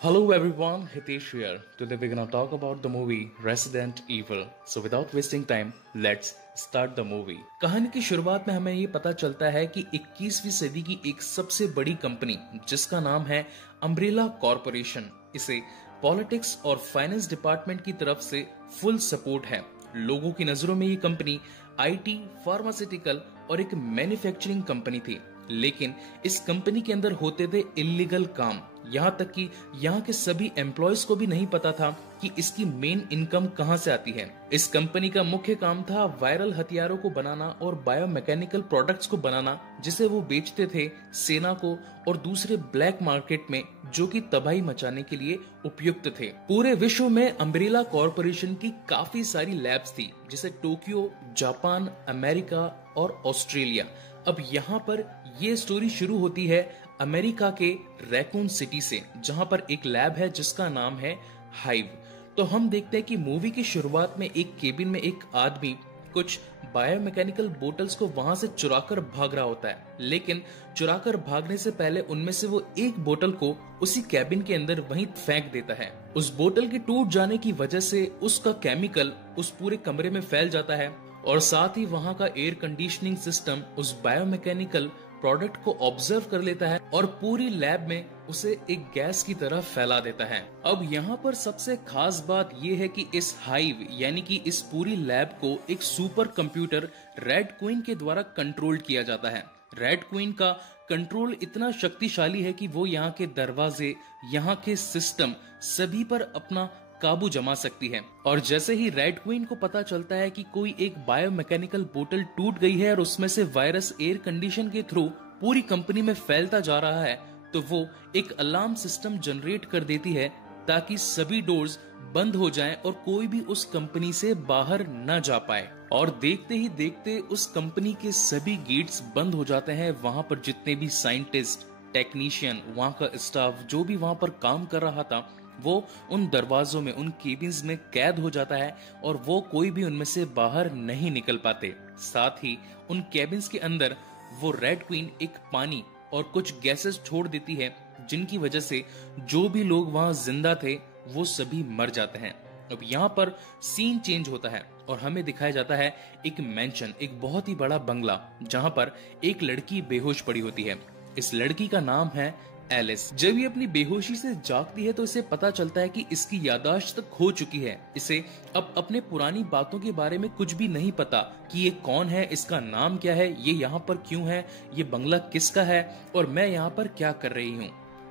Hello everyone, Hitesh here. Today we're gonna talk about the movie Resident Evil. So without wasting time, let's start the movie. कहानी की शुरुआत में हमें ये पता चलता है कि 21वीं सदी की एक सबसे बड़ी कंपनी जिसका नाम है अम्ब्रेला कॉरपोरेशन, इसे पॉलिटिक्स और फाइनेंस डिपार्टमेंट की तरफ से फुल सपोर्ट है। लोगों की नजरों में ये कंपनी आईटी, फार्मास्यूटिकल और एक मैन्युफैक्चरिंग कंपनी थी, लेकिन इस कंपनी के अंदर होते थे इलीगल काम। यहाँ तक कि यहाँ के सभी एम्प्लॉयज को भी नहीं पता था कि इसकी मेन इनकम कहाँ से आती है। इस कंपनी का मुख्य काम था वायरल हथियारों को बनाना और बायोमैकेनिकल प्रोडक्ट्स को बनाना, जिसे वो बेचते थे सेना को और दूसरे ब्लैक मार्केट में, जो कि तबाही मचाने के लिए उपयुक्त थे। पूरे विश्व में अम्ब्रेला कॉरपोरेशन की काफी सारी लैब्स थी, जैसे टोक्यो, जापान, अमेरिका और ऑस्ट्रेलिया। अब यहाँ पर ये स्टोरी शुरू होती है अमेरिका के रैकून सिटी से, जहां पर एक लैब है जिसका नाम है हाइव। तो हम देखते हैं कि मूवी की शुरुआत में एक केबिन में एक आदमी कुछ बायोमैकेनिकल बोतल्स को वहां से चुराकर भाग रहा होता है, लेकिन चुराकर भागने से पहले उनमें से वो एक बोतल को उसी कैबिन के अंदर वहीं फेंक देता है। उस बोतल के टूट जाने की वजह से उसका केमिकल उस पूरे कमरे में फैल जाता है और साथ ही वहां का एयर कंडीशनिंग सिस्टम उस बायोमैकेनिकल प्रोडक्ट को ऑब्जर्व कर लेता है और पूरी लैब में उसे एक गैस की तरह फैला देता है। अब यहाँ पर सबसे खास बात यह है कि इस हाइव यानी कि इस पूरी लैब को एक सुपर कंप्यूटर रेड क्वीन के द्वारा कंट्रोल किया जाता है। रेड क्वीन का कंट्रोल इतना शक्तिशाली है कि वो यहाँ के दरवाजे, यहाँ के सिस्टम सभी पर अपना काबू जमा सकती है। और जैसे ही रेड क्वीन को पता चलता है कि कोई एक बायोमैकेनिकल बोतल टूट गई है और उसमें से वायरस एयर कंडीशन के थ्रू पूरी कंपनी में फैलता जा रहा है, तो वो एक अलार्म सिस्टम जनरेट कर देती है ताकि सभी डोर्स बंद हो जाएं और कोई भी उस कंपनी से बाहर न जा पाए। और देखते ही देखते उस कंपनी के सभी गेट्स बंद हो जाते हैं। वहां पर जितने भी साइंटिस्ट, टेक्नीशियन, वहां का स्टाफ जो भी वहां पर काम कर रहा था, वो उन दरवाजों में, उन केबिन्स में कैद हो जाता है और वो कोई भी उनमें से बाहर नहीं निकल पाते। साथ ही उन केबिन्स के अंदर वो रेड क्वीन एक पानी और कुछ गैसेस छोड़ देती है, जिनकी वजह से जो भी लोग वहां जिंदा थे वो सभी मर जाते हैं। अब यहाँ पर सीन चेंज होता है और हमें दिखाया जाता है एक मैंशन, एक बहुत ही बड़ा बंगला, जहां पर एक लड़की बेहोश पड़ी होती है। इस लड़की का नाम है एलिस। जब ये अपनी बेहोशी से जागती है तो इसे पता चलता है कि इसकी याददाश्त खो चुकी है। इसे अब अपने पुरानी बातों के बारे में कुछ भी नहीं पता कि ये कौन है, इसका नाम क्या है, ये यहाँ पर क्यों है, ये बंगला किसका है और मैं यहाँ पर क्या कर रही हूँ।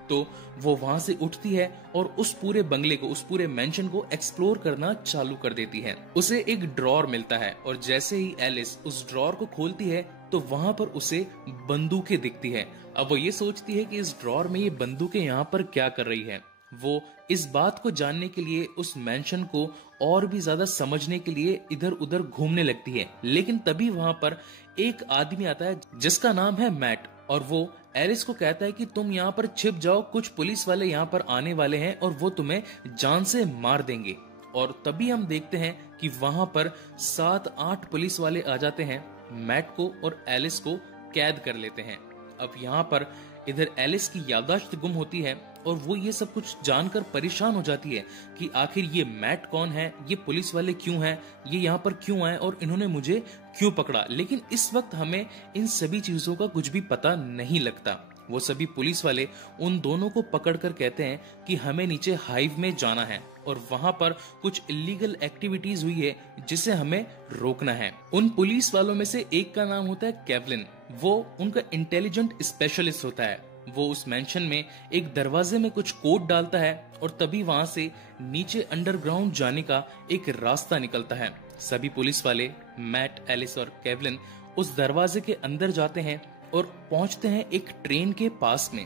तो वो वहां से उठती है और उस पूरे बंगले को, उस पूरे मेंशन को एक्सप्लोर करना चालू कर देती है। उसे एक ड्रॉर मिलता है और जैसे ही एलिस उस ड्रॉर को खोलती है तो वहां पर उसे बंदूकें दिखती है। अब वो ये सोचती है कि इस ड्रॉर में ये बंदूकें यहाँ पर क्या कर रही है। वो इस बात को जानने के लिए उस मेंशन को और भी ज्यादा समझने के लिए इधर उधर घूमने लगती है, लेकिन तभी वहां पर एक आदमी आता है जिसका नाम है मैट, और वो एलिस को कहता है कि तुम यहाँ पर छिप जाओ, कुछ पुलिस वाले यहाँ पर आने वाले हैं और वो तुम्हें जान से मार देंगे। और तभी हम देखते हैं कि वहां पर 7-8 पुलिस वाले आ जाते हैं, मैट को और एलिस को कैद कर लेते हैं। अब यहाँ पर इधर एलिस की याददाश्त गुम होती है और वो ये सब कुछ जानकर परेशान हो जाती है कि आखिर ये मैट कौन है, ये पुलिस वाले क्यों हैं, ये यहाँ पर क्यों आए और इन्होंने मुझे क्यों पकड़ा। लेकिन इस वक्त हमें इन सभी चीजों का कुछ भी पता नहीं लगता। वो सभी पुलिस वाले उन दोनों को पकड़कर कहते हैं कि हमें नीचे हाइव में जाना है और वहां पर कुछ इलीगल एक्टिविटीज हुई है जिसे हमें रोकना है। उन पुलिस वालों में से एक का नाम होता है केवलिन। वो उनका इंटेलिजेंट स्पेशलिस्ट होता है। वो उस मेंशन में एक दरवाजे में कुछ कोड डालता है और तभी वहां से नीचे अंडरग्राउंड जाने का एक रास्ता निकलता है। सभी पुलिस वाले, मैट, एलिस और केवलिन उस दरवाजे के अंदर जाते हैं और पहुंचते हैं एक ट्रेन के पास में।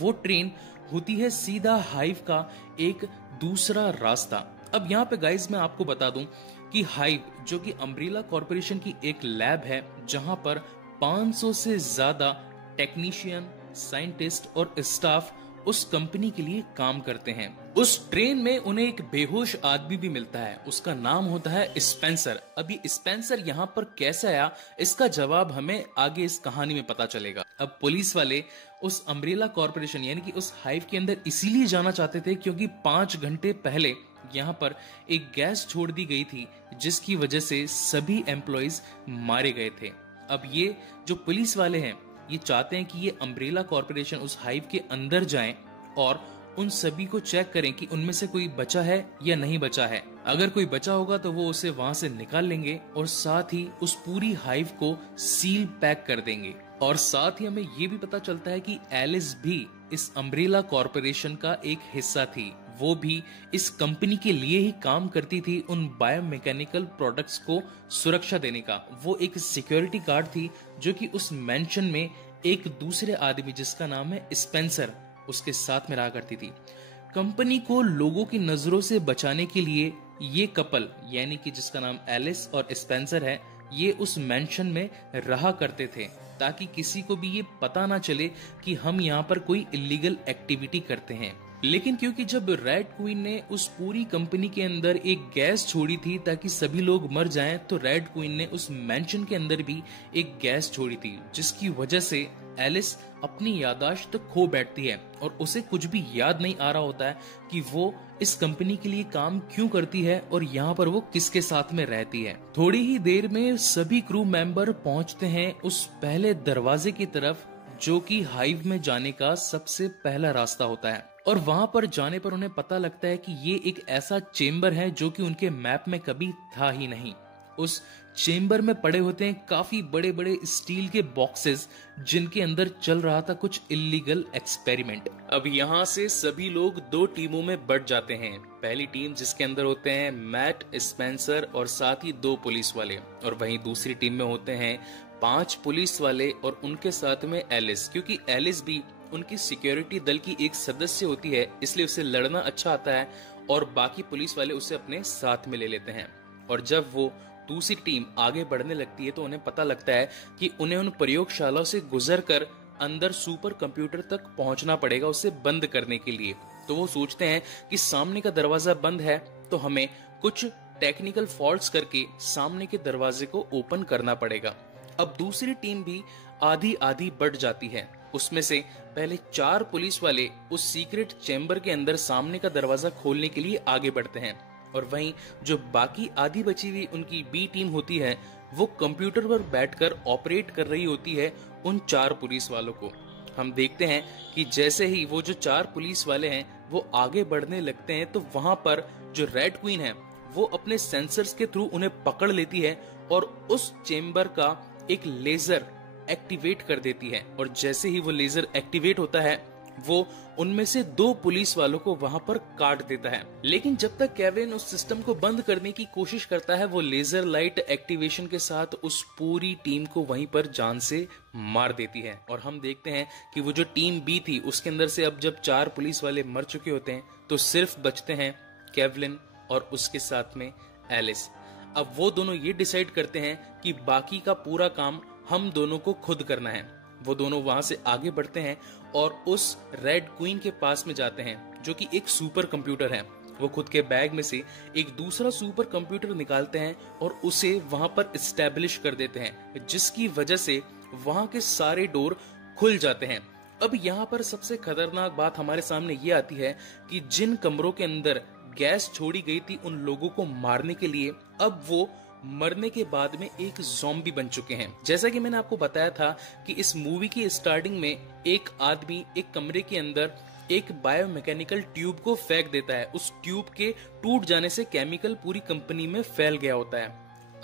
वो ट्रेन होती है सीधा हाइव का एक दूसरा रास्ता। अब यहाँ पे गाइज मैं आपको बता दूं कि हाइव, जो कि अम्ब्रेला कॉरपोरेशन की एक लैब है, जहां पर 500 से ज्यादा टेक्नीशियन, साइंटिस्ट और स्टाफ उस कंपनी के लिए काम करते हैं। उस ट्रेन में उन्हें एक बेहोश आदमी भी मिलता है, उसका नाम होता है स्पेंसर। अभी स्पेंसर यहाँ पर कैसे आया, इसका जवाब हमें आगे इस कहानी में पता चलेगा। अब पुलिस वाले उस अम्ब्रेला कॉर्पोरेशन यानी कि उस हाइव के अंदर इसीलिए जाना चाहते थे क्योंकि 5 घंटे पहले यहाँ पर एक गैस छोड़ दी गई थी जिसकी वजह से सभी एम्प्लॉइज मारे गए थे। अब ये जो पुलिस वाले हैं ये चाहते हैं कि ये अम्ब्रेला कॉर्पोरेशन उस हाइव के अंदर जाएं और उन सभी को चेक करें कि उनमें से कोई बचा है या नहीं बचा है। अगर कोई बचा होगा तो वो उसे वहां से निकाल लेंगे और साथ ही उस पूरी हाइव को सील पैक कर देंगे। और साथ ही हमें ये भी पता चलता है कि एलिस भी इस अम्ब्रेला कॉर्पोरेशन का एक हिस्सा थी। वो भी इस कंपनी के लिए ही काम करती थी, उन बायोमैकेनिकल प्रोडक्ट्स को सुरक्षा देने का। वो एक सिक्योरिटी गार्ड थी जो कि उस मेंशन में एक दूसरे आदमी जिसका नाम है स्पेंसर उसके साथ में रहा करती थी। कंपनी को लोगों की नजरों से बचाने के लिए ये कपल यानी कि जिसका नाम एलिस और स्पेंसर है ये उस मेंशन में रहा करते थे ताकि किसी को भी ये पता ना चले कि हम यहाँ पर कोई इलीगल एक्टिविटी करते हैं। लेकिन क्योंकि जब रेड क्वीन ने उस पूरी कंपनी के अंदर एक गैस छोड़ी थी ताकि सभी लोग मर जाएं, तो रेड क्वीन ने उस मेंशन के अंदर भी एक गैस छोड़ी थी जिसकी वजह से एलिस अपनी याददाश्त तो खो बैठती है और उसे कुछ भी याद नहीं आ रहा होता है कि वो इस कंपनी के लिए काम क्यों करती है और यहाँ पर वो किसके साथ में रहती है। थोड़ी ही देर में सभी क्रू मेंबर पहुंचते हैं उस पहले दरवाजे की तरफ जो कि हाइव में जाने का सबसे पहला रास्ता होता है। और वहां पर जाने पर उन्हें पता लगता है कि ये एक ऐसा चेम्बर है जो कि उनके मैप में कभी था ही नहीं। उस चेम्बर में पड़े होते हैं काफी बड़े बड़े स्टील के बॉक्सेस जिनके अंदर चल रहा था कुछ इलीगल एक्सपेरिमेंट। अब यहाँ से सभी लोग 2 टीमों में बढ़ जाते हैं। पहली टीम जिसके अंदर होते हैं मैट, स्पेंसर और साथ ही 2 पुलिस वाले, और वहीं दूसरी टीम में होते हैं 5 पुलिस वाले और उनके साथ में एलिस। क्योंकि एलिस भी उनकी सिक्योरिटी दल की एक सदस्य होती है इसलिए उसे लड़ना अच्छा आता है और बाकी पुलिस वाले उसे अपने साथ में ले लेते हैं। और जब वो दूसरी टीम आगे बढ़ने लगती है तो उन्हें पता लगता है कि उन्हें उन प्रयोगशालाओं से गुजरकर अंदर सुपर कंप्यूटर तक पहुंचना पड़ेगा उसे बंद करने के लिए। तो वो सोचते हैं कि सामने का दरवाजा बंद है तो हमें कुछ टेक्निकल फॉल्ट्स करके सामने के दरवाजे को ओपन करना पड़ेगा। अब दूसरी टीम भी आधी आधी बढ़ जाती है। उसमें से पहले 4 पुलिस वाले उस सीक्रेट चैम्बर के अंदर सामने का दरवाजा खोलने के लिए आगे बढ़ते हैं और वहीं जो बाकी आधी बची हुई उनकी बी टीम होती है वो कंप्यूटर पर बैठकर ऑपरेट कर रही होती है उन 4 पुलिस वालों को। हम देखते हैं कि जैसे ही वो जो 4 पुलिस वाले हैं वो आगे बढ़ने लगते हैं तो वहां पर जो रेड क्वीन है वो अपने सेंसर्स के थ्रू उन्हें पकड़ लेती है और उस चेम्बर का एक लेजर एक्टिवेट कर देती है। और जैसे ही वो लेजर एक्टिवेट होता है वो उनमें से 2 पुलिस वालों को वहां पर काट देता है। लेकिन जब तक केविन उस सिस्टम को बंद करने की कोशिश करता है वो लेजर लाइट एक्टिवेशन के साथ उस पूरी टीम को वहीं पर जान से मार देती है। और हम देखते हैं कि वो जो टीम बी थी उसके अंदर से अब जब 4 पुलिस वाले मर चुके होते हैं तो सिर्फ बचते हैं केवलिन और उसके साथ में एलिस। अब वो दोनों ये डिसाइड करते हैं कि बाकी का पूरा काम हम दोनों को खुद करना है। वो दोनों वहां से आगे बढ़ते हैं और उस रेड क्वीन के पास में जाते हैं जो कि एक सुपर कंप्यूटर है। वो खुद के बैग में से एक दूसरा सुपर कंप्यूटर निकालते हैं और उसे वहां पर एस्टेब्लिश कर देते हैं जिसकी वजह से वहां के सारे डोर खुल जाते हैं। अब यहाँ पर सबसे खतरनाक बात हमारे सामने ये आती है कि जिन कमरों के अंदर गैस छोड़ी गई थी उन लोगों को मारने के लिए अब वो मरने के बाद में एक ज़ॉम्बी बन चुके हैं। जैसा कि मैंने आपको बताया था कि इस मूवी की स्टार्टिंग में एक आदमी एक कमरे के अंदर एक बायोमैकेनिकल ट्यूब को फेंक देता है। उस ट्यूब के टूट जाने से केमिकल पूरी कंपनी में फैल गया होता है।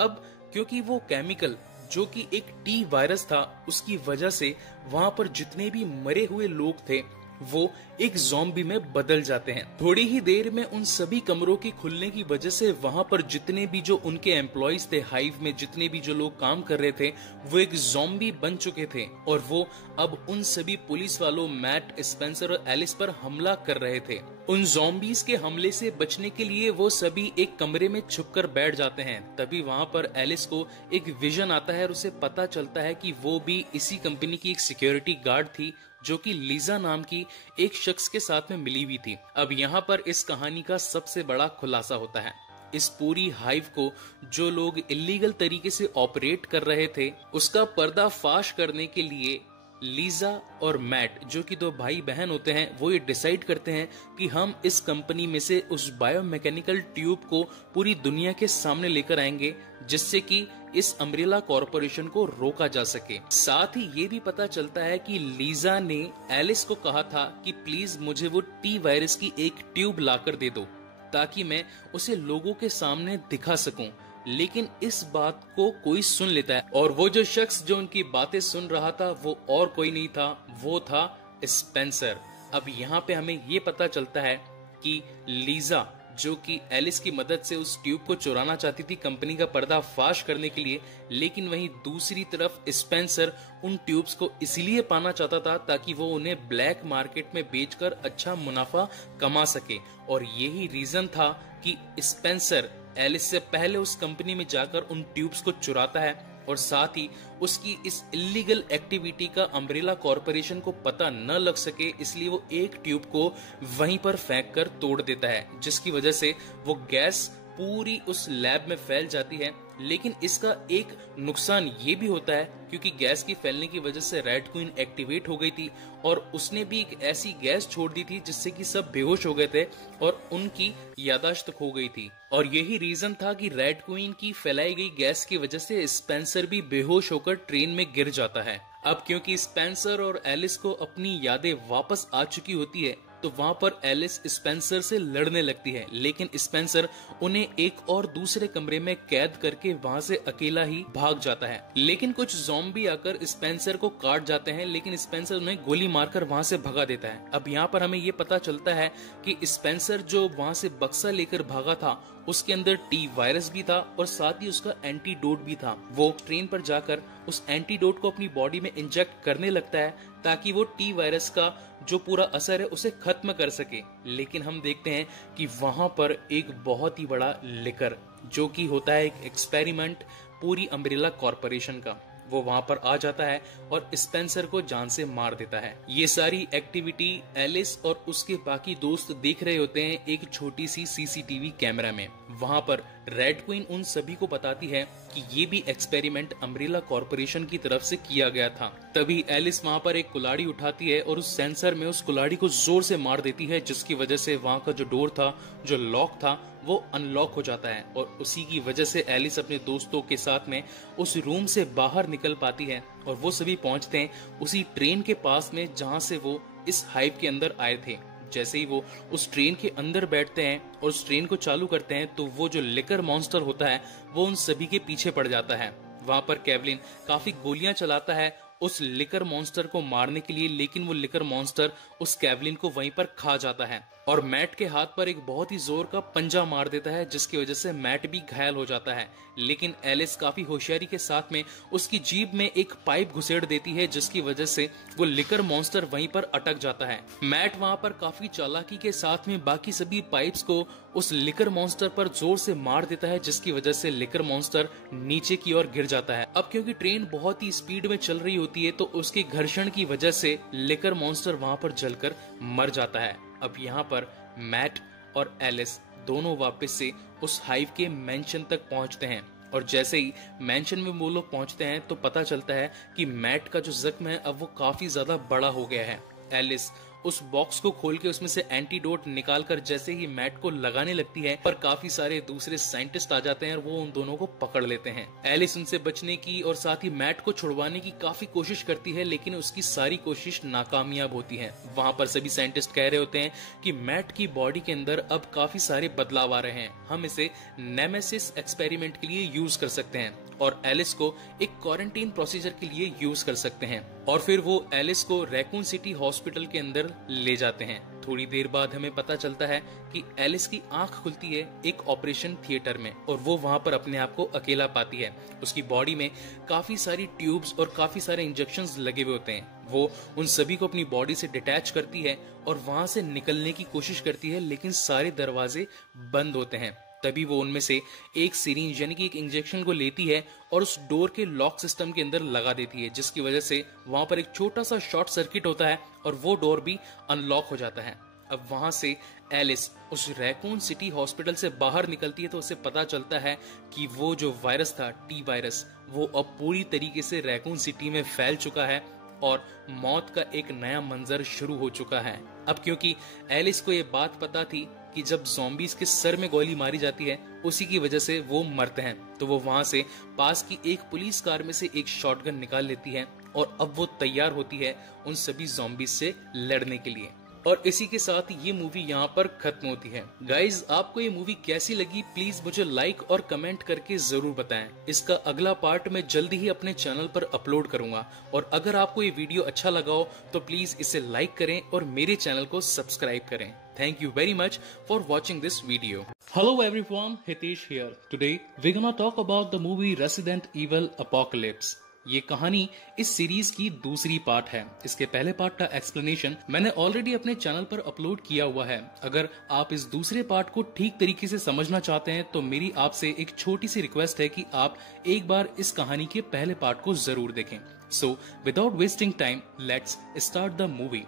अब क्योंकि वो केमिकल जो कि एक टी वायरस था उसकी वजह से वहां पर जितने भी मरे हुए लोग थे वो एक ज़ॉम्बी में बदल जाते हैं। थोड़ी ही देर में उन सभी कमरों के खुलने की वजह से वहां पर जितने भी जो उनके एम्प्लॉइज थे हाइव में जितने भी जो लोग काम कर रहे थे वो एक ज़ॉम्बी बन चुके थे और वो अब उन सभी पुलिस वालों मैट, स्पेंसर और एलिस पर हमला कर रहे थे। उन ज़ॉम्बीज के हमले से बचने के लिए वो सभी एक कमरे में छुपकर बैठ जाते हैं। तभी वहां पर एलिस को एक विजन आता है और उसे पता चलता है कि वो भी इसी कंपनी की एक सिक्योरिटी गार्ड थी जो कि लीजा नाम की एक शख्स के साथ में मिली हुई थी। अब यहाँ पर इस कहानी का सबसे बड़ा खुलासा होता है। इस पूरी हाइव को जो लोग इलीगल तरीके से ऑपरेट कर रहे थे, उसका पर्दाफाश करने के लिए लीजा और मैट, जो कि दो भाई बहन होते हैं, वो ये डिसाइड करते हैं कि हम इस कंपनी में से उस बायोमैकेनिकल ट्यूब को पूरी दुनिया के सामने लेकर आएंगे, जिससे कि इस अम्ब्रेला कॉरपोरेशन को रोका जा सके। साथ ही ये भी पता चलता है कि लीजा ने एलिस को कहा था कि प्लीज मुझे वो टी वायरस की एक ट्यूब लाकर दे दो, ताकि मैं उसे लोगों के सामने दिखा सकूं। लेकिन इस बात को कोई सुन लेता है, और वो जो शख्स जो उनकी बातें सुन रहा था वो और कोई नहीं था, वो था स्पेंसर। अब यहाँ पे हमें ये पता चलता है कि लीजा, जो कि एलिस की मदद से उस ट्यूब को चुराना चाहती थी कंपनी का पर्दाफाश करने के लिए, लेकिन वहीं दूसरी तरफ स्पेंसर उन ट्यूब्स को इसलिए पाना चाहता था ताकि वो उन्हें ब्लैक मार्केट में बेचकर अच्छा मुनाफा कमा सके। और यही रीजन था कि स्पेंसर एलिस से पहले उस कंपनी में जाकर उन ट्यूब्स को चुराता है, और साथ ही उसकी इस इलीगल एक्टिविटी का अम्ब्रेला कॉरपोरेशन को पता न लग सके, इसलिए वो एक ट्यूब को वहीं पर फेंक कर तोड़ देता है, जिसकी वजह से वो गैस पूरी उस लैब में फैल जाती है। लेकिन इसका एक नुकसान ये भी होता है, क्योंकि गैस की फैलने की वजह से रेड क्वीन एक्टिवेट हो गई थी, और उसने भी एक ऐसी गैस छोड़ दी थी जिससे कि सब बेहोश हो गए थे और उनकी यादाश्त खो गई थी। और यही रीजन था कि रेड क्वीन की फैलाई गई गैस की वजह से स्पेंसर भी बेहोश होकर ट्रेन में गिर जाता है। अब क्योंकि स्पेंसर और एलिस को अपनी यादें वापस आ चुकी होती है, तो वहां पर एलिस स्पेंसर से लड़ने लगती है, लेकिन स्पेंसर उन्हें एक और दूसरे कमरे में कैद करके वहां से अकेला ही भाग जाता है। लेकिन कुछ ज़ॉम्बी आकर स्पेंसर को काट जाते हैं, लेकिन स्पेंसर उन्हें गोली मारकर वहां से भगा देता है। अब यहाँ पर हमें ये पता चलता है कि स्पेंसर जो वहां से बक्सा लेकर भागा था, उसके अंदर टी वायरस भी था और साथ ही उसका एंटीडोट भी था। वो ट्रेन पर जाकर उस एंटीडोट को अपनी बॉडी में इंजेक्ट करने लगता है ताकि वो टी वायरस का जो पूरा असर है उसे खत्म कर सके। लेकिन हम देखते हैं कि वहां पर एक बहुत ही बड़ा लिकर, जो कि होता है एक एक्सपेरिमेंट पूरी अम्ब्रेला कॉरपोरेशन का, वो वहां पर आ जाता है और स्पेंसर को जान से मार देता है। ये सारी एक्टिविटी एलिस और उसके बाकी दोस्त देख रहे होते हैं एक छोटी सी सीसीटीवी कैमरा में। वहां पर रेड क्वीन उन सभी को बताती है कि ये भी एक्सपेरिमेंट अम्ब्रेला कॉरपोरेशन की तरफ से किया गया था। तभी एलिस वहां पर एक कुल्हाड़ी उठाती है और उस सेंसर में उस कुल्हाड़ी को जोर से मार देती है, जिसकी वजह से वहां का जो डोर था, जो लॉक था, वो अनलॉक हो जाता है। और उसी की वजह से एलिस अपने दोस्तों के साथ में उस रूम से बाहर निकल पाती है, और वो सभी पहुंचते हैं उसी ट्रेन के पास में जहां से वो इस हाइव के अंदर आए थे। जैसे ही वो उस ट्रेन के अंदर बैठते हैं और उस ट्रेन को चालू करते हैं, तो वो जो लिकर मॉन्स्टर होता है वो उन सभी के पीछे पड़ जाता है। वहां पर केवलिन काफी गोलियां चलाता है उस लिकर मॉन्स्टर को मारने के लिए, लेकिन वो लिकर मॉन्स्टर उस केवलिन को वहीं पर खा जाता है और मैट के हाथ पर एक बहुत ही जोर का पंजा मार देता है, जिसकी वजह से मैट भी घायल हो जाता है। लेकिन एलिस काफी होशियारी के साथ में उसकी जीभ में एक पाइप घुसेड़ देती है, जिसकी वजह से वो लिकर मॉन्स्टर वहीं पर अटक जाता है। मैट वहां पर काफी चालाकी के साथ में बाकी सभी पाइप्स को उस लिकर मॉन्स्टर पर जोर से मार देता है, जिसकी वजह से लिकर मॉन्स्टर नीचे की ओर गिर जाता है। अब क्योंकि ट्रेन बहुत ही स्पीड में चल रही होती है, तो उसके घर्षण की वजह से लिकर मॉन्स्टर वहां पर जलकर मर जाता है। अब यहाँ पर मैट और एलिस दोनों वापस से उस हाइव के मेंशन तक पहुंचते हैं, और जैसे ही मेंशन में वो लोग पहुंचते हैं तो पता चलता है कि मैट का जो जख्म है अब वो काफी ज्यादा बड़ा हो गया है। एलिस उस बॉक्स को खोल के उसमें से एंटीडोट निकालकर जैसे ही मैट को लगाने लगती है, पर काफी सारे दूसरे साइंटिस्ट आ जाते हैं और वो उन दोनों को पकड़ लेते हैं। एलिस उनसे बचने की और साथ ही मैट को छुड़वाने की काफी कोशिश करती है, लेकिन उसकी सारी कोशिश नाकामयाब होती है। वहां पर सभी साइंटिस्ट कह रहे होते हैं कि मैट की बॉडी के अंदर अब काफी सारे बदलाव आ रहे हैं, हम इसे नेमेसिस एक्सपेरिमेंट के लिए यूज कर सकते हैं और एलिस को एक क्वारंटीन प्रोसीजर के लिए यूज कर सकते हैं। और फिर वो एलिस को रैकून सिटी हॉस्पिटल के अंदर ले जाते हैं। थोड़ी देर बाद हमें पता चलता है कि एलिस की आंख खुलती है एक ऑपरेशन थिएटर में, और वो वहां पर अपने आप को अकेला पाती है। उसकी बॉडी में काफी सारी ट्यूब्स और काफी सारे इंजेक्शंस लगे हुए होते हैं। वो उन सभी को अपनी बॉडी से डिटैच करती है और वहां से निकलने की कोशिश करती है, लेकिन सारे दरवाजे बंद होते हैं। तभी वो उनमें से एक सिरिंज यानी कि एक इंजेक्शन को लेती है और उस डोर के लॉक सिस्टम के अंदर लगा देती है, जिसकी वजह से वहां पर एक छोटा सा शॉर्ट सर्किट होता है और वो डोर भी अनलॉक हो जाता है। अब वहां से एलिस उस रैकून सिटी हॉस्पिटल से बाहर निकलती है तो उसे पता चलता है कि वो जो वायरस था, टी वायरस, वो अब पूरी तरीके से रैकून सिटी में फैल चुका है और मौत का एक नया मंजर शुरू हो चुका है। अब क्योंकि एलिस को ये बात पता थी कि जब ज़ॉम्बीज के सर में गोली मारी जाती है उसी की वजह से वो मरते हैं, तो वो वहां से पास की एक पुलिस कार में से एक शॉटगन निकाल लेती है और अब वो तैयार होती है उन सभी ज़ॉम्बीज से लड़ने के लिए। और इसी के साथ ये मूवी यहाँ पर खत्म होती है। गाइज, आपको ये मूवी कैसी लगी प्लीज मुझे लाइक और कमेंट करके जरूर बताएं। इसका अगला पार्ट मैं जल्दी ही अपने चैनल पर अपलोड करूंगा और अगर आपको ये वीडियो अच्छा लगा हो तो प्लीज इसे लाइक करें और मेरे चैनल को सब्सक्राइब करें। Thank you very much for watching this video. Hello everyone, Hitesh here. Today we're gonna talk about the movie Resident Evil Apocalypse. ये कहानी इस सीरीज की दूसरी पार्ट है। इसके पहले पार्ट का एक्सप्लेनेशन मैंने ऑलरेडी अपने चैनल पर अपलोड किया हुआ है। अगर आप इस दूसरे पार्ट को ठीक तरीके से समझना चाहते हैं तो मेरी आपसे एक छोटी सी रिक्वेस्ट है कि आप एक बार इस कहानी के पहले पार्ट को जरूर देखें। So without wasting time, let's start the movie.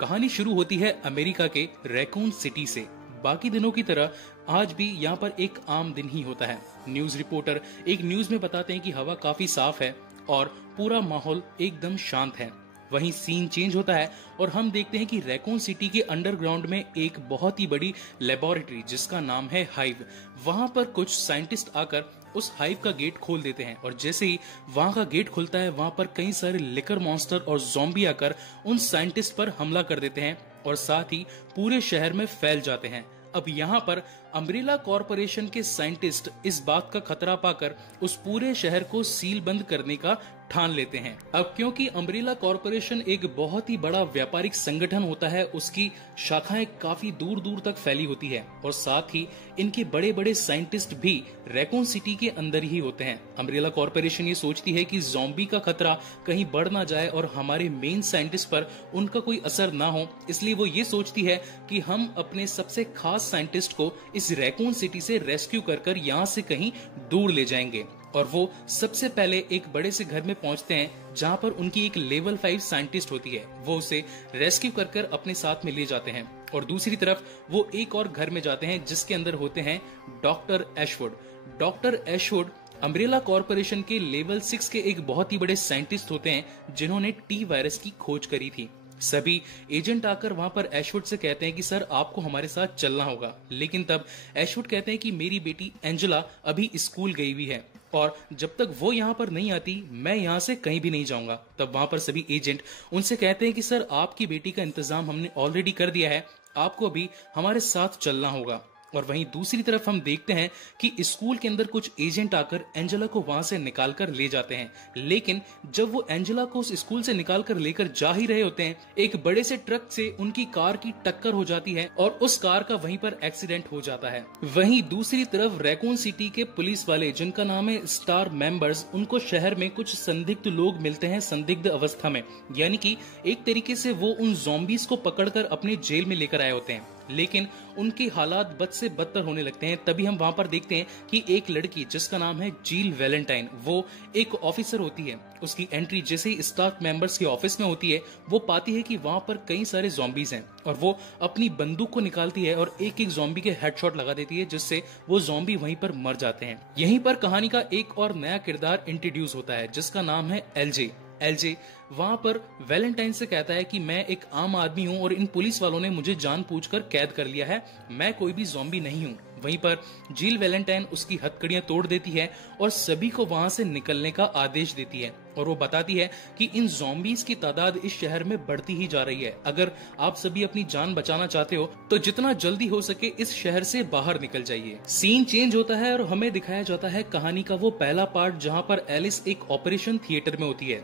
कहानी शुरू होती है अमेरिका के रैकून सिटी से। बाकी दिनों की तरह आज भी यहाँ पर एक आम दिन ही होता है। न्यूज रिपोर्टर एक न्यूज में बताते हैं कि हवा काफी साफ है और पूरा माहौल एकदम शांत है। वहीं सीन चेंज होता है और हम देखते हैं कि रैकून सिटी के अंडरग्राउंड में एक बहुत ही बड़ी लेबोरेटरी जिसका नाम है हाइव, वहां पर कुछ साइंटिस्ट आकर उस हाइव का गेट खोल देते हैं और जैसे ही वहां का गेट खुलता है वहां पर कई सारे लिकर मॉन्स्टर और ज़ॉम्बी आकर उन साइंटिस्ट पर हमला कर देते हैं और साथ ही पूरे शहर में फैल जाते हैं। अब यहाँ पर अम्ब्रेला कॉरपोरेशन के साइंटिस्ट इस बात का खतरा पाकर उस पूरे शहर को सील बंद करने का ठान लेते हैं। अब क्योंकि अम्ब्रेला कॉरपोरेशन एक बहुत ही बड़ा व्यापारिक संगठन होता है, उसकी शाखाएं काफी दूर दूर तक फैली होती है और साथ ही इनके बड़े बड़े साइंटिस्ट भी रैकून सिटी के अंदर ही होते हैं। अम्ब्रेला कॉरपोरेशन ये सोचती है कि ज़ॉम्बी का खतरा कहीं बढ़ ना जाए और हमारे मेन साइंटिस्ट पर उनका कोई असर ना हो, इसलिए वो ये सोचती है कि हम अपने सबसे खास साइंटिस्ट को इस रैकून सिटी से रेस्क्यू कर यहाँ से कहीं दूर ले जाएंगे। और वो सबसे पहले एक बड़े से घर में पहुंचते हैं जहां पर उनकी एक लेवल 5 साइंटिस्ट होती है। वो उसे रेस्क्यू कर अपने साथ में ले जाते हैं और दूसरी तरफ वो एक और घर में जाते हैं जिसके अंदर होते हैं doctor ashwood. Doctor ashwood umbrella corporation के लेवल 6 के एक बहुत ही बड़े साइंटिस्ट होते हैं जिन्होंने टी वायरस की खोज करी थी। सभी एजेंट आकर वहां पर एशवुड से कहते हैं कि सर आपको हमारे साथ चलना होगा, लेकिन तब एशवुड कहते हैं कि मेरी बेटी एंजेला अभी स्कूल गई हुई है और जब तक वो यहाँ पर नहीं आती मैं यहाँ से कहीं भी नहीं जाऊंगा। तब वहां पर सभी एजेंट उनसे कहते हैं कि सर आपकी बेटी का इंतजाम हमने ऑलरेडी कर दिया है, आपको अभी हमारे साथ चलना होगा। और वहीं दूसरी तरफ हम देखते हैं कि स्कूल के अंदर कुछ एजेंट आकर एंजेला को वहां से निकाल कर ले जाते हैं, लेकिन जब वो एंजेला को उस स्कूल से निकाल कर लेकर जा ही रहे होते हैं एक बड़े से ट्रक से उनकी कार की टक्कर हो जाती है और उस कार का वहीं पर एक्सीडेंट हो जाता है। वहीं दूसरी तरफ रैकून सिटी के पुलिस वाले जिनका नाम है स्टार मेंबर्स, उनको शहर में कुछ संदिग्ध लोग मिलते हैं संदिग्ध अवस्था में, यानी कि एक तरीके से वो उन ज़ॉम्बीज को पकड़कर अपने जेल में लेकर आए होते हैं, लेकिन उनके हालात बद से बदतर होने लगते हैं। तभी हम वहां पर देखते हैं कि एक लड़की जिसका नाम है जील वैलेंटाइन, वो एक ऑफिसर होती है। उसकी एंट्री जैसे ही स्टाफ मेंबर्स के ऑफिस में होती है वो पाती है कि वहां पर कई सारे ज़ॉम्बीज हैं और वो अपनी बंदूक को निकालती है और एक एक ज़ॉम्बी के हेडशॉट लगा देती है जिससे वो ज़ॉम्बी वहीं पर मर जाते हैं। यहीं पर कहानी का एक और नया किरदार इंट्रोड्यूस होता है जिसका नाम है एलजे। एलजे वहां पर वैलेंटाइन से कहता है कि मैं एक आम आदमी हूं और इन पुलिस वालों ने मुझे जानबूझकर कैद कर लिया है, मैं कोई भी ज़ॉम्बी नहीं हूं। वहीं पर जील वैलेंटाइन उसकी हथकड़ियां तोड़ देती है और सभी को वहां से निकलने का आदेश देती है और वो बताती है कि इन ज़ॉम्बीज की तादाद इस शहर में बढ़ती ही जा रही है। अगर आप सभी अपनी जान बचाना चाहते हो तो जितना जल्दी हो सके इस शहर से बाहर निकल जाइए। सीन चेंज होता है और हमें दिखाया जाता है कहानी का वो पहला पार्ट जहाँ पर एलिस एक ऑपरेशन थिएटर में होती है।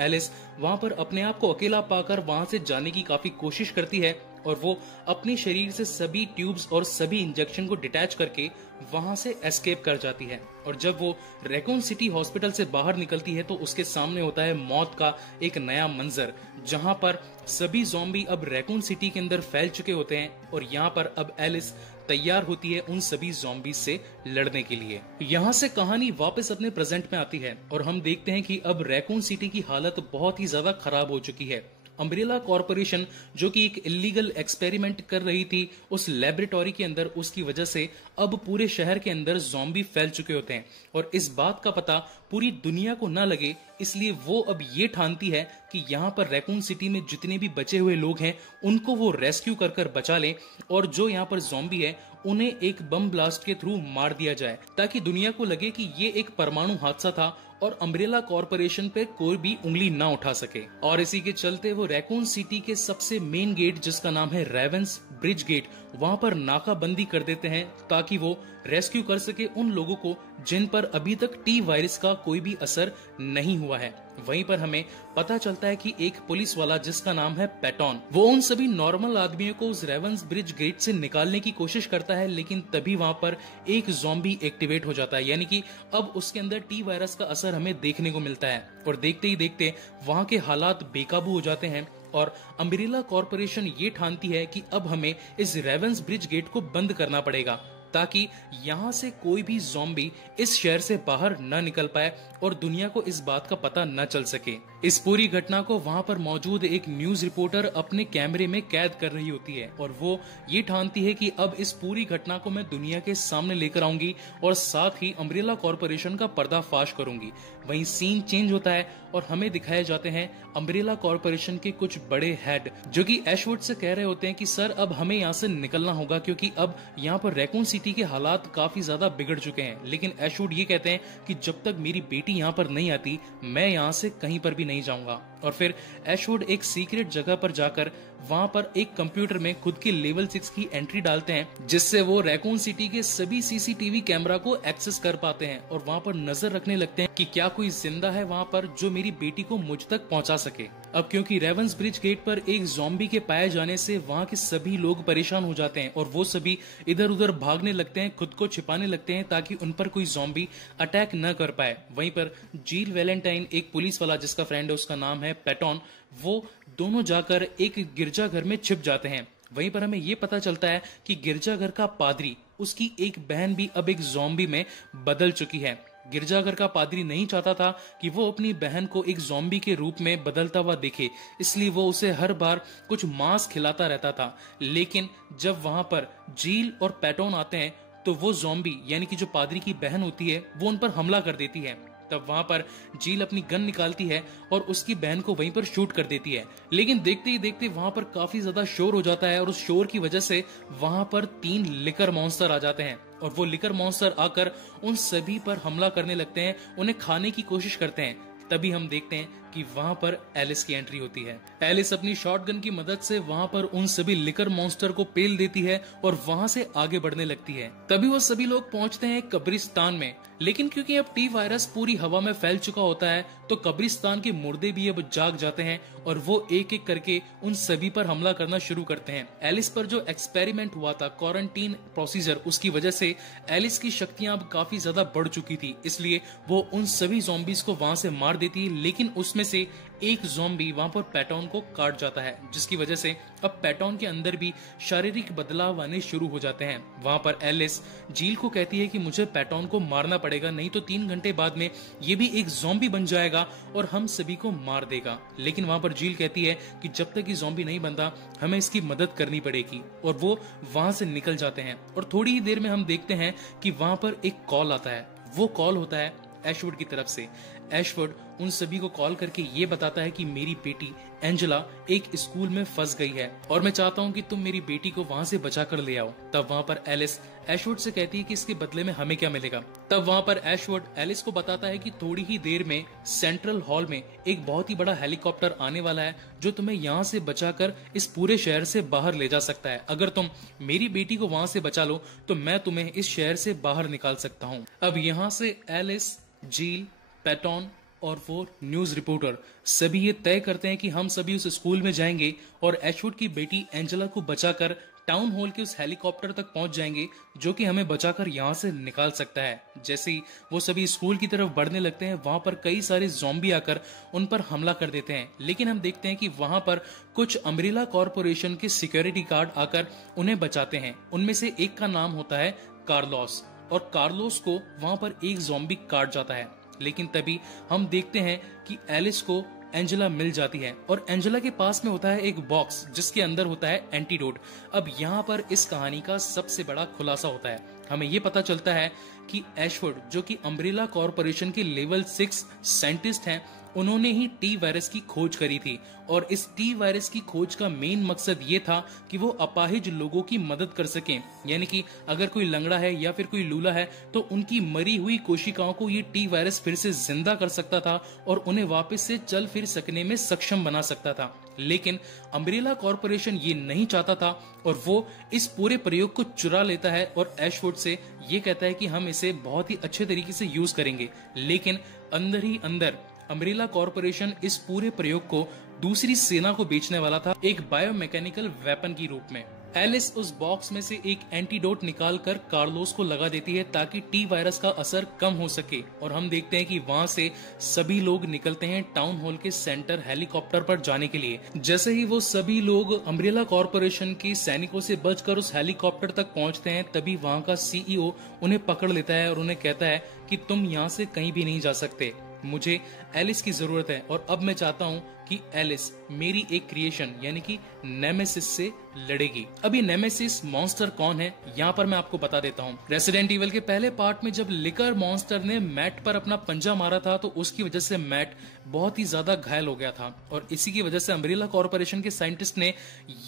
एलिस वहां पर अपने आप को अकेला पाकर वहां से जाने की काफी कोशिश करती है और वो अपने शरीर से सभी ट्यूब्स और सभी इंजेक्शन को डिटैच करके वहां से एस्केप कर जाती है। और जब वो रैकून सिटी हॉस्पिटल से बाहर निकलती है तो उसके सामने होता है मौत का एक नया मंजर, जहां पर सभी ज़ॉम्बी अब रैकून सिटी के अंदर फैल चुके होते हैं और यहाँ पर अब एलिस तैयार होती है उन सभी ज़ॉम्बी से लड़ने के लिए। यहाँ से कहानी वापस अपने प्रेजेंट में आती है और हम देखते हैं कि अब रैकून सिटी की हालत बहुत ही ज्यादा खराब हो चुकी है। अम्ब्रेला कॉरपोरेशन जो कि एक इलीगल एक्सपेरिमेंट कर रही थी उस लेबोरेटरी के अंदर, उसकी वजह से अब पूरे शहर के अंदर ज़ॉम्बी फैल चुके होते हैं और इस बात का पता पूरी दुनिया को न लगे, इसलिए वो अब ये ठानती है कि यहाँ पर रैकून सिटी में जितने भी बचे हुए लोग हैं उनको वो रेस्क्यू कर कर बचा लें और जो यहाँ पर ज़ॉम्बी है उन्हें एक बम ब्लास्ट के थ्रू मार दिया जाए ताकि दुनिया को लगे कि ये एक परमाणु हादसा था और अम्ब्रेला कॉरपोरेशन पे कोई भी उंगली ना उठा सके। और इसी के चलते वो रैकून सिटी के सबसे मेन गेट जिसका नाम है रेवेंस ब्रिज गेट, वहां पर नाकाबंदी कर देते हैं ताकि वो रेस्क्यू कर सके उन लोगों को जिन पर अभी तक टी वायरस का कोई भी असर नहीं हुआ है। वहीं पर हमें पता चलता है कि एक पुलिस वाला जिसका नाम है पैटॉन, वो उन सभी नॉर्मल आदमियों को उस रेवेंस ब्रिज गेट से निकालने की कोशिश करता है, लेकिन तभी वहां पर एक ज़ॉम्बी एक्टिवेट हो जाता है, यानी कि अब उसके अंदर टी वायरस का असर हमें देखने को मिलता है और देखते ही देखते वहां के हालात बेकाबू हो जाते हैं और अम्ब्रेला कॉरपोरेशन ये ठानती है कि अब हमें इस रेवेंस ब्रिज गेट को बंद करना पड़ेगा ताकि यहाँ से कोई भी ज़ॉम्बी इस शहर से बाहर न निकल पाए और दुनिया को इस बात का पता न चल सके। इस पूरी घटना को वहां पर मौजूद एक न्यूज रिपोर्टर अपने कैमरे में कैद कर रही होती है और वो ये ठानती है कि अब इस पूरी घटना को मैं दुनिया के सामने लेकर आऊंगी और साथ ही अम्ब्रेला कॉरपोरेशन का पर्दाफाश करूंगी। वहीं सीन चेंज होता है और हमें दिखाए जाते हैं अम्ब्रेला कॉरपोरेशन के कुछ बड़े हेड जो कि ऐशवुड से कह रहे होते हैं कि सर अब हमें यहाँ से निकलना होगा क्योंकि अब यहाँ पर रैकून सिटी के हालात काफी ज्यादा बिगड़ चुके हैं। लेकिन ऐशवुड ये कहते हैं कि जब तक मेरी बेटी यहाँ पर नहीं आती मैं यहाँ से कहीं पर भी नहीं जाऊंगा। और फिर ऐशवुड एक सीक्रेट जगह पर जाकर वहां पर एक कंप्यूटर में खुद की लेवल 6 की एंट्री डालते हैं जिससे वो रैकून सिटी के सभी सीसीटीवी कैमरा को एक्सेस कर पाते हैं और वहां पर नजर रखने लगते हैं कि क्या कोई जिंदा है वहां पर जो मेरी बेटी को मुझ तक पहुंचा सके। अब क्योंकि रेवेंस ब्रिज गेट पर एक ज़ॉम्बी के पाए जाने से वहां के सभी लोग परेशान हो जाते हैं और वो सभी इधर उधर भागने लगते हैं, खुद को छिपाने लगते हैं ताकि उन पर कोई ज़ॉम्बी अटैक न कर पाए। वहीं पर जील वैलेंटाइन एक पुलिस वाला जिसका फ्रेंड है उसका नाम है पैटॉन, वो दोनों जाकर एक गिरजाघर में छिप जाते हैं। वहीं पर हमें ये पता चलता है कि गिरजाघर का पादरी, उसकी एक बहन भी अब एक ज़ॉम्बी में बदल चुकी है। गिरजाघर का पादरी नहीं चाहता था कि वो अपनी बहन को एक ज़ॉम्बी के रूप में बदलता हुआ दिखे, इसलिए वो उसे हर बार कुछ मांस खिलाता रहता था। लेकिन जब वहां पर जील और पैटॉन आते हैं तो वो ज़ॉम्बी यानी कि जो पादरी की बहन होती है वो उन पर हमला कर देती है। तब वहां पर जील अपनी गन निकालती है और उसकी बहन को वहीं पर शूट कर देती है। लेकिन देखते ही देखते वहां पर काफी ज्यादा शोर हो जाता है और उस शोर की वजह से वहां पर 3 लिकर मॉन्स्टर आ जाते हैं और वो लिकर मॉन्स्टर आकर उन सभी पर हमला करने लगते हैं, उन्हें खाने की कोशिश करते हैं। तभी हम देखते हैं कि वहां पर एलिस की एंट्री होती है। एलिस अपनी शॉटगन की मदद से वहां पर उन सभी लिकर मॉन्स्टर को पेल देती है और वहां से आगे बढ़ने लगती है। तभी वो सभी लोग पहुंचते हैं कब्रिस्तान में, लेकिन क्योंकि अब टी वायरस पूरी हवा में फैल चुका होता है तो कब्रिस्तान के मुर्दे भी अब जाग जाते हैं और वो एक एक करके उन सभी पर हमला करना शुरू करते हैं। एलिस पर जो एक्सपेरिमेंट हुआ था क्वारंटीन प्रोसीजर, उसकी वजह से एलिस की शक्तियां अब काफी ज्यादा बढ़ चुकी थी, इसलिए वो उन सभी ज़ॉम्बीज को वहां से मार देती है। लेकिन उसमें से एक ज़ॉम्बी वहां पर पैटॉन को काट जाता है, जिसकी वजह से अब पैटॉन के अंदर भी शारीरिक बदलाव आने शुरू हो जाते हैं। वहां पर एलिस जील को कहती है कि मुझे पैटॉन को मारना पड़ेगा, नहीं तो 3 घंटे बाद में ये भी एक ज़ॉम्बी बन जाएगा और हम सभी को मार देगा। लेकिन वहां पर जील कहती है कि जब तक ये ज़ॉम्बी नहीं बनता हमें इसकी मदद करनी पड़ेगी और वो वहां से निकल जाते हैं। और थोड़ी ही देर में हम देखते हैं कि वहां पर एक कॉल आता है। वो कॉल होता है ऐशवुड की तरफ से। ऐशवुड उन सभी को कॉल करके ये बताता है कि मेरी बेटी एंजेला एक स्कूल में फंस गई है और मैं चाहता हूँ कि तुम मेरी बेटी को वहां से बचा कर ले आओ। तब वहां पर एलिस ऐशवुड से कहती है कि इसके बदले में हमें क्या मिलेगा। तब वहां पर ऐशवुड एलिस को बताता है कि थोड़ी ही देर में सेंट्रल हॉल में एक बहुत ही बड़ा हेलीकॉप्टर आने वाला है जो तुम्हें यहाँ से बचाकर इस पूरे शहर से बाहर ले जा सकता है। अगर तुम मेरी बेटी को वहां से बचा लो तो मैं तुम्हें इस शहर से बाहर निकाल सकता हूँ। अब यहाँ से एलिस, जील, पैटॉन, और वो न्यूज रिपोर्टर सभी ये तय करते हैं कि हम सभी उस स्कूल में जाएंगे और एशवुड की बेटी एंजेला को बचाकर टाउन हॉल के उस हेलीकॉप्टर तक पहुंच जाएंगे जो कि हमें बचाकर यहाँ से निकाल सकता है। जैसे ही वो सभी स्कूल की तरफ बढ़ने लगते हैं, वहां पर कई सारे ज़ॉम्बी आकर उन पर हमला कर देते हैं। लेकिन हम देखते हैं कि वहां पर कुछ अम्ब्रेला कॉरपोरेशन के सिक्योरिटी गार्ड आकर उन्हें बचाते हैं। उनमें से एक का नाम होता है कार्लोस, और कार्लोस को वहां पर एक ज़ॉम्बी काट जाता है। लेकिन तभी हम देखते हैं कि एलिस को एंजेला मिल जाती है और एंजेला के पास में होता है एक बॉक्स जिसके अंदर होता है एंटीडोट। अब यहाँ पर इस कहानी का सबसे बड़ा खुलासा होता है। हमें ये पता चलता है कि एशवुड, जो कि अम्ब्रेला कॉरपोरेशन के लेवल 6 साइंटिस्ट हैं, उन्होंने ही टी वायरस की खोज करी थी। और इस टी वायरस की खोज का मेन मकसद ये था कि वो अपाहिज लोगों की मदद कर सकें। यानी कि अगर कोई लंगड़ा है या फिर कोई लूला है तो उनकी मरी हुई कोशिकाओं को ये टी वायरस फिर से जिंदा कर सकता था और उन्हें वापस से चल फिर सकने में सक्षम बना सकता था। लेकिन अम्ब्रेला कॉरपोरेशन ये नहीं चाहता था और वो इस पूरे प्रयोग को चुरा लेता है और एशवुड से ये कहता है कि हम इसे बहुत ही अच्छे तरीके से यूज करेंगे। लेकिन अंदर ही अंदर अम्ब्रेला कॉरपोरेशन इस पूरे प्रयोग को दूसरी सेना को बेचने वाला था, एक बायोमैकेनिकल वेपन की रूप में। एलिस उस बॉक्स में से एक एंटीडोट निकालकर कार्लोस को लगा देती है ताकि टी वायरस का असर कम हो सके। और हम देखते हैं कि वहां से सभी लोग निकलते हैं टाउन हॉल के सेंटर हेलीकॉप्टर पर जाने के लिए। जैसे ही वो सभी लोग अम्ब्रेला कॉरपोरेशन के सैनिकों से बचकर उस हेलीकॉप्टर तक पहुंचते हैं, तभी वहां का सीईओ उन्हें पकड़ लेता है और उन्हें कहता है कि तुम यहाँ से कहीं भी नहीं जा सकते, मुझे एलिस की जरूरत है और अब मैं चाहता हूँ कि एलिस मेरी एक क्रिएशन यानी कि नेमेसिस से लड़ेगी। अब ये नेमेसिस मॉन्स्टर कौन है, यहाँ पर मैं आपको बता देता हूँ। रेसिडेंट इविल के पहले पार्ट में जब लिकर मॉन्स्टर ने मैट पर अपना पंजा मारा था तो उसकी वजह से मैट बहुत ही ज्यादा घायल हो गया था और इसी की वजह से अम्ब्रेला कॉरपोरेशन के साइंटिस्ट ने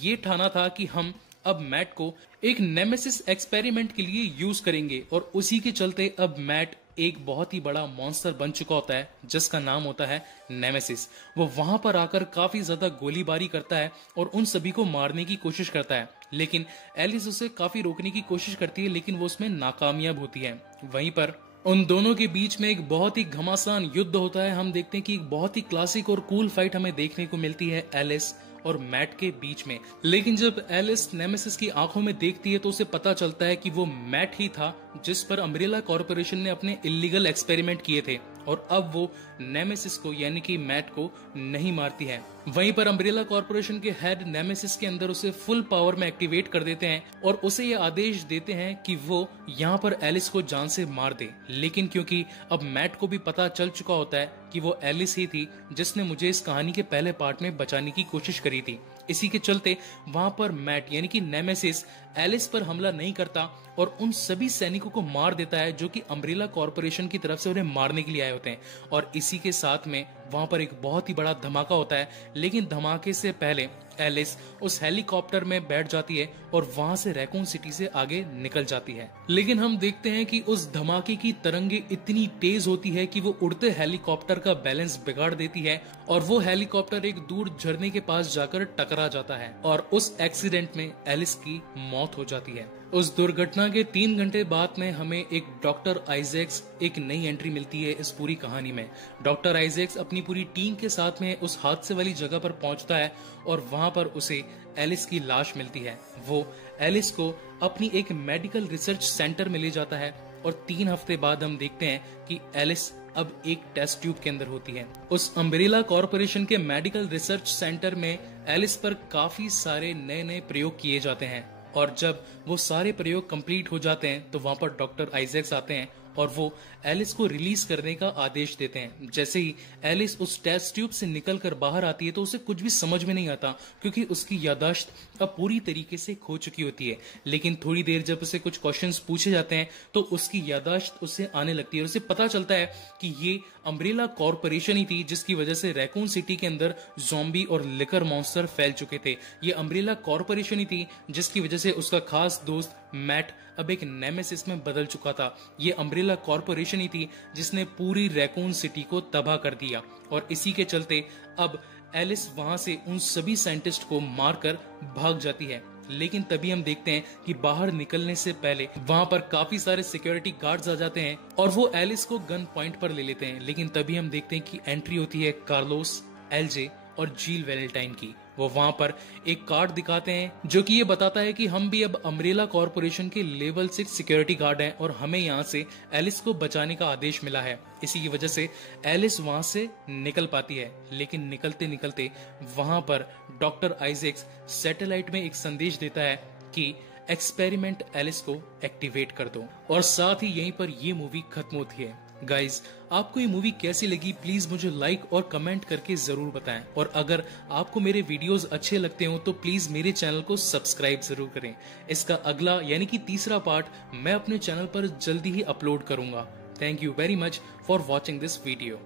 ये ठाना था कि हम अब मैट को एक नेमेसिस एक्सपेरिमेंट के लिए यूज करेंगे। और उसी के चलते अब मैट एक बहुत ही बड़ा मॉन्स्टर बन चुका होता है जिसका नाम होता है नेमेसिस। वो वहां पर आकर काफी ज्यादा गोलीबारी करता है और उन सभी को मारने की कोशिश करता है। लेकिन एलिस उसे काफी रोकने की कोशिश करती है, लेकिन वो उसमें नाकामयाब होती है। वहीं पर उन दोनों के बीच में एक बहुत ही घमासान युद्ध होता है। हम देखते हैं कि एक बहुत ही क्लासिक और कूल फाइट हमें देखने को मिलती है एलिस और मैट के बीच में। लेकिन जब एलिस नेमेसिस की आंखों में देखती है तो उसे पता चलता है कि वो मैट ही था जिस पर अम्ब्रेला कॉरपोरेशन ने अपने इलीगल एक्सपेरिमेंट किए थे और अब वो नेमेसिस को यानी कि मैट को नहीं मारती है। वहीं पर अम्ब्रेला कॉरपोरेशन के हेड नेमेसिस के अंदर उसे फुल पावर में एक्टिवेट कर देते हैं और उसे ये आदेश देते हैं कि वो यहाँ पर एलिस को जान से मार दे। लेकिन क्योंकि अब मैट को भी पता चल चुका होता है कि वो एलिस ही थी जिसने मुझे इस कहानी के पहले पार्ट में बचाने की कोशिश करी थी, इसी के चलते वहां पर मैट यानी कि नेमेसिस एलिस पर हमला नहीं करता और उन सभी सैनिकों को मार देता है जो कि अम्ब्रेला कॉरपोरेशन की तरफ से उन्हें मारने के लिए आए होते हैं। और इसी के साथ में वहां पर एक बहुत ही बड़ा धमाका होता है। लेकिन धमाके से पहले एलिस उस हेलीकॉप्टर में बैठ जाती है और वहां से रैकून सिटी से आगे निकल जाती है। लेकिन हम देखते हैं कि उस धमाके की तरंगे इतनी तेज होती है कि वो उड़ते हेलीकॉप्टर का बैलेंस बिगाड़ देती है और वो हेलीकॉप्टर एक दूर झरने के पास जाकर टकरा जाता है और उस एक्सीडेंट में एलिस की मौत हो जाती है। उस दुर्घटना के 3 घंटे बाद में हमें एक डॉक्टर आइजैक्स एक नई एंट्री मिलती है इस पूरी कहानी में। डॉक्टर आइजैक्स अपनी पूरी टीम के साथ में उस हादसे वाली जगह पर पहुंचता है और वहां पर उसे एलिस की लाश मिलती है। वो एलिस को अपनी एक मेडिकल रिसर्च सेंटर में ले जाता है और 3 हफ्ते बाद हम देखते हैं कि एलिस अब एक टेस्ट ट्यूब के अंदर होती है। उस अम्ब्रेला कॉरपोरेशन के मेडिकल रिसर्च सेंटर में एलिस पर काफी सारे नए नए प्रयोग किए जाते हैं और जब वो सारे प्रयोग कंप्लीट हो जाते हैं तो वहां पर डॉक्टर आइजैक्स आते हैं और वो एलिस को रिलीज करने का आदेश देते हैं। जैसे ही एलिस उस टेस्ट ट्यूब से निकलकर बाहर आती है तो उसे कुछ भी समझ में नहीं आता क्योंकि उसकी याददाश्त अब पूरी तरीके से खो चुकी होती है। लेकिन थोड़ी देर जब उसे कुछ क्वेश्चंस पूछे जाते हैं तो उसकी याददाश्त उससे आने लगती है और उसे पता चलता है कि ये अम्ब्रेला कॉरपोरेशन ही थी जिसकी वजह से रैकून सिटी के अंदर ज़ॉम्बी और लिकर मॉन्स्टर फैल चुके थे। ये अम्ब्रेला कॉरपोरेशन ही थी जिसकी वजह से उसका खास दोस्त मैट अब एक नेमेसिस में बदल चुका था। ये अम्ब्रेला कॉरपोरेशन ही थी जिसने पूरी रैकून सिटी को तबाह कर दिया और इसी के चलते अब एलिस वहां से उन सभी साइंटिस्ट को मारकर भाग जाती है। लेकिन तभी हम देखते हैं कि बाहर निकलने से पहले वहाँ पर काफी सारे सिक्योरिटी गार्ड्स आ जाते हैं और वो एलिस को गन पॉइंट पर ले लेते हैं। लेकिन तभी हम देखते हैं कि एंट्री होती है कार्लोस, एलजे और जील वैलेंटाइन की। वो वहां पर एक कार्ड दिखाते हैं जो कि ये बताता है कि हम भी अब अम्ब्रेला कॉर्पोरेशन के लेवल 6 सिक्योरिटी गार्ड हैं और हमें यहाँ से एलिस को बचाने का आदेश मिला है। इसी की वजह से एलिस वहां से निकल पाती है, लेकिन निकलते निकलते वहां पर डॉक्टर आइजैक्स सैटेलाइट में एक संदेश देता है कि एक्सपेरिमेंट एलिस को एक्टिवेट कर दो, और साथ ही यहीं पर ये मूवी खत्म होती है। गाइज, आपको ये मूवी कैसी लगी प्लीज मुझे लाइक और कमेंट करके जरूर बताएं, और अगर आपको मेरे वीडियोस अच्छे लगते हो तो प्लीज मेरे चैनल को सब्सक्राइब जरूर करें। इसका अगला यानी कि तीसरा पार्ट मैं अपने चैनल पर जल्दी ही अपलोड करूंगा। Thank you very much for watching this video.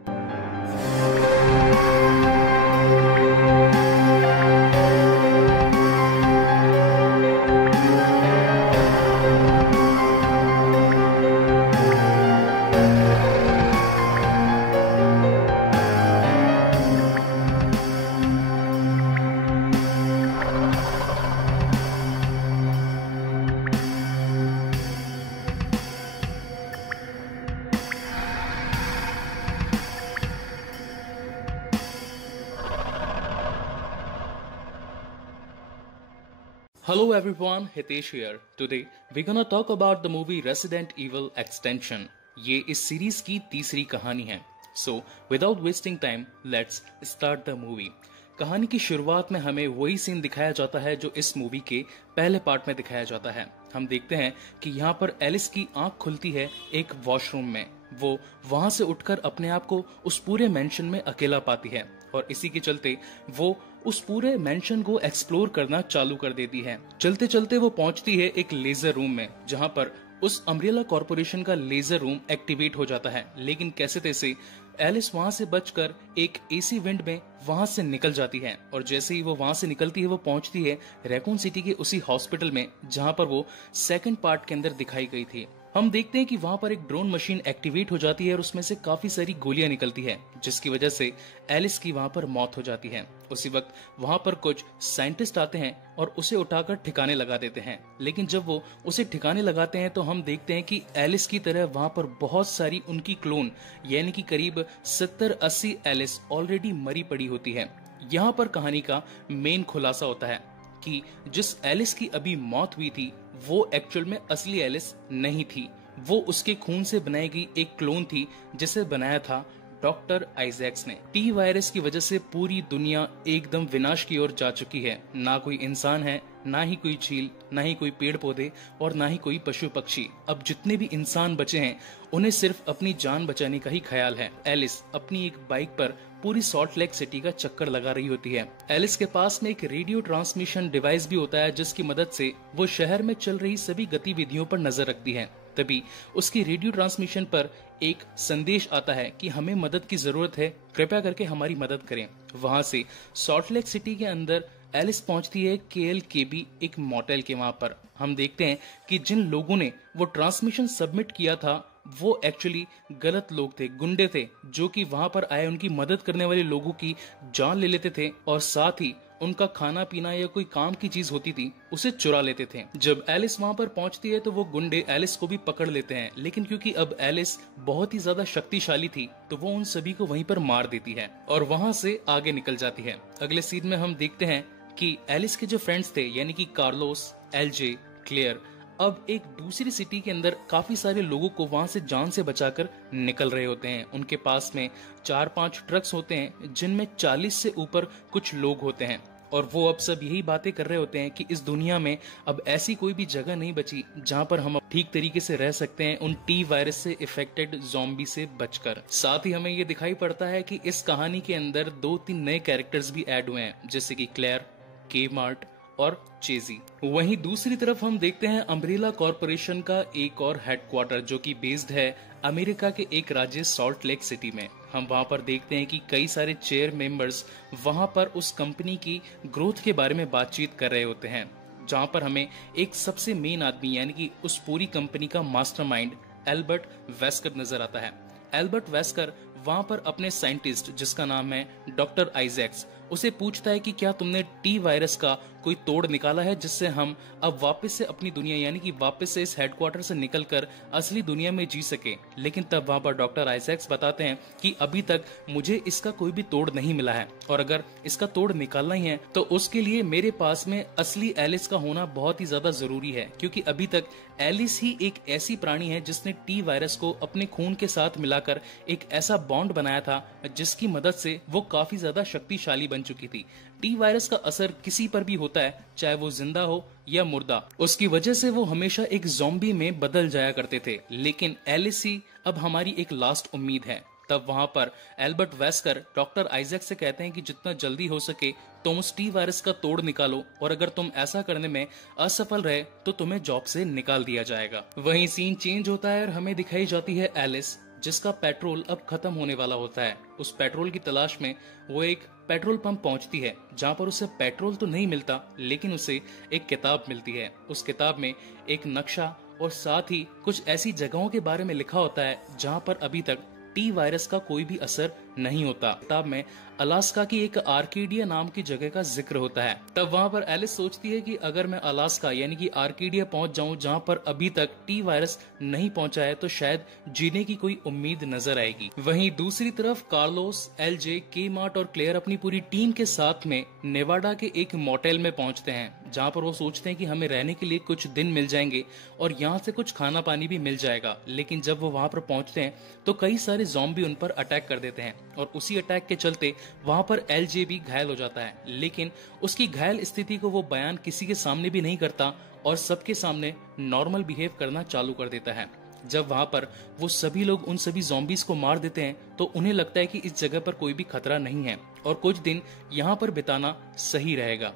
Hello everyone, Hitesh here. Today we're gonna talk about the movie Resident Evil Extension. ये इस सीरीज की तीसरी कहानी है। So without wasting time, let's start the movie. कहानी की शुरुआत में हमें वही सीन दिखाया जाता है जो इस मूवी के पहले पार्ट में दिखाया जाता है। हम देखते हैं कि यहाँ पर एलिस की आंख खुलती है एक वॉशरूम में। वो वहां से उठकर अपने आप को उस पूरे मेंशन में अकेला पाती है और इसी के चलते वो उस पूरे मेंशन को एक्सप्लोर करना चालू कर देती है। चलते चलते वो पहुंचती है एक लेजर रूम में, जहां पर उस अम्ब्रेला कॉर्पोरेशन का लेजर रूम एक्टिवेट हो जाता है। लेकिन कैसे तैसे एलिस वहां से बचकर एक एसी विंड में वहां से निकल जाती है, और जैसे ही वो वहां से निकलती है वो पहुंचती है रैकून सिटी के उसी हॉस्पिटल में जहां पर वो सेकंड पार्ट के अंदर दिखाई गई थी। हम देखते हैं कि वहां पर एक ड्रोन मशीन एक्टिवेट हो जाती है और उसमें से काफी सारी गोलियां निकलती है, जिसकी वजह से एलिस की वहां पर मौत हो जाती है। उसी वक्त वहां पर कुछ साइंटिस्ट आते हैं और उसे उठाकर ठिकाने लगा देते हैं। लेकिन जब वो उसे ठिकाने लगाते हैं तो हम देखते हैं कि एलिस की तरह वहां पर बहुत सारी उनकी क्लोन यानी कि करीब 70-80 एलिस ऑलरेडी मरी पड़ी होती है। यहाँ पर कहानी का मेन खुलासा होता है कि जिस एलिस की अभी मौत हुई थी वो एक्चुअल में असली एलिस नहीं थी। वो उसके खून से बनाई गई एक क्लोन थी जिसे बनाया था डॉक्टर आइजैक्स ने। टी वायरस की वजह से पूरी दुनिया एकदम विनाश की ओर जा चुकी है। ना कोई इंसान है, ना ही कोई झील, ना ही कोई पेड़ पौधे और ना ही कोई पशु पक्षी। अब जितने भी इंसान बचे हैं उन्हें सिर्फ अपनी जान बचाने का ही ख्याल है। एलिस अपनी एक बाइक पर पूरी सॉल्ट लेक सिटी का चक्कर लगा रही होती है। एलिस के पास में एक रेडियो ट्रांसमिशन डिवाइस भी होता है जिसकी मदद से वो शहर में चल रही सभी गतिविधियों पर नजर रखती है। तभी उसकी रेडियो ट्रांसमिशन पर एक संदेश आता है कि हमें मदद की जरूरत है, कृपया करके हमारी मदद करें। वहां से सॉल्ट लेक सिटी के अंदर एलिस पहुंचती है KLKB एक मोटेल के वहां पर। हम देखते हैं कि जिन लोगों ने वो ट्रांसमिशन सबमिट किया था वो एक्चुअली गलत लोग थे, गुंडे थे, जो कि वहां पर आए उनकी मदद करने वाले लोगों की जान ले लेते थे और साथ ही उनका खाना पीना या कोई काम की चीज होती थी उसे चुरा लेते थे। जब एलिस वहां पर पहुंचती है तो वो गुंडे एलिस को भी पकड़ लेते हैं, लेकिन क्योंकि अब एलिस बहुत ही ज्यादा शक्तिशाली थी तो वो उन सभी को वहीं पर मार देती है और वहां से आगे निकल जाती है। अगले सीन में हम देखते हैं कि एलिस के जो फ्रेंड्स थे यानी कि कार्लोस, LJ, क्लेयर अब एक दूसरी सिटी के अंदर काफी सारे लोगों को वहां से जान से बचाकर निकल रहे होते हैं। उनके पास में 4-5 ट्रक्स होते हैं जिनमें 40 से ऊपर कुछ लोग होते हैं और वो अब सब यही बातें कर रहे होते हैं कि इस दुनिया में अब ऐसी कोई भी जगह नहीं बची जहां पर हम ठीक तरीके से रह सकते हैं उन टी वायरस से इफेक्टेड ज़ॉम्बी से बचकर। साथ ही हमें ये दिखाई पड़ता है कि इस कहानी के अंदर 2-3 नए कैरेक्टर्स भी ऐड हुए हैं, जैसे कि क्लेयर, Kmart और चेजी। वहीं दूसरी तरफ हम देखते हैं अम्ब्रेला कॉर्पोरेशन का एक और हेडक्वार्टर जो कि बेस्ड है अमेरिका के एक राज्य सॉल्ट लेक सिटी में। हम वहां पर देखते हैं कि कई सारे चेयर मेंबर्स वहां पर उस कंपनी की ग्रोथ के बारे में बातचीत कर रहे होते हैं, जहां पर हमें एक सबसे मेन आदमी यानी कि उस पूरी कंपनी का मास्टरमाइंड एल्बर्ट वेस्कर नजर आता है। एल्बर्ट वेस्कर वहां पर अपने साइंटिस्ट जिसका नाम है डॉक्टर आइजैक्स उसे पूछता है कि क्या तुमने टी वायरस का कोई तोड़ निकाला है जिससे हम अब वापस से अपनी दुनिया यानी कि वापस से इस हेडक्वार्टर से निकलकर असली दुनिया में जी सके। लेकिन तब वहां पर डॉक्टर आइजैक्स बताते हैं कि अभी तक मुझे इसका कोई भी तोड़ नहीं मिला है, और अगर इसका तोड़ निकालना ही है तो उसके लिए मेरे पास में असली एलिस का होना बहुत ही ज्यादा जरूरी है, क्योंकि अभी तक एलिस ही एक ऐसी प्राणी है जिसने टी वायरस को अपने खून के साथ मिलाकर एक ऐसा बॉन्ड बनाया था जिसकी मदद से वो काफी ज्यादा शक्तिशाली बन चुकी थी। टी वायरस का असर किसी पर भी होता है, चाहे वो जिंदा हो या मुर्दा, उसकी वजह से वो हमेशा एक ज़ॉम्बी में बदल जाया करते थे। लेकिन एलिस ही अब हमारी एक लास्ट उम्मीद है। तब वहां पर एल्बर्ट वेस्कर डॉक्टर आइजैक से कहते हैं कि जितना जल्दी हो सके तुम उस टी वायरस का तोड़ निकालो, और अगर तुम ऐसा करने में असफल रहे तो तुम्हें जॉब से निकाल दिया जाएगा। वहीं सीन चेंज होता है और हमें दिखाई जाती है एलिस, जिसका पेट्रोल अब खत्म होने वाला होता है। उस पेट्रोल की तलाश में वो एक पेट्रोल पंप पहुंचती है, जहां पर उसे पेट्रोल तो नहीं मिलता, लेकिन उसे एक किताब मिलती है। उस किताब में एक नक्शा और साथ ही कुछ ऐसी जगहों के बारे में लिखा होता है जहां पर अभी तक टी वायरस का कोई भी असर नहीं होता। किताब में अलास्का की एक आर्केडिया नाम की जगह का जिक्र होता है। तब वहां पर एलिस सोचती है कि अगर मैं अलास्का यानी कि आर्केडिया पहुंच जाऊं जहां पर अभी तक टी वायरस नहीं पहुंचा है तो शायद जीने की कोई उम्मीद नजर आएगी। वहीं दूसरी तरफ कार्लोस, एलजे, के मार्ट और क्लेयर अपनी पूरी टीम के साथ में नेवाडा के एक मोटेल में पहुंचते हैं, जहां पर वो सोचते हैं कि हमें रहने के लिए कुछ दिन मिल जाएंगे और यहाँ से कुछ खाना पानी भी मिल जाएगा। लेकिन जब वो वहां पर पहुंचते हैं तो कई सारे ज़ॉम्बी उन पर अटैक कर देते हैं, और उसी अटैक के चलते वहां पर एलजे भी घायल हो जाता है। लेकिन उसकी घायल स्थिति को वो बयान किसी के सामने भी नहीं करता और सबके सामने नॉर्मल बिहेव करना चालू कर देता है। जब वहां पर वो सभी लोग उन सभी ज़ॉम्बीज को मार देते हैं तो उन्हें लगता है कि इस जगह पर कोई भी खतरा नहीं है और कुछ दिन यहाँ पर बिताना सही रहेगा।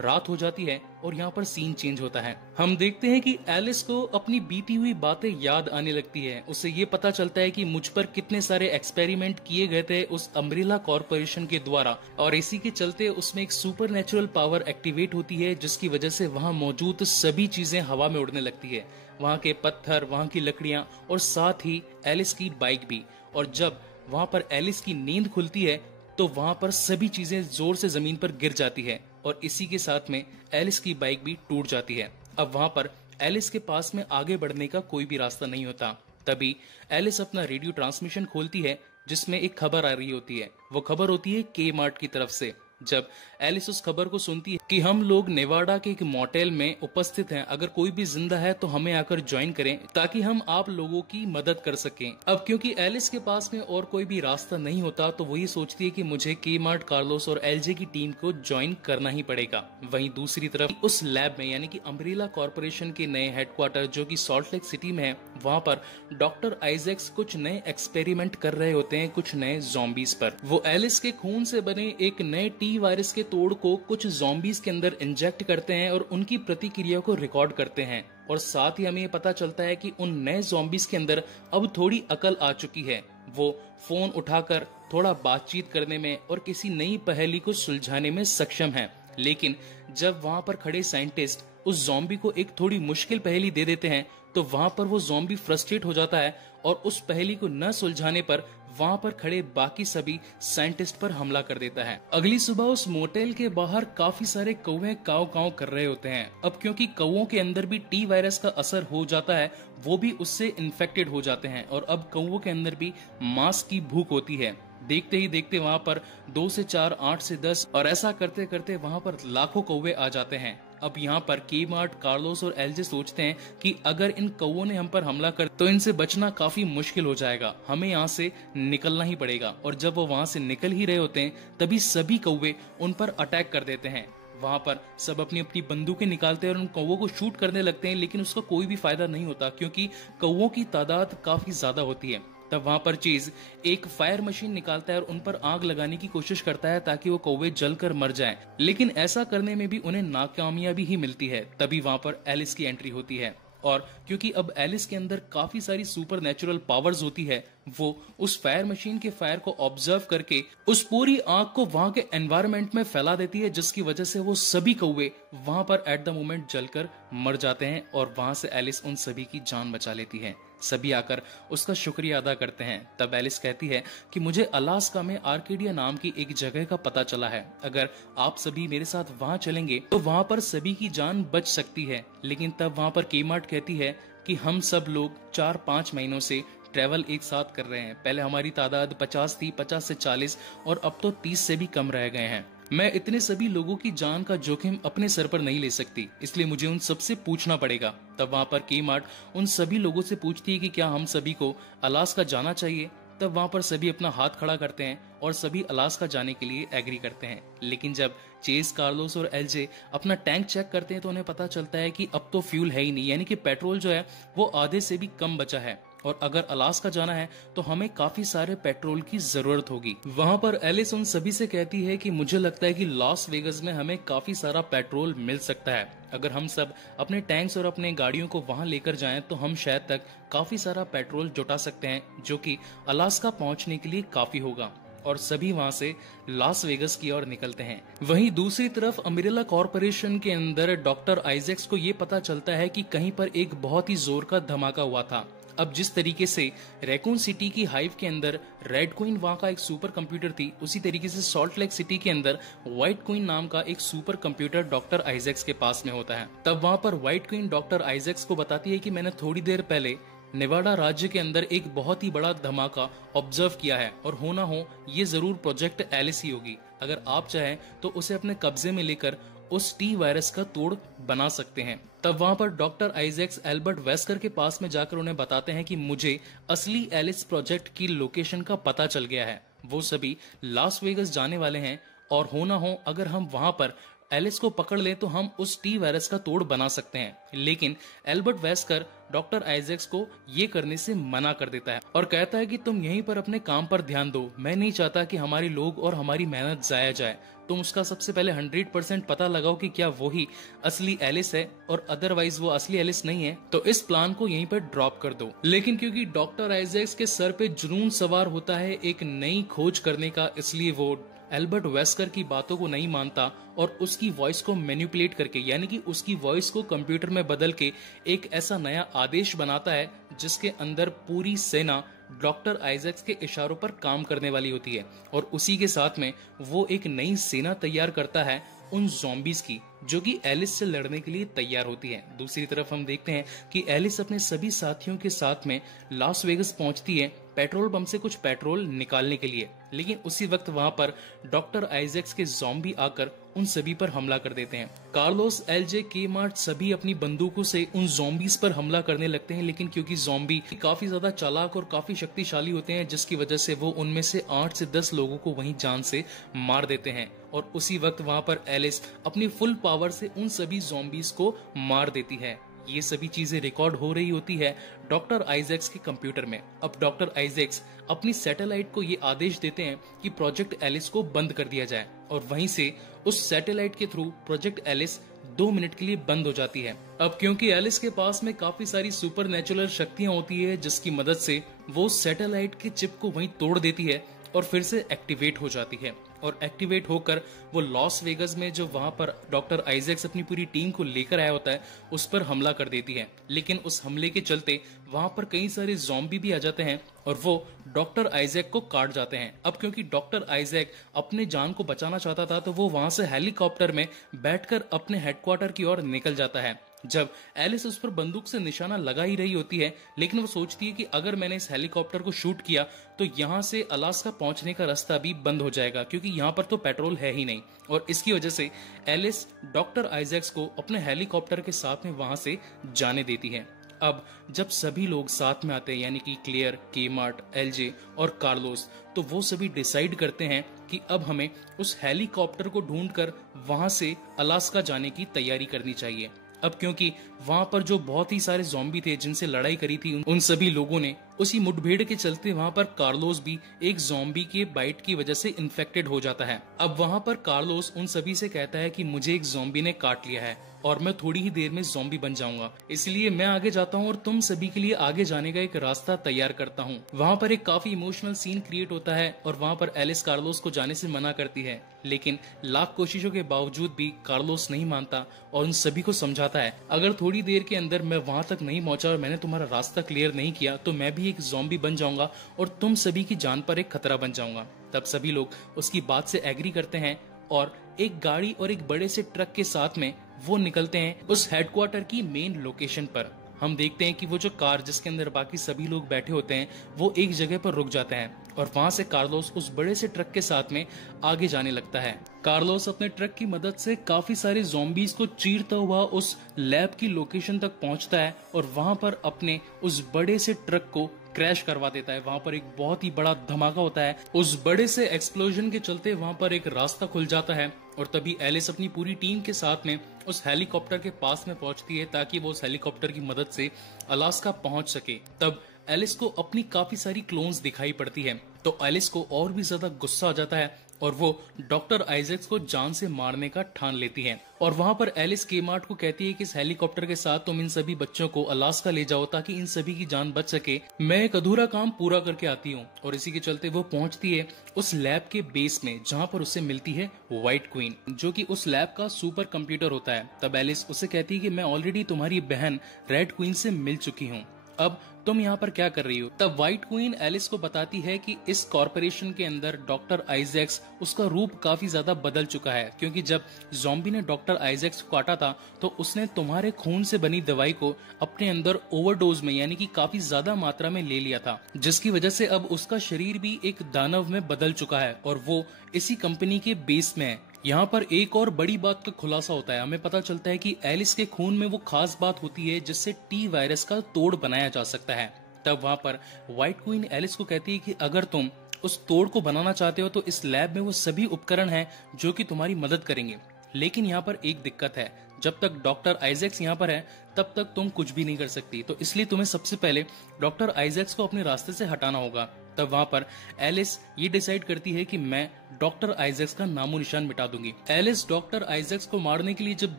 रात हो जाती है और यहाँ पर सीन चेंज होता है। हम देखते हैं कि एलिस को अपनी बीती हुई बातें याद आने लगती है। उसे ये पता चलता है कि मुझ पर कितने सारे एक्सपेरिमेंट किए गए थे उस अम्ब्रेला कॉर्पोरेशन के द्वारा, और इसी के चलते उसमें एक सुपर नेचुरल पावर एक्टिवेट होती है, जिसकी वजह से वहाँ मौजूद सभी चीजें हवा में उड़ने लगती है। वहाँ के पत्थर, वहाँ की लकड़ियाँ और साथ ही एलिस की बाइक भी। और जब वहाँ पर एलिस की नींद खुलती है तो वहां पर सभी चीजें जोर से जमीन पर गिर जाती है और इसी के साथ में एलिस की बाइक भी टूट जाती है। अब वहां पर एलिस के पास में आगे बढ़ने का कोई भी रास्ता नहीं होता। तभी एलिस अपना रेडियो ट्रांसमिशन खोलती है, जिसमें एक खबर आ रही होती है। वो खबर होती है के मार्ट की तरफ से। जब एलिस उस खबर को सुनती है कि हम लोग नेवाडा के एक मोटेल में उपस्थित हैं, अगर कोई भी जिंदा है तो हमें आकर ज्वाइन करें ताकि हम आप लोगों की मदद कर सकें। अब क्योंकि एलिस के पास में और कोई भी रास्ता नहीं होता तो वो ये सोचती है कि मुझे के मार्ट, कार्लोस और एलजे की टीम को ज्वाइन करना ही पड़ेगा। वहीं दूसरी तरफ उस लैब में यानी कि अम्ब्रेला कॉर्पोरेशन के नए हेडक्वार्टर जो कि सॉल्ट लेक सिटी में है, वहाँ पर डॉक्टर आइजैक्स कुछ नए एक्सपेरिमेंट कर रहे होते हैं कुछ नए ज़ॉम्बीज पर। वो एलिस के खून से बने एक नए टी वायरस के तोड़ को कुछ ज़ॉम्बीज के अंदर इंजेक्ट करते हैं और उनकी प्रतिक्रिया को रिकॉर्ड करते हैं। और साथ ही हमें पता चलता है कि उन नए ज़ॉम्बीज के अंदर अब थोड़ी अकल आ चुकी है। वो फोन उठाकर थोड़ा बातचीत करने में और किसी नई पहेली को सुलझाने में सक्षम है। लेकिन जब वहां पर खड़े साइंटिस्ट उस ज़ॉम्बी को एक थोड़ी मुश्किल पहेली दे देते हैं तो वहां पर वो ज़ॉम्बी फ्रस्ट्रेट हो जाता है और उस पहेली को न सुलझाने पर वहां पर खड़े बाकी सभी साइंटिस्ट पर हमला कर देता है। अगली सुबह उस मोटेल के बाहर काफी सारे कौवे काव काव कर रहे होते हैं। अब क्योंकि कौवों के अंदर भी टी वायरस का असर हो जाता है, वो भी उससे इन्फेक्टेड हो जाते हैं और अब कौवों के अंदर भी मांस की भूख होती है। देखते ही देखते वहां पर 2 से 4, 8 से 10 और ऐसा करते करते वहां पर लाखों कौवे आ जाते हैं। अब यहाँ पर के मार्ट, कार्लोस और एलजे सोचते हैं कि अगर इन कौवों ने हम पर हमला कर तो इनसे बचना काफी मुश्किल हो जाएगा, हमें यहाँ से निकलना ही पड़ेगा। और जब वो वहां से निकल ही रहे होते हैं तभी सभी कौवे उन पर अटैक कर देते हैं। वहां पर सब अपनी अपनी बंदूकें निकालते हैं और उन कौवों को शूट करने लगते हैं, लेकिन उसका कोई भी फायदा नहीं होता क्योंकि कौवों की तादाद काफी ज्यादा होती है। तब वहां पर चीज एक फायर मशीन निकालता है और उन पर आग लगाने की कोशिश करता है ताकि वो कौवे जलकर मर जाएं। लेकिन ऐसा करने में भी उन्हें नाकामयाबी ही मिलती है। तभी वहां पर एलिस की एंट्री होती है और क्योंकि अब एलिस के अंदर काफी सारी सुपर नेचुरल पावर्स होती है, वो उस फायर मशीन के फायर को ऑब्जर्व करके उस पूरी आग को वहां के एनवायरनमेंट में फैला देती है, जिसकी वजह से वो सभी कौवे वहां पर एट द मोमेंट जलकर मर जाते हैं और वहां से एलिस उन सभी की जान बचा लेती है। सभी आकर उसका शुक्रिया अदा करते हैं। तब एलिस कहती है कि मुझे अलास्का में आर्केडिया नाम की एक जगह का पता चला है, अगर आप सभी मेरे साथ वहां चलेंगे तो वहां पर सभी की जान बच सकती है। लेकिन तब वहां पर केमार्ट कहती है कि हम सब लोग 4-5 महीनों से ट्रेवल एक साथ कर रहे हैं। पहले हमारी तादाद 50 थी, 50 से 40 और अब तो 30 से भी कम रह गए हैं। मैं इतने सभी लोगों की जान का जोखिम अपने सर पर नहीं ले सकती, इसलिए मुझे उन सबसे पूछना पड़ेगा। तब वहां पर केमार्ट उन सभी लोगों से पूछती है कि क्या हम सभी को अलास्का जाना चाहिए। तब वहां पर सभी अपना हाथ खड़ा करते हैं और सभी अलास्का जाने के लिए एग्री करते हैं। लेकिन जब चेस, कार्लोस और एलजे अपना टैंक चेक करते हैं तो उन्हें पता चलता है कि अब तो फ्यूल है ही नहीं, यानी कि पेट्रोल जो है वो आधे से भी कम बचा है और अगर अलास्का जाना है तो हमें काफी सारे पेट्रोल की जरूरत होगी। वहां पर एलिस उन सभी से कहती है कि मुझे लगता है कि लॉस वेगस में हमें काफी सारा पेट्रोल मिल सकता है। अगर हम सब अपने टैंक्स और अपने गाड़ियों को वहां लेकर जाएं तो हम शायद तक काफी सारा पेट्रोल जुटा सकते हैं, जो कि अलास्का पहुंचने के लिए काफी होगा। और सभी वहां से लास वेगस की ओर निकलते हैं। वहीं दूसरी तरफ अम्ब्रेला कॉरपोरेशन के अंदर डॉक्टर आइजैक्स को ये पता चलता है कि कहीं पर एक बहुत ही जोर का धमाका हुआ था। अब जिस तरीके से रैकून सिटी की हाइव के अंदर रेड क्वीन वहां का एक सुपर कंप्यूटर थी, उसी तरीके से सॉल्ट लेक सिटी के अंदर व्हाइट क्वीन नाम का एक सुपर कंप्यूटर डॉक्टर आइजैक्स के पास में होता है। तब वहां पर व्हाइट क्वीन डॉक्टर आइजैक्स को बताती है कि मैंने थोड़ी देर पहले नेवाडा राज्य के अंदर एक बहुत ही बड़ा धमाका ऑब्जर्व किया है और होना हो ये जरूर प्रोजेक्ट एलिस ही होगी। अगर आप चाहें तो उसे अपने कब्जे में लेकर उस टी वायरस का तोड़ बना सकते हैं। तब वहां पर डॉक्टर आइजैक्स एल्बर्ट वेस्कर के पास में जाकर उन्हें बताते हैं कि मुझे असली एलिस प्रोजेक्ट की लोकेशन का पता चल गया है। वो सभी लास वेगस जाने वाले हैं और होना हो अगर हम वहां पर एलिस को पकड़ ले तो हम उस टी वायरस का तोड़ बना सकते हैं। लेकिन एल्बर्ट वेस्कर डॉक्टर आइजैक्स को ये करने से मना कर देता है और कहता है कि तुम यहीं पर अपने काम पर ध्यान दो, मैं नहीं चाहता कि हमारे लोग और हमारी मेहनत जाया जाए। तुम उसका सबसे पहले 100% पता लगाओ कि क्या वही असली एलिस है और अदरवाइज वो असली एलिस नहीं है तो इस प्लान को यहीं पर ड्रॉप कर दो। लेकिन क्योंकि डॉक्टर आइजैक्स के सर पे जुनून सवार होता है एक नई खोज करने का, इसलिए वो एल्बर्ट वेस्कर की बातों को नहीं मानता और उसकी वॉइस को मैनिपुलेट करके, यानी कि उसकी वॉइस को कंप्यूटर में बदल के एक ऐसा नया आदेश बनाता है जिसके अंदर पूरी सेना डॉक्टर आइजैक्स के इशारों पर काम करने वाली होती है। और उसी के साथ में वो एक नई सेना तैयार करता है उन ज़ॉम्बीज की जो कि एलिस से लड़ने के लिए तैयार होती है। दूसरी तरफ हम देखते हैं कि एलिस अपने सभी साथियों के साथ में लास वेगस पहुंचती है पेट्रोल पंप से कुछ पेट्रोल निकालने के लिए। लेकिन उसी वक्त वहां पर डॉक्टर आइजैक्स के ज़ॉम्बी आकर उन सभी पर हमला कर देते हैं। कार्लोस, एलजे, केमार्ट सभी अपनी बंदूकों से उन ज़ॉम्बीज पर हमला करने लगते हैं। लेकिन क्योंकि ज़ॉम्बी काफी ज्यादा चालाक और काफी शक्तिशाली होते हैं, जिसकी वजह से वो उनमें से 8 से 10 लोगों को वहीं जान से मार देते हैं। और उसी वक्त वहां पर एलिस अपनी फुल पावर से उन सभी ज़ॉम्बीज को मार देती है। ये सभी चीजें रिकॉर्ड हो रही होती है डॉक्टर आइजैक्स के कंप्यूटर में। अब डॉक्टर आइजैक्स अपनी सैटेलाइट को ये आदेश देते हैं कि प्रोजेक्ट एलिस को बंद कर दिया जाए और वहीं से उस सैटेलाइट के थ्रू प्रोजेक्ट एलिस 2 मिनट के लिए बंद हो जाती है। अब क्योंकि एलिस के पास में काफी सारी सुपर नेचुरल शक्तियां होती है जिसकी मदद से वो सैटेलाइट के चिप को वहीं तोड़ देती है और फिर से एक्टिवेट हो जाती है। और एक्टिवेट होकर वो लॉस वेगस में जो वहां पर डॉक्टर आइजैक्स अपनी पूरी टीम को लेकर आया होता है उस पर हमला कर देती है। लेकिन उस हमले के चलते वहां पर कई सारे ज़ॉम्बी भी आ जाते हैं और वो डॉक्टर आइजैक को काट जाते हैं। अब क्योंकि डॉक्टर आइजैक अपने जान को बचाना चाहता था तो वो वहां से हेलीकॉप्टर में बैठकर अपने हेडक्वार्टर की ओर निकल जाता है। जब एलिस उस पर बंदूक से निशाना लगा ही रही होती है, लेकिन वो सोचती है कि अगर मैंने इस हेलीकॉप्टर को शूट किया तो यहाँ से अलास्का पहुंचने का रास्ता भी बंद हो जाएगा क्योंकि यहाँ पर तो पेट्रोल है ही नहीं। और इसकी वजह से एलिस डॉक्टर आइजैक्स को अपने हेलीकॉप्टर के साथ में वहां से जाने देती है। अब जब सभी लोग साथ में आते हैं, यानी कि क्लियर, केमार्ट, एलजे और कार्लोस, तो वो सभी डिसाइड करते हैं कि अब हमें उस हेलीकॉप्टर को ढूंढकर वहां से अलास्का जाने की तैयारी करनी चाहिए। अब क्योंकि वहां पर जो बहुत ही सारे ज़ॉम्बी थे जिनसे लड़ाई करी थी, उन सभी लोगों ने उसी मुठभेड़ के चलते वहाँ पर कार्लोस भी एक ज़ॉम्बी के बाइट की वजह से इन्फेक्टेड हो जाता है। अब वहाँ पर कार्लोस उन सभी से कहता है कि मुझे एक ज़ॉम्बी ने काट लिया है और मैं थोड़ी ही देर में ज़ॉम्बी बन जाऊंगा, इसलिए मैं आगे जाता हूँ और तुम सभी के लिए आगे जाने का एक रास्ता तैयार करता हूँ। वहाँ पर एक काफी इमोशनल सीन क्रिएट होता है और वहाँ पर एलिस कार्लोस को जाने से मना करती है, लेकिन लाख कोशिशों के बावजूद भी कार्लोस नहीं मानता और उन सभी को समझाता है अगर थोड़ी देर के अंदर मैं वहां तक नहीं पहुंचा और मैंने तुम्हारा रास्ता क्लियर नहीं किया तो मैं भी एक ज़ॉम्बी बन जाऊंगा और तुम सभी की जान पर एक खतरा बन जाऊंगा। तब सभी लोग उसकी बात से एग्री करते हैं और एक गाड़ी और एक बड़े से ट्रक के साथ में वो निकलते हैं उस हेडक्वार्टर की मेन लोकेशन पर। हम देखते हैं कि वो जो कार जिसके अंदर बाकी सभी लोग बैठे होते हैं वो एक जगह पर रुक जाते हैं और वहां से कार्लोस उस बड़े से ट्रक के साथ में आगे जाने लगता है। कार्लोस अपने ट्रक की मदद से काफी सारे ज़ॉम्बीज को चीरता हुआ उस लैब की लोकेशन तक पहुंचता है और वहां पर अपने उस बड़े से ट्रक को क्रैश करवा देता है। वहां पर एक बहुत ही बड़ा धमाका होता है। उस बड़े से एक्सप्लोजन के चलते वहां पर एक रास्ता खुल जाता है और तभी एलिस अपनी पूरी टीम के साथ में उस हेलीकॉप्टर के पास में पहुंचती है ताकि वो उस हेलीकॉप्टर की मदद से अलास्का पहुंच सके। तब एलिस को अपनी काफी सारी क्लोन्स दिखाई पड़ती है तो एलिस को और भी ज्यादा गुस्सा आ जाता है और वो डॉक्टर आइजैक्स को जान से मारने का ठान लेती है। और वहां पर एलिस केमार्ट को कहती है कि इस हेलीकॉप्टर के साथ तुम इन सभी बच्चों को अलास्का ले जाओ ताकि इन सभी की जान बच सके, मैं एक अधूरा काम पूरा करके आती हूँ। और इसी के चलते वो पहुंचती है उस लैब के बेस में जहाँ पर उसे मिलती है व्हाइट क्वीन जो कि उस लैब का सुपर कंप्यूटर होता है। तब एलिस उसे कहती है कि मैं ऑलरेडी तुम्हारी बहन रेड क्वीन से मिल चुकी हूँ, अब तुम यहाँ पर क्या कर रही हो। तब व्हाइट क्वीन एलिस को बताती है कि इस कॉर्पोरेशन के अंदर डॉक्टर आइजैक्स उसका रूप काफी ज्यादा बदल चुका है क्योंकि जब ज़ॉम्बी ने डॉक्टर आइजैक्स को काटा था तो उसने तुम्हारे खून से बनी दवाई को अपने अंदर ओवरडोज में यानी कि काफी ज्यादा मात्रा में ले लिया था, जिसकी वजह से अब उसका शरीर भी एक दानव में बदल चुका है और वो इसी कंपनी के बेस में है। यहाँ पर एक और बड़ी बात का खुलासा होता है। हमें पता चलता है कि एलिस के खून में वो खास बात होती है जिससे टी वायरस का तोड़ बनाया जा सकता है। तब वहां पर व्हाइट क्वीन एलिस को कहती है कि अगर तुम उस तोड़ को बनाना चाहते हो तो इस लैब में वो सभी उपकरण हैं जो कि तुम्हारी मदद करेंगे, लेकिन यहाँ पर एक दिक्कत है, जब तक डॉक्टर आइजैक्स यहाँ पर है तब तक तुम कुछ भी नहीं कर सकती, तो इसलिए तुम्हें सबसे पहले डॉक्टर आइजैक्स को अपने रास्ते से हटाना होगा। तब वहां पर एलिस ये डिसाइड करती है कि मैं डॉक्टर आइजैक्स का नामो निशान मिटा दूंगी। एलिस डॉक्टर आइजैक्स को मारने के लिए जब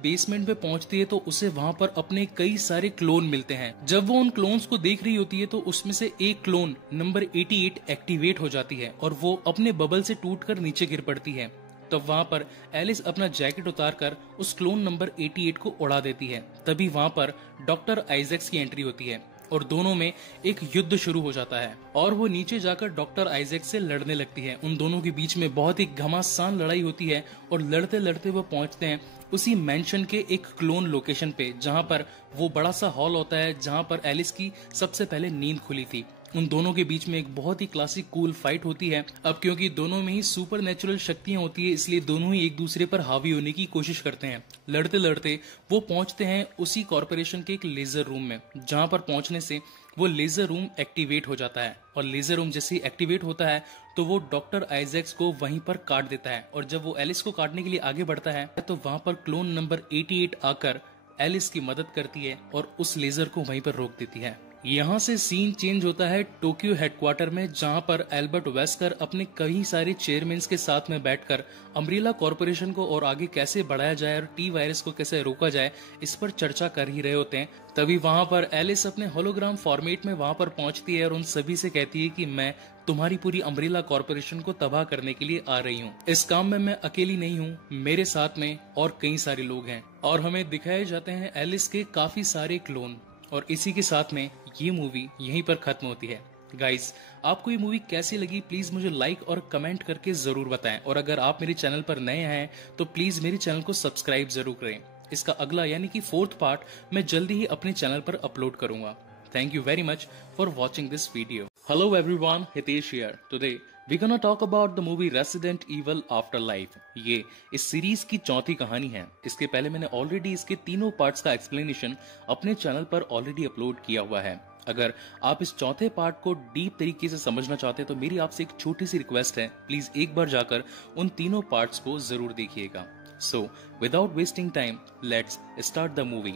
बेसमेंट में पहुंचती है तो उसे वहां पर अपने कई सारे क्लोन मिलते हैं। जब वो उन क्लोन्स को देख रही होती है तो उसमें से एक क्लोन नंबर 88 एक्टिवेट हो जाती है और वो अपने बबल से टूटकर नीचे गिर पड़ती है। तब वहां पर एलिस अपना जैकेट उतारकर उस क्लोन नंबर 88 को उड़ा देती है। तभी वहां पर डॉक्टर आइजैक्स की एंट्री होती है और दोनों में एक युद्ध शुरू हो जाता है और वो नीचे जाकर डॉक्टर आइजैक्स से लड़ने लगती है। उन दोनों के बीच में बहुत ही घमासान लड़ाई होती है और लड़ते लड़ते वो पहुंचते हैं उसी मेंशन के एक क्लोन लोकेशन पे जहां पर वो बड़ा सा हॉल होता है जहां पर एलिस की सबसे पहले नींद खुली थी। उन दोनों के बीच में एक बहुत ही क्लासिक कूल फाइट होती है। अब क्योंकि दोनों में ही सुपर नेचुरल शक्तियां होती है इसलिए दोनों ही एक दूसरे पर हावी होने की कोशिश करते हैं। लड़ते लड़ते वो पहुंचते हैं उसी कॉर्पोरेशन के एक लेजर रूम में जहां पर पहुंचने से वो लेजर रूम एक्टिवेट हो जाता है और लेजर रूम जैसे ही एक्टिवेट होता है तो वो डॉक्टर आइजैक्स को वहीं पर काट देता है और जब वो एलिस को काटने के लिए आगे बढ़ता है तो वहां पर क्लोन नंबर 88 आकर एलिस की मदद करती है और उस लेजर को वहीं पर रोक देती है। यहाँ से सीन चेंज होता है टोक्यो हेडक्वार्टर में जहाँ पर एल्बर्ट वेस्कर अपने कई सारे चेयरमैन्स के साथ में बैठकर अम्ब्रेला कॉर्पोरेशन को और आगे कैसे बढ़ाया जाए और टी वायरस को कैसे रोका जाए इस पर चर्चा कर ही रहे होते हैं। तभी वहां पर एलिस अपने होलोग्राम फॉर्मेट में वहां पर पहुंचती है और उन सभी से कहती है कि मैं तुम्हारी पूरी अम्ब्रेला कॉर्पोरेशन को तबाह करने के लिए आ रही हूँ। इस काम में मैं अकेली नहीं हूँ, मेरे साथ में और कई सारे लोग हैं। और हमें दिखाए जाते हैं एलिस के काफी सारे क्लोन और इसी के साथ में ये मूवी यहीं पर खत्म होती है। गाइस, आपको ये मूवी कैसी लगी प्लीज मुझे लाइक और कमेंट करके जरूर बताएं और अगर आप मेरे चैनल पर नए हैं तो प्लीज मेरे चैनल को सब्सक्राइब जरूर करें। इसका अगला यानी कि 4th पार्ट मैं जल्दी ही अपने चैनल पर अपलोड करूंगा। Thank you very much for watching this video. Hello everyone, Hitesh here. Today we gonna talk about the movie Resident Evil Afterlife. ये इस सीरीज की चौथी कहानी है। इसके पहले मैंने ऑलरेडी इसके तीनों पार्ट्स का एक्सप्लेनेशन अपने चैनल पर ऑलरेडी अपलोड किया हुआ है। अगर आप इस चौथे पार्ट को डीप तरीके से समझना चाहते हैं तो मेरी आपसे एक छोटी सी रिक्वेस्ट है, प्लीज एक बार जाकर उन तीनों पार्ट्स को जरूर देखिएगा। So without wasting time let's start the movie.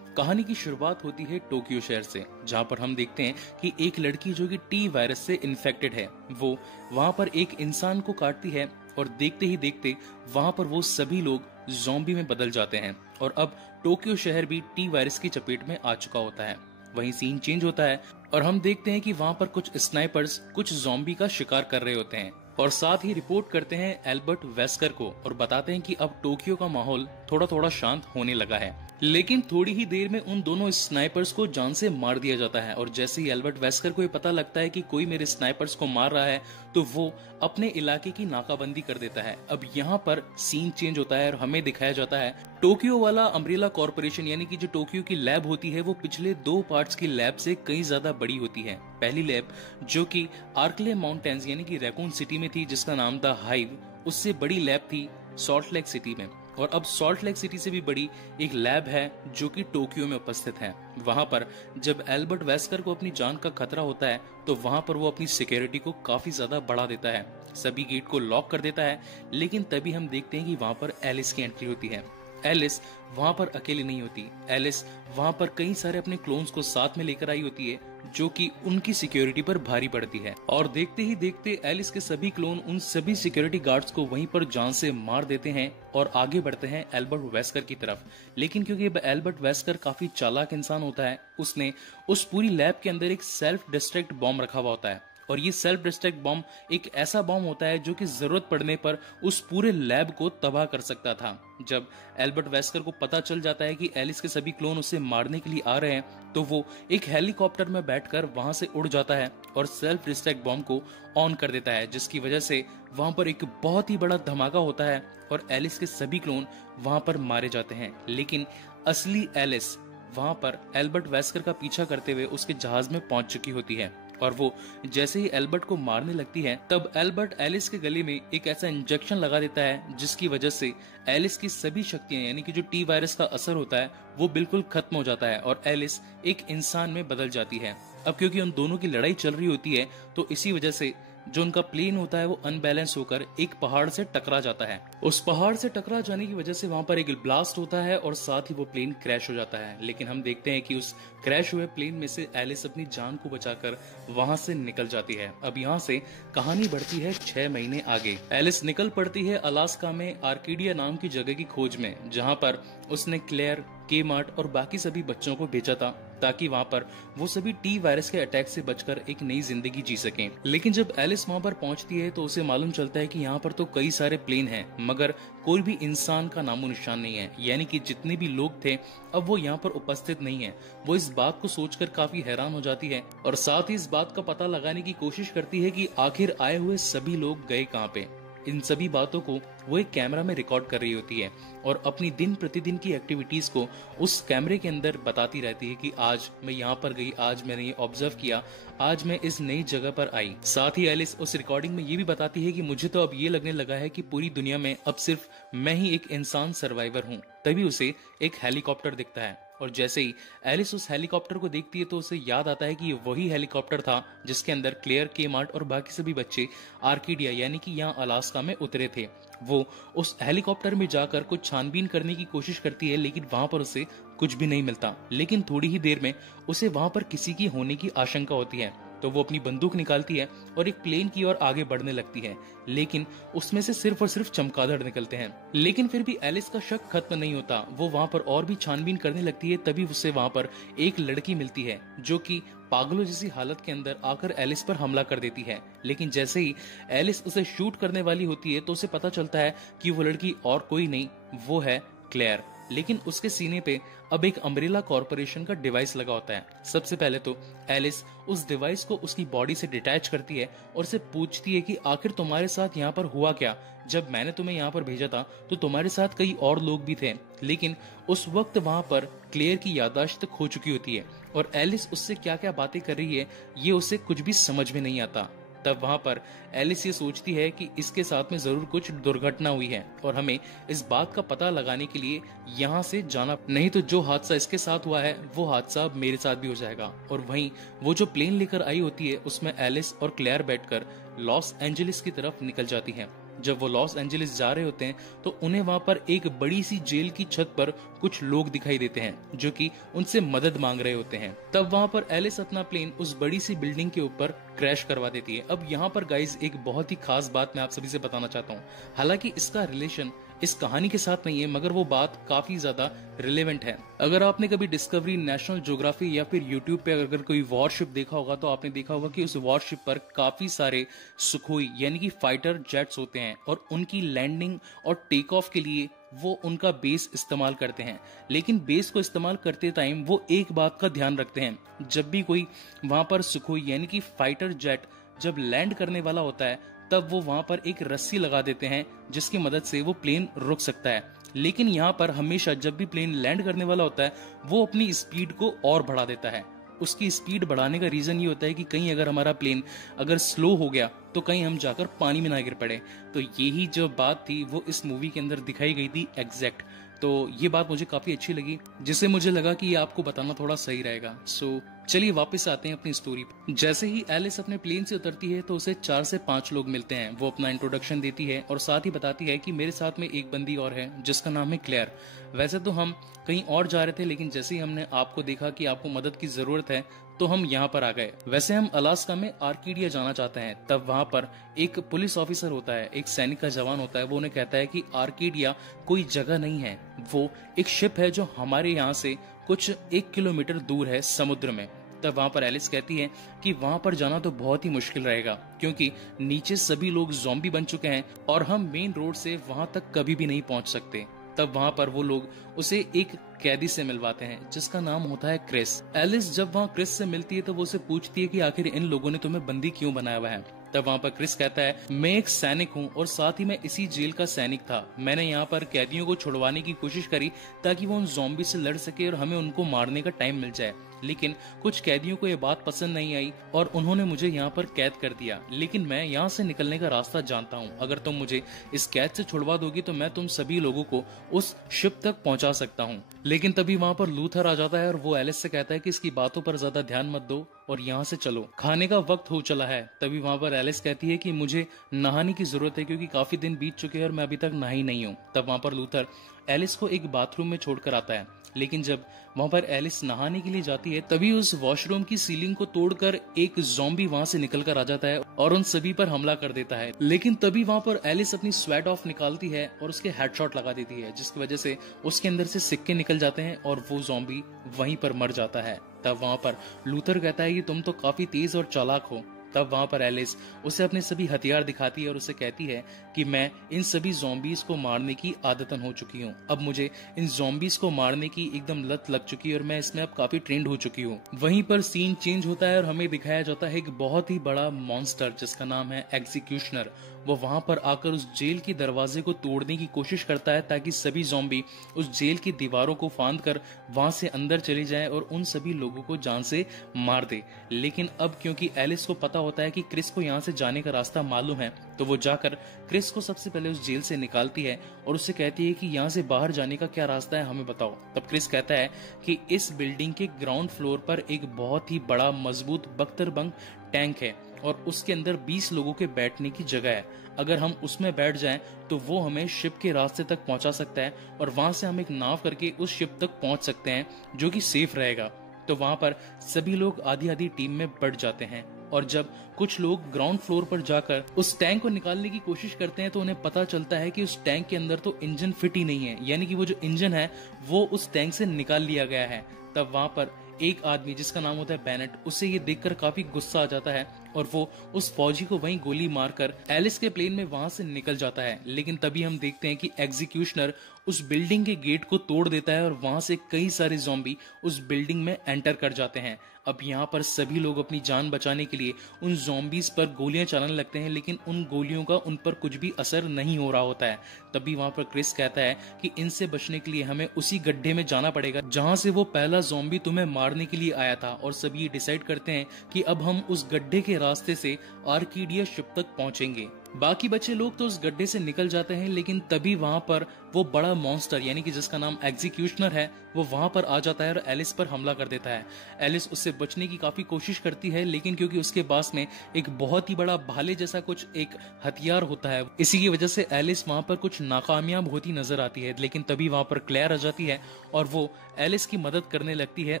कहानी की शुरुआत होती है टोक्यो शहर से, जहाँ पर हम देखते हैं कि एक लड़की जो कि टी वायरस से इन्फेक्टेड है, वो वहाँ पर एक इंसान को काटती है और देखते ही देखते वहाँ पर वो सभी लोग ज़ॉम्बी में बदल जाते हैं और अब टोक्यो शहर भी टी वायरस की चपेट में आ चुका होता है। वहीं सीन चेंज होता है और हम देखते हैं कि वहाँ पर कुछ स्नाइपर्स कुछ ज़ॉम्बी का शिकार कर रहे होते हैं और साथ ही रिपोर्ट करते हैं एल्बर्ट वेस्कर को और बताते हैं कि अब टोक्यो का माहौल थोड़ा थोड़ा शांत होने लगा है। लेकिन थोड़ी ही देर में उन दोनों स्नाइपर्स को जान से मार दिया जाता है और जैसे ही एल्बर्ट वेस्कर को ये पता लगता है कि कोई मेरे स्नाइपर्स को मार रहा है तो वो अपने इलाके की नाकाबंदी कर देता है। अब यहाँ पर सीन चेंज होता है और हमें दिखाया जाता है टोक्यो वाला अम्ब्रेला कॉर्पोरेशन, यानी कि जो टोक्यो की लैब होती है वो पिछले 2 पार्ट्स की लैब से कई ज्यादा बड़ी होती है। पहली लैब जो कि आर्कले माउंटेन्स यानी कि रैकून सिटी में थी, जिसका नाम था हाइव, उससे बड़ी लैब थी सॉल्ट लेक सिटी में। और अब सॉल्ट लेक सिटी से भी बड़ी एक लैब है जो कि टोक्यो में उपस्थित है। वहां पर जब एल्बर्ट वेस्कर को अपनी जान का खतरा होता है तो वहां पर वो अपनी सिक्योरिटी को काफी ज्यादा बढ़ा देता है, सभी गेट को लॉक कर देता है। लेकिन तभी हम देखते हैं कि वहां पर एलिस की एंट्री होती है। एलिस वहां पर अकेली नहीं होती, एलिस वहां पर कई सारे अपने क्लोन्स को साथ में लेकर आई होती है जो कि उनकी सिक्योरिटी पर भारी पड़ती है और देखते ही देखते एलिस के सभी क्लोन उन सभी सिक्योरिटी गार्ड्स को वहीं पर जान से मार देते हैं और आगे बढ़ते हैं एल्बर्ट वेस्कर की तरफ। लेकिन क्योंकि एल्बर्ट वेस्कर काफी चालाक इंसान होता है, उसने उस पूरी लैब के अंदर एक सेल्फ डिस्ट्रक्ट बॉम्ब रखा हुआ होता है और ये सेल्फ डिस्ट्रक्ट बॉम्ब एक ऐसा बॉम्ब होता है जो कि जरूरत पड़ने पर उस पूरे लैब को तबाह कर सकता था। जब एल्बर्ट वेस्कर को पता चल जाता है कि एलिस के सभी क्लोन उसे मारने के लिए आ रहे हैं तो वो एक हेलीकॉप्टर में बैठकर वहां से उड़ जाता है और सेल्फ डिस्ट्रक्ट बॉम्ब को ऑन कर देता है, जिसकी वजह से वहां पर एक बहुत ही बड़ा धमाका होता है और एलिस के सभी क्लोन वहां पर मारे जाते हैं। लेकिन असली एलिस वहां पर एल्बर्ट वेस्कर का पीछा करते हुए उसके जहाज में पहुंच चुकी होती है और वो जैसे ही एल्बर्ट को मारने लगती है तब एल्बर्ट एलिस के गले में एक ऐसा इंजेक्शन लगा देता है जिसकी वजह से एलिस की सभी शक्तियां यानी कि जो टी वायरस का असर होता है वो बिल्कुल खत्म हो जाता है और एलिस एक इंसान में बदल जाती है। अब क्योंकि उन दोनों की लड़ाई चल रही होती है तो इसी वजह से जो उनका प्लेन होता है वो अनबैलेंस होकर एक पहाड़ से टकरा जाता है। उस पहाड़ से टकरा जाने की वजह से वहां पर एक ब्लास्ट होता है और साथ ही वो प्लेन क्रैश हो जाता है। लेकिन हम देखते हैं कि उस क्रैश हुए प्लेन में से एलिस अपनी जान को बचाकर वहां से निकल जाती है। अब यहाँ से कहानी बढ़ती है 6 महीने आगे। एलिस निकल पड़ती है अलास्का में आर्किडिया नाम की जगह की खोज में, जहाँ पर उसने क्लेयर, के-मार्ट और बाकी सभी बच्चों को भेजा था ताकि वहां पर वो सभी टी वायरस के अटैक से बचकर एक नई जिंदगी जी सकें। लेकिन जब एलिस वहां पर पहुंचती है तो उसे मालूम चलता है कि यहाँ पर तो कई सारे प्लेन हैं मगर कोई भी इंसान का नामो निशान नहीं है, यानी कि जितने भी लोग थे अब वो यहाँ पर उपस्थित नहीं है। वो इस बात को सोचकर काफी हैरान हो जाती है और साथ ही इस बात का पता लगाने की कोशिश करती है कि आखिर आए हुए सभी लोग गए कहाँ पे। इन सभी बातों को वो एक कैमरा में रिकॉर्ड कर रही होती है और अपनी दिन प्रतिदिन की एक्टिविटीज को उस कैमरे के अंदर बताती रहती है कि आज मैं यहाँ पर गई, आज मैंने ये ऑब्जर्व किया, आज मैं इस नई जगह पर आई। साथ ही एलिस उस रिकॉर्डिंग में ये भी बताती है कि मुझे तो अब ये लगने लगा है कि पूरी दुनिया में अब सिर्फ मैं ही एक इंसान सर्वाइवर हूँ। तभी उसे एक हेलीकॉप्टर दिखता है और जैसे ही एलिस उस हेलीकॉप्टर को देखती है तो उसे याद आता है कि ये वही हेलीकॉप्टर था जिसके अंदर क्लेयर, के-मार्ट और बाकी सभी बच्चे आर्किडिया यानी कि यहाँ अलास्का में उतरे थे। वो उस हेलीकॉप्टर में जाकर कुछ छानबीन करने की कोशिश करती है लेकिन वहां पर उसे कुछ भी नहीं मिलता। लेकिन थोड़ी ही देर में उसे वहां पर किसी की होने की आशंका होती है तो वो अपनी बंदूक निकालती है और एक प्लेन की ओर आगे बढ़ने लगती है, लेकिन उसमें से सिर्फ और सिर्फ चमगादड़ निकलते हैं। लेकिन फिर भी एलिस का शक खत्म नहीं होता, वो वहां पर और भी छानबीन करने लगती है। तभी उसे वहां पर एक लड़की मिलती है जो कि पागलों जैसी हालत के अंदर आकर एलिस पर हमला कर देती है। लेकिन जैसे ही एलिस उसे शूट करने वाली होती है तो उसे पता चलता है कि वो लड़की और कोई नहीं, वो है क्लेयर। लेकिन उसके सीने पे अब एक अम्ब्रेला कॉर्पोरेशन का डिवाइस लगा होता है। सबसे पहले तो एलिस उस डिवाइस को उसकी बॉडी से डिटैच करती है और उसे पूछती है कि आखिर तुम्हारे साथ यहाँ पर हुआ क्या? जब मैंने तुम्हें यहाँ पर भेजा था तो तुम्हारे साथ कई और लोग भी थे। लेकिन उस वक्त वहां पर क्लेयर की याददाश्त खो चुकी होती है और एलिस उससे क्या क्या बातें कर रही है ये उसे कुछ भी समझ में नहीं आता। तब वहां पर एलिस ये सोचती है कि इसके साथ में जरूर कुछ दुर्घटना हुई है और हमें इस बात का पता लगाने के लिए यहाँ से जाना, नहीं तो जो हादसा इसके साथ हुआ है वो हादसा अब मेरे साथ भी हो जाएगा। और वहीं वो जो प्लेन लेकर आई होती है उसमें एलिस और क्लेयर बैठकर लॉस एंजलिस की तरफ निकल जाती है। जब वो लॉस एंजलिस जा रहे होते हैं तो उन्हें वहां पर एक बड़ी सी जेल की छत पर कुछ लोग दिखाई देते हैं जो कि उनसे मदद मांग रहे होते हैं। तब वहां पर एलिस अपना प्लेन उस बड़ी सी बिल्डिंग के ऊपर क्रैश करवा देती है। अब यहाँ पर गाइज एक बहुत ही खास बात मैं आप सभी से बताना चाहता हूँ। हालांकि इसका रिलेशन इस कहानी के साथ नहीं है, मगर वो बात काफी ज्यादा रिलेवेंट है। अगर आपने कभी डिस्कवरी, नेशनल ज्योग्राफी या फिर यूट्यूब पे अगर कोई वॉरशिप देखा होगा तो आपने देखा होगा कि उस वॉरशिप पर काफी सारे सुखोई यानी कि फाइटर जेट्स होते हैं और उनकी लैंडिंग और टेक ऑफ के लिए वो उनका बेस इस्तेमाल करते हैं। लेकिन बेस को इस्तेमाल करते टाइम वो एक बात का ध्यान रखते हैं, जब भी कोई वहां पर सुखोई यानी कि फाइटर जेट जब लैंड करने वाला होता है तब वो वहां पर एक रस्सी लगा देते हैं जिसकी मदद से वो प्लेन रुक सकता है। लेकिन यहाँ पर हमेशा जब भी प्लेन लैंड करने वाला होता है वो अपनी स्पीड को और बढ़ा देता है। उसकी स्पीड बढ़ाने का रीजन ये होता है कि कहीं अगर हमारा प्लेन अगर स्लो हो गया तो कहीं हम जाकर पानी में ना गिर पड़े। तो यही जो बात थी वो इस मूवी के अंदर दिखाई गई थी एग्जैक्ट। तो ये बात मुझे काफी अच्छी लगी, जिससे मुझे लगा कि ये आपको बताना थोड़ा सही रहेगा। सो चलिए वापस आते हैं अपनी स्टोरी पे। जैसे ही एलिस अपने प्लेन से उतरती है तो उसे 4 से 5 लोग मिलते हैं। वो अपना इंट्रोडक्शन देती है और साथ ही बताती है कि मेरे साथ में एक बंदी और है जिसका नाम है क्लेयर। वैसे तो हम कहीं और जा रहे थे, लेकिन जैसे ही हमने आपको देखा कि आपको मदद की जरूरत है तो हम यहाँ पर आ गए। वैसे हम अलास्का में आर्किडिया जाना चाहते हैं। तब वहां पर एक पुलिस ऑफिसर होता है, एक सैनिक का जवान होता है, वो उन्हें कहता है कि आर्किडिया कोई जगह नहीं है, वो एक शिप है जो हमारे यहाँ से कुछ 1 किलोमीटर दूर है समुद्र में। तब वहां पर एलिस कहती है कि वहां पर जाना तो बहुत ही मुश्किल रहेगा क्योंकि नीचे सभी लोग ज़ॉम्बी बन चुके हैं और हम मेन रोड से वहां तक कभी भी नहीं पहुंच सकते। तब वहां पर वो लोग उसे एक कैदी से मिलवाते हैं जिसका नाम होता है क्रिस। एलिस जब वहां क्रिस से मिलती है तो वो उसे पूछती है कि आखिर इन लोगों ने तुम्हें बंदी क्यों बनाया हुआ है। तब वहां पर क्रिस कहता है, मैं एक सैनिक हूँ और साथ ही मैं इसी जेल का सैनिक था। मैंने यहाँ पर कैदियों को छुड़वाने की कोशिश करी ताकि वो उन ज़ॉम्बी से लड़ सके और हमें उनको मारने का टाइम मिल जाए, लेकिन कुछ कैदियों को ये बात पसंद नहीं आई और उन्होंने मुझे यहाँ पर कैद कर दिया। लेकिन मैं यहाँ से निकलने का रास्ता जानता हूँ। अगर तुम मुझे इस कैद से छुड़वा दोगी तो मैं तुम सभी लोगों को उस शिप तक पहुंचा सकता हूँ। लेकिन तभी वहां पर लूथर आ जाता है और वो एलिस से कहता है कि इसकी बातों पर ज्यादा ध्यान मत दो और यहाँ से चलो, खाने का वक्त हो चला है। तभी वहां पर एलिस कहती है कि मुझे नहाने की जरूरत है क्योंकि काफी दिन बीत चुके हैं और मैं अभी तक नहाई नहीं हूँ। तब वहां पर लूथर एलिस को एक बाथरूम में छोड़कर आता है। लेकिन जब वहां पर एलिस नहाने के लिए जाती है तभी उस वॉशरूम की सीलिंग को तोड़कर एक ज़ॉम्बी वहां से निकलकर आ जाता है और उन सभी पर हमला कर देता है। लेकिन तभी वहां पर एलिस अपनी स्वेट ऑफ निकालती है और उसके हेडशॉट लगा देती है, जिसकी वजह से उसके अंदर से सिक्के निकल जाते हैं और वो ज़ॉम्बी वहीं पर मर जाता है। तब वहां पर लूथर कहता है कि तुम तो काफी तेज और चालाक हो। तब वहां पर एलिस उसे अपने सभी हथियार दिखाती है और उसे कहती है कि मैं इन सभी ज़ॉम्बीज को मारने की आदतन हो चुकी हूँ। अब मुझे इन ज़ॉम्बीज को मारने की एकदम लत लग चुकी है और मैं इसमें अब काफी ट्रेंड हो चुकी हूँ। वहीं पर सीन चेंज होता है और हमें दिखाया जाता है एक बहुत ही बड़ा मॉन्स्टर जिसका नाम है एग्जीक्यूशनर। वो वहां पर आकर उस जेल के दरवाजे को तोड़ने की कोशिश करता है ताकि सभी ज़ॉम्बी उस जेल की दीवारों को फांद कर वहां से अंदर चले जाएं और उन सभी लोगों को जान से मार दे। लेकिन अब क्योंकि एलिस को पता होता है कि क्रिस को यहाँ से जाने का रास्ता मालूम है तो वो जाकर क्रिस को सबसे पहले उस जेल से निकालती है और उससे कहती है कि यहाँ से बाहर जाने का क्या रास्ता है, हमें बताओ। तब क्रिस कहता है कि इस बिल्डिंग के ग्राउंड फ्लोर पर एक बहुत ही बड़ा मजबूत बख्तरबंद टैंक है और उसके अंदर 20 लोगों के बैठने की जगह है। अगर हम उसमें बैठ जाएं तो वो हमें शिप के रास्ते तक पहुंचा सकता है और वहां से हम एक नाव करके उस शिप तक पहुंच सकते हैं जो कि सेफ रहेगा। तो वहां पर सभी लोग आधी आधी टीम में बढ़ जाते हैं और जब कुछ लोग ग्राउंड फ्लोर पर जाकर उस टैंक को निकालने की कोशिश करते हैं तो उन्हें पता चलता है कि उस टैंक के अंदर तो इंजन फिट ही नहीं है, यानी कि वो जो इंजन है वो उस टैंक से निकाल लिया गया है। तब वहां पर एक आदमी जिसका नाम होता है बेनेट, उसे ये देखकर काफी गुस्सा आ जाता है और वो उस फौजी को वहीं गोली मारकर एलिस के प्लेन में वहां से निकल जाता है। लेकिन तभी हम देखते हैं कि एग्जीक्यूशनर उस बिल्डिंग के गेट को तोड़ देता है और वहां से कई सारे ज़ॉम्बी उस बिल्डिंग में एंटर कर जाते हैं। अब यहाँ पर सभी लोग अपनी जान बचाने के लिए उन ज़ॉम्बीज पर गोलियां चलाने लगते हैं, लेकिन उन गोलियों का उन पर कुछ भी असर नहीं हो रहा होता है। तभी वहां पर क्रिस कहता है कि इनसे बचने के लिए हमें उसी गड्ढे में जाना पड़ेगा जहां से वो पहला ज़ॉम्बी तुम्हें मारने के लिए आया था। और सभी डिसाइड करते हैं कि अब हम उस गड्ढे के रास्ते से आर्किडिया शिप तक पहुंचेंगे। बाकी बचे लोग तो उस गड्ढे से निकल जाते हैं, लेकिन तभी वहां पर वो बड़ा मॉन्स्टर यानी कि जिसका नाम एग्जीक्यूशनर है वो वहां पर आ जाता है और एलिस पर हमला कर देता है। एलिस उससे बचने की काफी कोशिश करती है, लेकिन क्योंकि उसके पास में एक बहुत ही बड़ा भाले जैसा कुछ एक हथियार होता है, इसी की वजह से एलिस वहां पर कुछ नाकामयाब होती नजर आती है। लेकिन तभी वहां पर क्लेयर आ जाती है और वो एलिस की मदद करने लगती है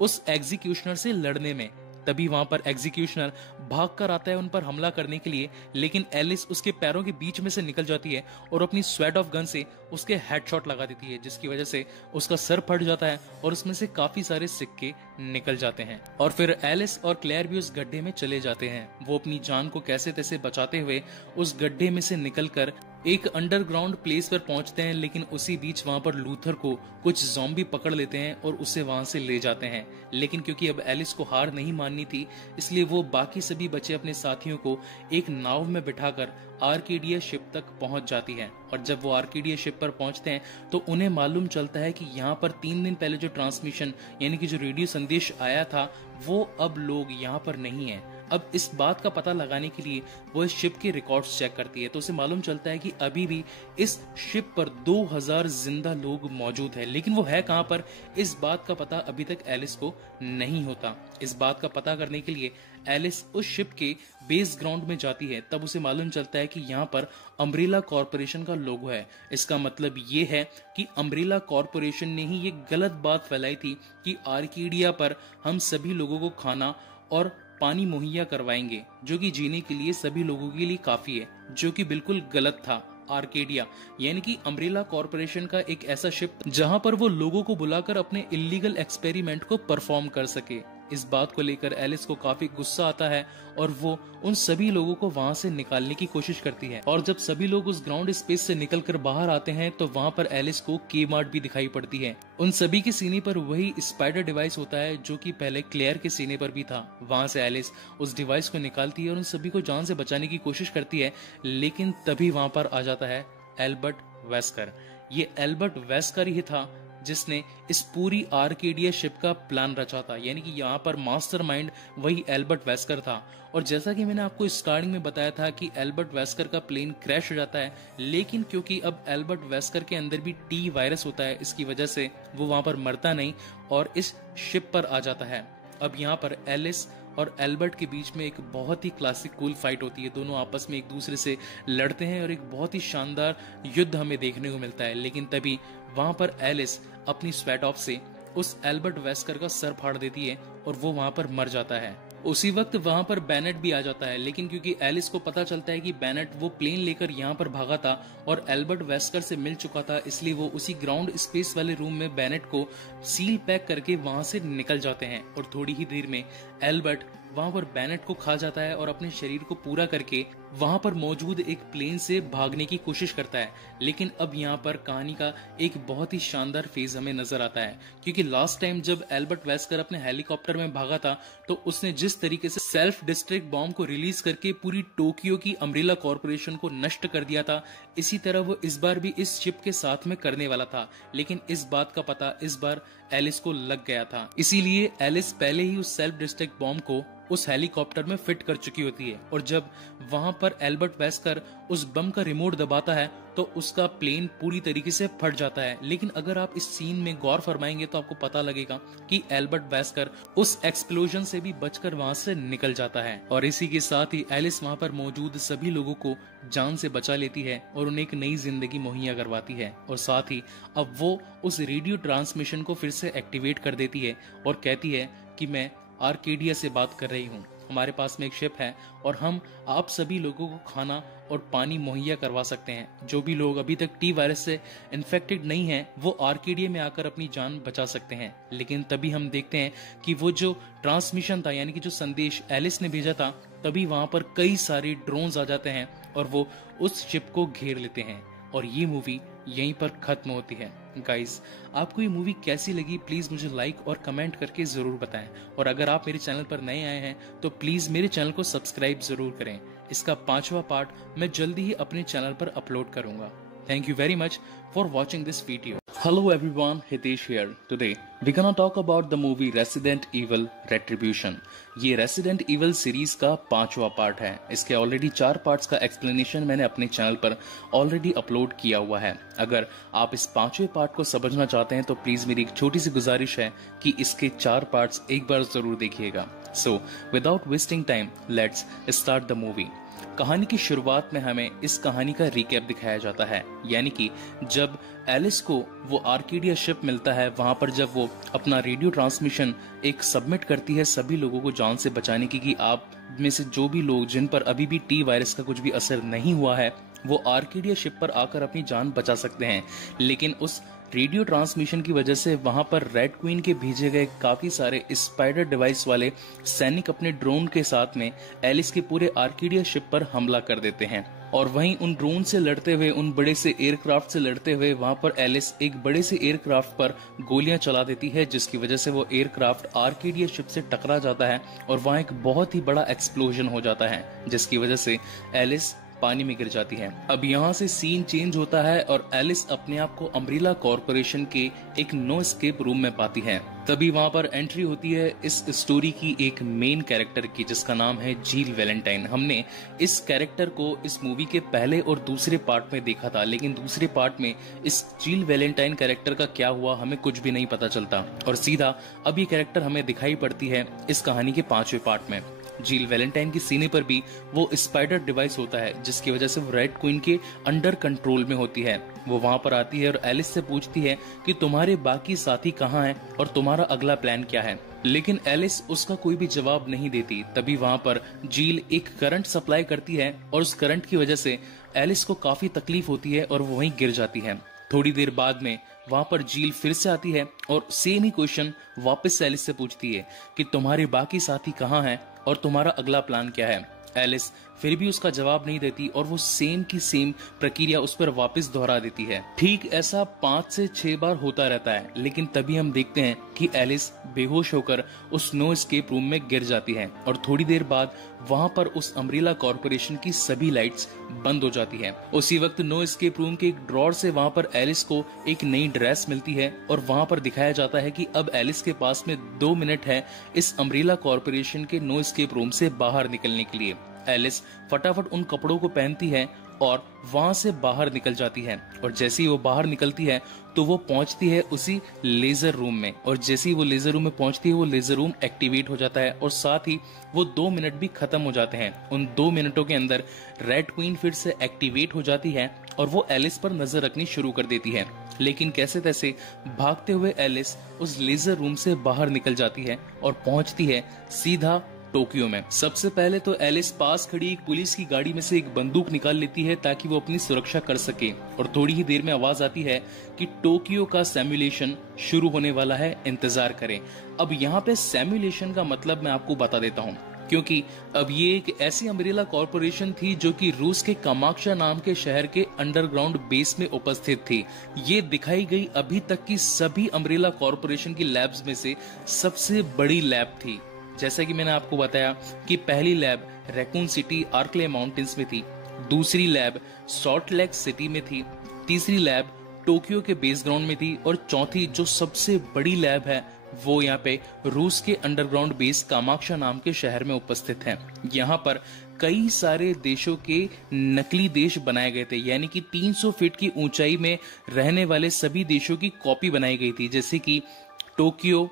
उस एग्जीक्यूशनर से लड़ने में। तभी वहां पर एग्जीक्यूशनर भागकर आता है उन पर हमला करने के लिए, लेकिन एलिस उसके पैरों के बीच में से निकल जाती है और अपनी स्वेड ऑफ गन से उसके हेडशॉट लगा देती है, जिसकी वजह से उसका सर फट जाता है और उसमें से काफी सारे सिक्के निकल जाते हैं। और फिर एलिस और क्लेयर भी उस गड्ढे में चले जाते हैं। वो अपनी जान को कैसे तैसे बचाते हुए उस गड्ढे में से निकलकर एक अंडरग्राउंड प्लेस पर पहुंचते हैं, लेकिन उसी बीच वहां पर लूथर को कुछ ज़ॉम्बी पकड़ लेते हैं और उसे वहां से ले जाते हैं। लेकिन क्योंकि अब एलिस को हार नहीं माननी थी, इसलिए वो बाकी सभी बचे अपने साथियों को एक नाव में बिठाकर आर्केडिया शिप तक पहुंच जाती है। और जब वो आर्केडिया शिप पर पहुंचते हैं तो उन्हें मालूम चलता है कि यहाँ पर 3 दिन पहले जो ट्रांसमिशन यानी कि जो रेडियो संदेश आया था वो अब लोग यहाँ पर नहीं है। अब इस बात का पता लगाने के लिए वो इस शिप के रिकॉर्ड्स चेक करती है, तो उसे मालूम चलता है कि अभी भी इस शिप पर 2000 जिंदा लोग मौजूद है। लेकिन वो है कहां पर, इस बात का पता अभी तक एलिस को नहीं होता। इस बात का पता करने के लिए एलिस उस शिप के बेस ग्राउंड में जाती है। तब उसे मालूम चलता है कि यहाँ पर अम्ब्रेला कॉरपोरेशन का लोगो है। इसका मतलब ये है कि अम्ब्रेला कॉरपोरेशन ने ही ये गलत बात फैलाई थी कि आर्केडिया पर हम सभी लोगों को खाना और पानी मुहैया करवाएंगे, जो कि जीने के लिए सभी लोगों के लिए काफी है, जो कि बिल्कुल गलत था। आर्केडिया यानी कि अम्ब्रेला कॉरपोरेशन का एक ऐसा शिप जहां पर वो लोगों को बुलाकर अपने इलीगल एक्सपेरिमेंट को परफॉर्म कर सके। इस बात को लेकर एलिस को काफी गुस्सा आता है और वो उन सभी लोगों को वहां से निकालने की कोशिश करती है। और जब सभी लोग उस ग्राउंड स्पेस से निकलकर बाहर आते हैं तो वहां पर एलिस को की-मार्ट भी दिखाई पड़ती है। उन सभी के सीने पर वही स्पाइडर डिवाइस होता है जो कि पहले क्लेयर के सीने पर भी था। वहां से एलिस उस डिवाइस को निकालती है और उन सभी को जान से बचाने की कोशिश करती है, लेकिन तभी वहां पर आ जाता है एल्बर्ट वेस्कर। ये एल्बर्ट वेस्कर ही था जिसने इस पूरी आर्केडिया शिप का प्लान रचा था, यानी कि यहाँ पर मास्टरमाइंड वही एल्बर्ट वेस्कर था। और जैसा कि मैंने आपको स्टार्टिंग में बताया था कि एल्बर्ट वेस्कर का प्लेन क्रैश हो जाता है, लेकिन क्योंकि अब एल्बर्ट वेस्कर के अंदर भी टी वायरस होता है, इसकी वजह से वो वहां पर मरता नहीं और इस शिप पर आ जाता है। अब यहाँ पर एलिस और एल्बर्ट के बीच में एक बहुत ही क्लासिक कूल फाइट होती है। दोनों आपस में एक दूसरे से लड़ते हैं और एक बहुत ही शानदार युद्ध हमें देखने को मिलता है। लेकिन तभी वहां पर एलिस अपनी स्वेट ऑफ से उस एल्बर्ट वेस्कर का सर फाड़ देती है और वो वहां पर मर जाता है। उसी वक्त वहां पर बेनेट भी आ जाता है, लेकिन क्योंकि एलिस को पता चलता है कि बेनेट वो प्लेन लेकर यहाँ पर भागा था और एल्बर्ट वेस्कर से मिल चुका था, इसलिए वो उसी ग्राउंड स्पेस वाले रूम में बेनेट को सील पैक करके वहां से निकल जाते हैं। और थोड़ी ही देर में एल्बर्ट वहां पर बेनेट को खा जाता है और अपने शरीर को पूरा करके वहां पर मौजूद एक प्लेन से भागने की कोशिश करता है। लेकिन अब यहाँ पर कहानी का एक बहुत ही शानदार फेज हमें नजर आता है, क्योंकि लास्ट टाइम जब एल्बर्ट वेस्कर अपने हेलीकॉप्टर में भागा था तो उसने जिस तरीके से सेल्फ डिस्ट्रक्ट बॉम्ब को रिलीज करके पूरी टोक्यो की अम्ब्रेला कॉरपोरेशन को नष्ट कर दिया था, इसी तरह वो इस बार भी इस शिप के साथ में करने वाला था। लेकिन इस बात का पता इस बार एलिस को लग गया था, इसीलिए एलिस पहले ही उस सेल्फ डिस्ट्रक्ट बॉम्ब को उस हेलीकॉप्टर में फिट कर चुकी होती है। और जब वहां पर एल्बर्ट वेस्कर उस बम का रिमोट दबाता है तो उसका प्लेन पूरी तरीके से फट जाता है। लेकिन अगर आप इस सीन में गौर फरमाएंगे तो आपको पता लगेगा कि एल्बर्ट वेस्कर उस एक्सप्लोजन से भी बचकर वहां से निकल जाता है। और इसी के साथ ही एलिस वहां पर मौजूद सभी लोगों को जान से बचा लेती है और उन्हें एक नई जिंदगी मुहैया करवाती है। और साथ ही अब वो उस रेडियो ट्रांसमिशन को फिर से एक्टिवेट कर देती है और कहती है कि मैं आर्केडिया से बात कर रही हूँ, हमारे पास में एक शिप है और हम आप सभी लोगों को खाना और पानी मुहैया करवा सकते हैं। जो भी लोग अभी तक टी वायरस से इन्फेक्टेड नहीं हैं वो आर्केडिया में आकर अपनी जान बचा सकते हैं। लेकिन तभी हम देखते हैं कि वो जो ट्रांसमिशन था यानी कि जो संदेश एलिस ने भेजा था, तभी वहां पर कई सारे ड्रोन्स आ जाते हैं और वो उस शिप को घेर लेते हैं। और ये मूवी यहीं पर खत्म होती है। गाइस, आपको ये मूवी कैसी लगी प्लीज मुझे लाइक और कमेंट करके जरूर बताएं। और अगर आप मेरे चैनल पर नए आए हैं तो प्लीज मेरे चैनल को सब्सक्राइब जरूर करें। इसका 5वां पार्ट मैं जल्दी ही अपने चैनल पर अपलोड करूंगा। Thank you very much for watching this video. Hello everyone, Hitesh here. Today we gonna talk about the movie Resident Evil Retribution. ये रेसिडेंट इविल सीरीज का 5वां पार्ट है। इसके ऑलरेडी 4 पार्ट्स का एक्सप्लेनेशन मैंने अपने चैनल पर ऑलरेडी अपलोड किया हुआ है। अगर आप इस 5वें पार्ट को समझना चाहते हैं तो प्लीज मेरी एक छोटी सी गुजारिश है कि इसके 4 पार्ट्स एक बार जरूर देखिएगा। So without wasting time let's start the movie. कहानी की शुरुआत में हमें इस कहानी का रिकैप दिखाया जाता है, यानी कि जब एलिस को वो आर्केडिया शिप मिलता है, वहां पर जब वो अपना रेडियो ट्रांसमिशन एक सबमिट करती है सभी लोगों को जान से बचाने की कि आप में से जो भी लोग जिन पर अभी भी टी वायरस का कुछ भी असर नहीं हुआ है वो आर्केडिया शिप पर आकर अपनी जान बचा सकते हैं। लेकिन उस रेडियो ट्रांसमिशन की वजह से वहां पर रेड क्वीन के भेजे गए काफी सारे स्पाइडर डिवाइस वाले सैनिक अपने ड्रोन के साथ में एलिस के पूरे आर्केडिया शिप पर हमला कर देते हैं। और वहीं उन ड्रोन से लड़ते हुए, उन बड़े से एयरक्राफ्ट से लड़ते हुए वहां पर एलिस एक बड़े से एयरक्राफ्ट पर गोलियां चला देती है, जिसकी वजह से वो एयरक्राफ्ट आर्केडिया शिप से टकरा जाता है और वहां एक बहुत ही बड़ा एक्सप्लोजन हो जाता है, जिसकी वजह से एलिस पानी में गिर जाती है। अब यहाँ से सीन चेंज होता है और एलिस अपने आप को अम्ब्रेला कॉर्पोरेशन के एक नो एस्केप रूम में पाती है। तभी वहां पर एंट्री होती है इस स्टोरी की एक मेन कैरेक्टर की, जिसका नाम है जील वैलेंटाइन। हमने इस कैरेक्टर को इस मूवी के पहले और दूसरे पार्ट में देखा था, लेकिन दूसरे पार्ट में इस जील वैलेंटाइन कैरेक्टर का क्या हुआ हमें कुछ भी नहीं पता चलता और सीधा अब ये कैरेक्टर हमें दिखाई पड़ती है इस कहानी के 5वें पार्ट में। जील वैलेंटाइन की सीने पर भी वो स्पाइडर डिवाइस होता है, जिसकी वजह से वो रेड क्वीन के अंडर कंट्रोल में होती है। वो वहां पर आती है और एलिस से पूछती है कि तुम्हारे बाकी साथी कहाँ हैं और तुम्हारा अगला प्लान क्या है, लेकिन एलिस उसका कोई भी जवाब नहीं देती। तभी वहां पर जील एक करंट सप्लाई करती है और उस करंट की वजह से एलिस को काफी तकलीफ होती है और वो वहीं गिर जाती है। थोड़ी देर बाद में वहां पर जील फिर से आती है और सेम ही क्वेश्चन वापस एलिस से पूछती है कि तुम्हारे बाकी साथी कहाँ हैं और तुम्हारा अगला प्लान क्या है। एलिस फिर भी उसका जवाब नहीं देती और वो सेम की सेम प्रक्रिया उस पर वापस दोहरा देती है। ठीक ऐसा 5 से 6 बार होता रहता है, लेकिन तभी हम देखते हैं कि एलिस बेहोश होकर उस नो एस्केप रूम में गिर जाती है और थोड़ी देर बाद वहां पर उस अम्ब्रेला कॉर्पोरेशन की सभी लाइट्स बंद हो जाती है। उसी वक्त नो एस्केप रूम के एक ड्रॉर से वहां पर एलिस को एक नई ड्रेस मिलती है और वहां पर दिखाया जाता है कि अब एलिस के पास में 2 मिनट है इस अम्ब्रेला कॉर्पोरेशन के नो एस्केप रूम से बाहर निकलने के लिए। एलिस फटाफट उन कपड़ों को पहनती है और वहां से बाहर निकल जाती है और जैसे ही वो बाहर निकलती है तो वो पहुंचती है उसी लेजर रूम में और जैसे ही वो लेजर रूम में पहुंचती है वो लेजर रूम एक्टिवेट हो जाता है और साथ ही वो 2 मिनट भी खत्म हो जाते हैं। उन 2 मिनटों के अंदर रेड क्वीन फिर से एक्टिवेट हो जाती है और वो एलिस पर नजर रखनी शुरू कर देती है, लेकिन कैसे तैसे भागते हुए एलिस उस लेजर रूम से बाहर निकल जाती है और पहुंचती है सीधा टोक्यो में। सबसे पहले तो एलिस पास खड़ी एक पुलिस की गाड़ी में से एक बंदूक निकाल लेती है ताकि वो अपनी सुरक्षा कर सके और थोड़ी ही देर में आवाज आती है कि टोक्यो का सिमुलेशन शुरू होने वाला है, इंतजार करें। अब यहाँ पे सिमुलेशन का मतलब मैं आपको बता देता हूँ, क्योंकि अब ये एक ऐसी अम्ब्रेला कॉर्पोरेशन थी जो कि रूस के कामाक्षा नाम के शहर के अंडरग्राउंड बेस में उपस्थित थी। ये दिखाई गई अभी तक की सभी अम्ब्रेला कॉर्पोरेशन की लैब्स में से सबसे बड़ी लैब थी। जैसा कि मैंने आपको बताया कि पहली लैब रैकून सिटी आर्कले माउंटेन्स में थी, दूसरी लैब सॉल्ट लेक सिटी में थी, तीसरी लैब टोक्यो के बेस ग्राउंड में थी और चौथी जो सबसे बड़ी लैब है वो यहाँ पे रूस के अंडरग्राउंड बेस कामाक्षा नाम के शहर में उपस्थित है। यहाँ पर कई सारे देशों के नकली देश बनाए गए थे, यानी कि 300 फीट की ऊंचाई में रहने वाले सभी देशों की कॉपी बनाई गई थी, जैसे कि Tokyo,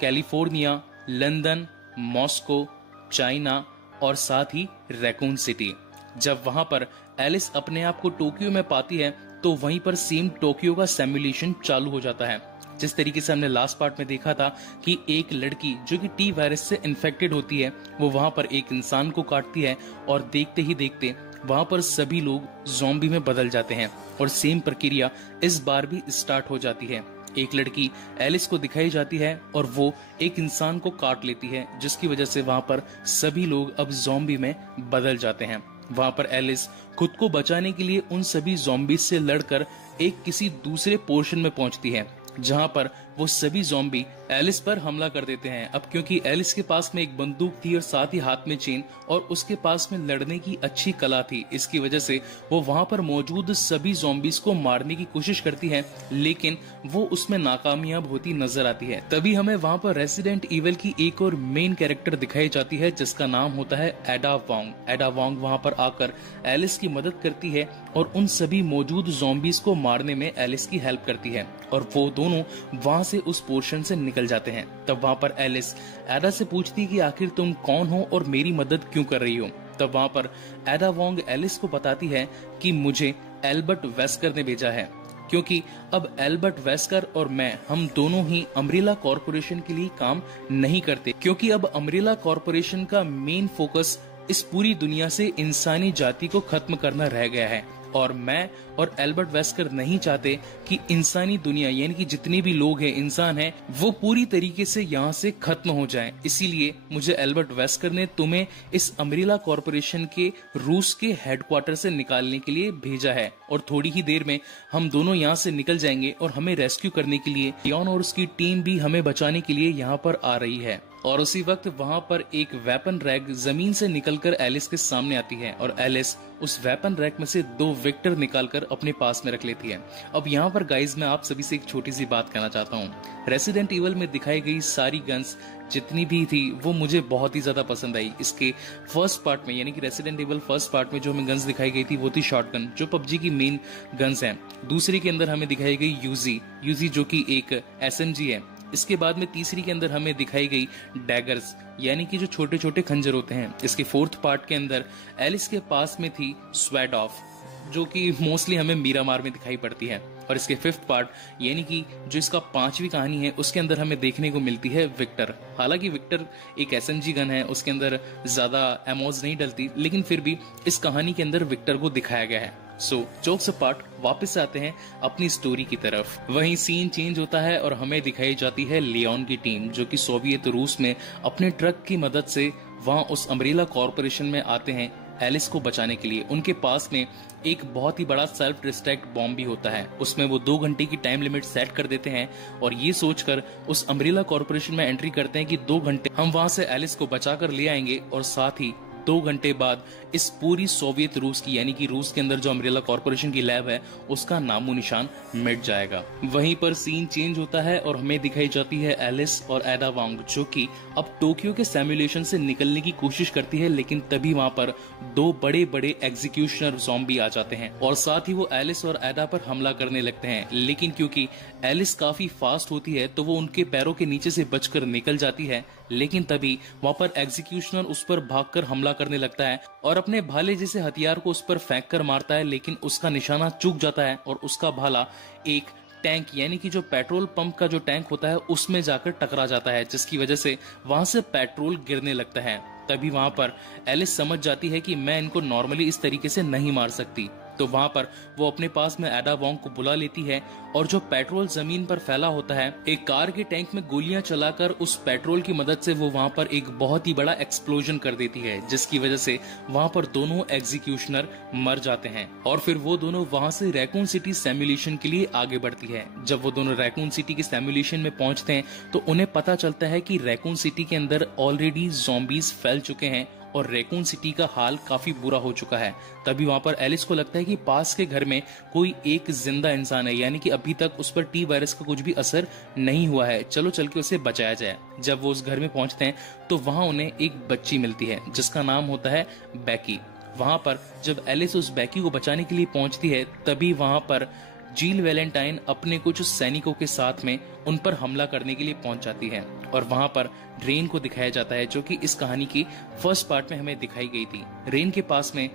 California, London, Moscow, China और साथ ही रैकून सिटी। जब वहां पर एलिस अपने आप को टोक्यो में पाती है तो वहीं पर सेम टोक्यो का सिमुलेशन चालू हो जाता है। जिस तरीके से हमने लास्ट पार्ट में देखा था कि एक लड़की जो कि टी वायरस से इन्फेक्टेड होती है वो वहां पर एक इंसान को काटती है और देखते ही देखते वहां पर सभी लोग ज़ॉम्बी में बदल जाते हैं और सेम प्रक्रिया इस बार भी स्टार्ट हो जाती है। एक लड़की एलिस को दिखाई जाती है और वो एक इंसान को काट लेती है, जिसकी वजह से वहां पर सभी लोग अब ज़ॉम्बी में बदल जाते हैं। वहां पर एलिस खुद को बचाने के लिए उन सभी ज़ॉम्बीज से लड़कर एक किसी दूसरे पोर्शन में पहुंचती है जहां पर वो सभी ज़ॉम्बी एलिस पर हमला कर देते हैं। अब क्योंकि एलिस के पास में एक बंदूक थी और साथ ही हाथ में चेन, और उसके पास में लड़ने की अच्छी कला थी, इसकी वजह से वो वहां पर मौजूद सभी ज़ॉम्बीज को मारने की कोशिश करती है, लेकिन वो उसमें नाकामयाब होती नजर आती है। तभी हमें वहां पर रेसिडेंट इविल की एक और मेन कैरेक्टर दिखाई जाती है, जिसका नाम होता है एडा वोंग। एडा वोंग वहां पर आकर एलिस की मदद करती है और उन सभी मौजूद ज़ॉम्बीज को मारने में एलिस की हेल्प करती है, और वो दोनों वहां से उस पोर्शन से निकल जाते हैं। तब वहां पर एलिस एडा से पूछती है कि आखिर तुम कौन हो और मेरी मदद क्यों कर रही हो। तब वहां पर एडा वोंग एलिस को बताती है कि मुझे एल्बर्ट वेस्कर ने भेजा है, क्योंकि अब एल्बर्ट वेस्कर और मैं, हम दोनों ही अम्ब्रेला कॉर्पोरेशन के लिए काम नहीं करते, क्योंकि अब अम्ब्रेला कॉर्पोरेशन का मेन फोकस इस पूरी दुनिया से इंसानी जाति को खत्म करना रह गया है। और मैं और एल्बर्ट वेस्कर नहीं चाहते कि इंसानी दुनिया, यानी कि जितने भी लोग हैं, इंसान हैं, वो पूरी तरीके से यहाँ से खत्म हो जाएं। इसीलिए मुझे एल्बर्ट वेस्कर ने तुम्हें इस अम्ब्रेला कॉर्पोरेशन के रूस के हेडक्वार्टर से निकालने के लिए भेजा है, और थोड़ी ही देर में हम दोनों यहाँ से निकल जाएंगे और हमें रेस्क्यू करने के लिए लियोन और उसकी टीम भी हमें बचाने के लिए यहाँ पर आ रही है। और उसी वक्त वहां पर एक वेपन रैक जमीन से निकलकर एलिस के सामने आती है, और एलिस उस वेपन रैक में से 2 विक्टर निकालकर अपने पास में रख लेती है। अब यहाँ पर गाइज मैं आप सभी से एक छोटी सी बात कहना चाहता हूँ। रेसिडेंट इवल में दिखाई गई सारी गन्स जितनी भी थी वो मुझे बहुत ही ज्यादा पसंद आई। इसके फर्स्ट पार्ट में, यानी कि रेसिडेंट इवल फर्स्ट पार्ट में जो हमें गन्स दिखाई गई थी वो थी शॉटगन, जो पबजी की मेन गन्स हैं। दूसरी के अंदर हमें दिखाई गई यूजी जो कि एक एसएमजी है। इसके बाद में तीसरी के अंदर हमें दिखाई गई डैगर्स, यानी कि जो छोटे छोटे खंजर होते हैं। इसके फोर्थ पार्ट के अंदर एलिस के पास में थी स्वैड ऑफ, जो कि मोस्टली हमें मीरामार में दिखाई पड़ती है। और इसके फिफ्थ पार्ट, यानी कि जो इसका 5वीं कहानी है, उसके अंदर हमें देखने को मिलती है विक्टर। हालांकि विक्टर एक एसएमजी गन है, उसके अंदर ज्यादा एमोज नहीं डलती, लेकिन फिर भी इस कहानी के अंदर विक्टर को दिखाया गया है। सो जोक्स अपार्ट, वापस आते हैं अपनी स्टोरी की तरफ। वहीं सीन चेंज होता है और हमें दिखाई जाती है लियोन की टीम, जो कि सोवियत रूस में अपने ट्रक की मदद से वहां उस अम्ब्रेला कॉर्पोरेशन में आते हैं एलिस को बचाने के लिए। उनके पास में एक बहुत ही बड़ा सेल्फ डिस्ट्रैक्ट बॉम्ब भी होता है। उसमें वो 2 घंटे की टाइम लिमिट सेट कर देते हैं और ये सोचकर उस अम्ब्रेला कॉर्पोरेशन में एंट्री करते हैं कि 2 घंटे हम वहां से एलिस को बचाकर ले आएंगे, और साथ ही 2 घंटे बाद इस पूरी सोवियत रूस की, यानी कि रूस के अंदर जो अम्ब्रेला कॉर्पोरेशन की लैब है, उसका नामो निशान मिट जाएगा। वहीं पर सीन चेंज होता है और हमें दिखाई जाती है एलिस और एडा वोंग, जो कि अब टोक्यो के सिमुलेशन से निकलने की कोशिश करती है, लेकिन तभी वहां पर 2 बड़े बड़े एग्जीक्यूशनर ज़ॉम्बी आ जाते हैं और साथ ही वो एलिस और एडा पर हमला करने लगते हैं। लेकिन क्योंकि एलिस काफी फास्ट होती है तो वो उनके पैरों के नीचे से बचकर निकल जाती है, लेकिन तभी वहां पर एग्जीक्यूशनर उस पर भागकर हमला करने लगता है और अपने भाले जैसे हथियार को उस पर फेंक कर मारता है, लेकिन उसका निशाना चूक जाता है और उसका भाला एक टैंक, यानी कि जो पेट्रोल पंप का जो टैंक होता है, उसमें जाकर टकरा जाता है, जिसकी वजह से वहां से पेट्रोल गिरने लगता है। तभी वहां पर एलिस समझ जाती है कि मैं इनको नॉर्मली इस तरीके से नहीं मार सकती, तो वहां पर वो अपने पास में एडा वोंग को बुला लेती है और जो पेट्रोल जमीन पर फैला होता है, एक कार के टैंक में गोलियां चलाकर उस पेट्रोल की मदद से वो वहां पर एक बहुत ही बड़ा एक्सप्लोजन कर देती है, जिसकी वजह से वहां पर दोनों एग्जीक्यूशनर मर जाते हैं। और फिर वो दोनों वहां से रैकून सिटी सिमुलेशन के लिए आगे बढ़ती है। जब वो दोनों रैकून सिटी के सिमुलेशन में पहुंचते हैं तो उन्हें पता चलता है कि रैकून सिटी के अंदर ऑलरेडी ज़ॉम्बीज फैल चुके हैं और रैकून सिटी का हाल काफी बुरा हो चुका है। तभी वहां पर एलिस को लगता है कि पास के घर में कोई एक जिंदा इंसान है, यानी कि अभी तक उस पर टी वायरस का कुछ भी असर नहीं हुआ है, चलो चल के उसे बचाया जाए। जब वो उस घर में पहुंचते हैं तो वहां उन्हें एक बच्ची मिलती है जिसका नाम होता है बैकी। वहां पर जब एलिस उस बैकी को बचाने के लिए पहुंचती है, तभी वहां पर जील वैलेंटाइन अपने कुछ सैनिकों के साथ में उन पर हमला करने के लिए पहुंच जाती है और वहां पर रेन को दिखाया जाता है, जो कि इस कहानी की फर्स्ट पार्ट में हमें दिखाई गई थी। रेन के पास में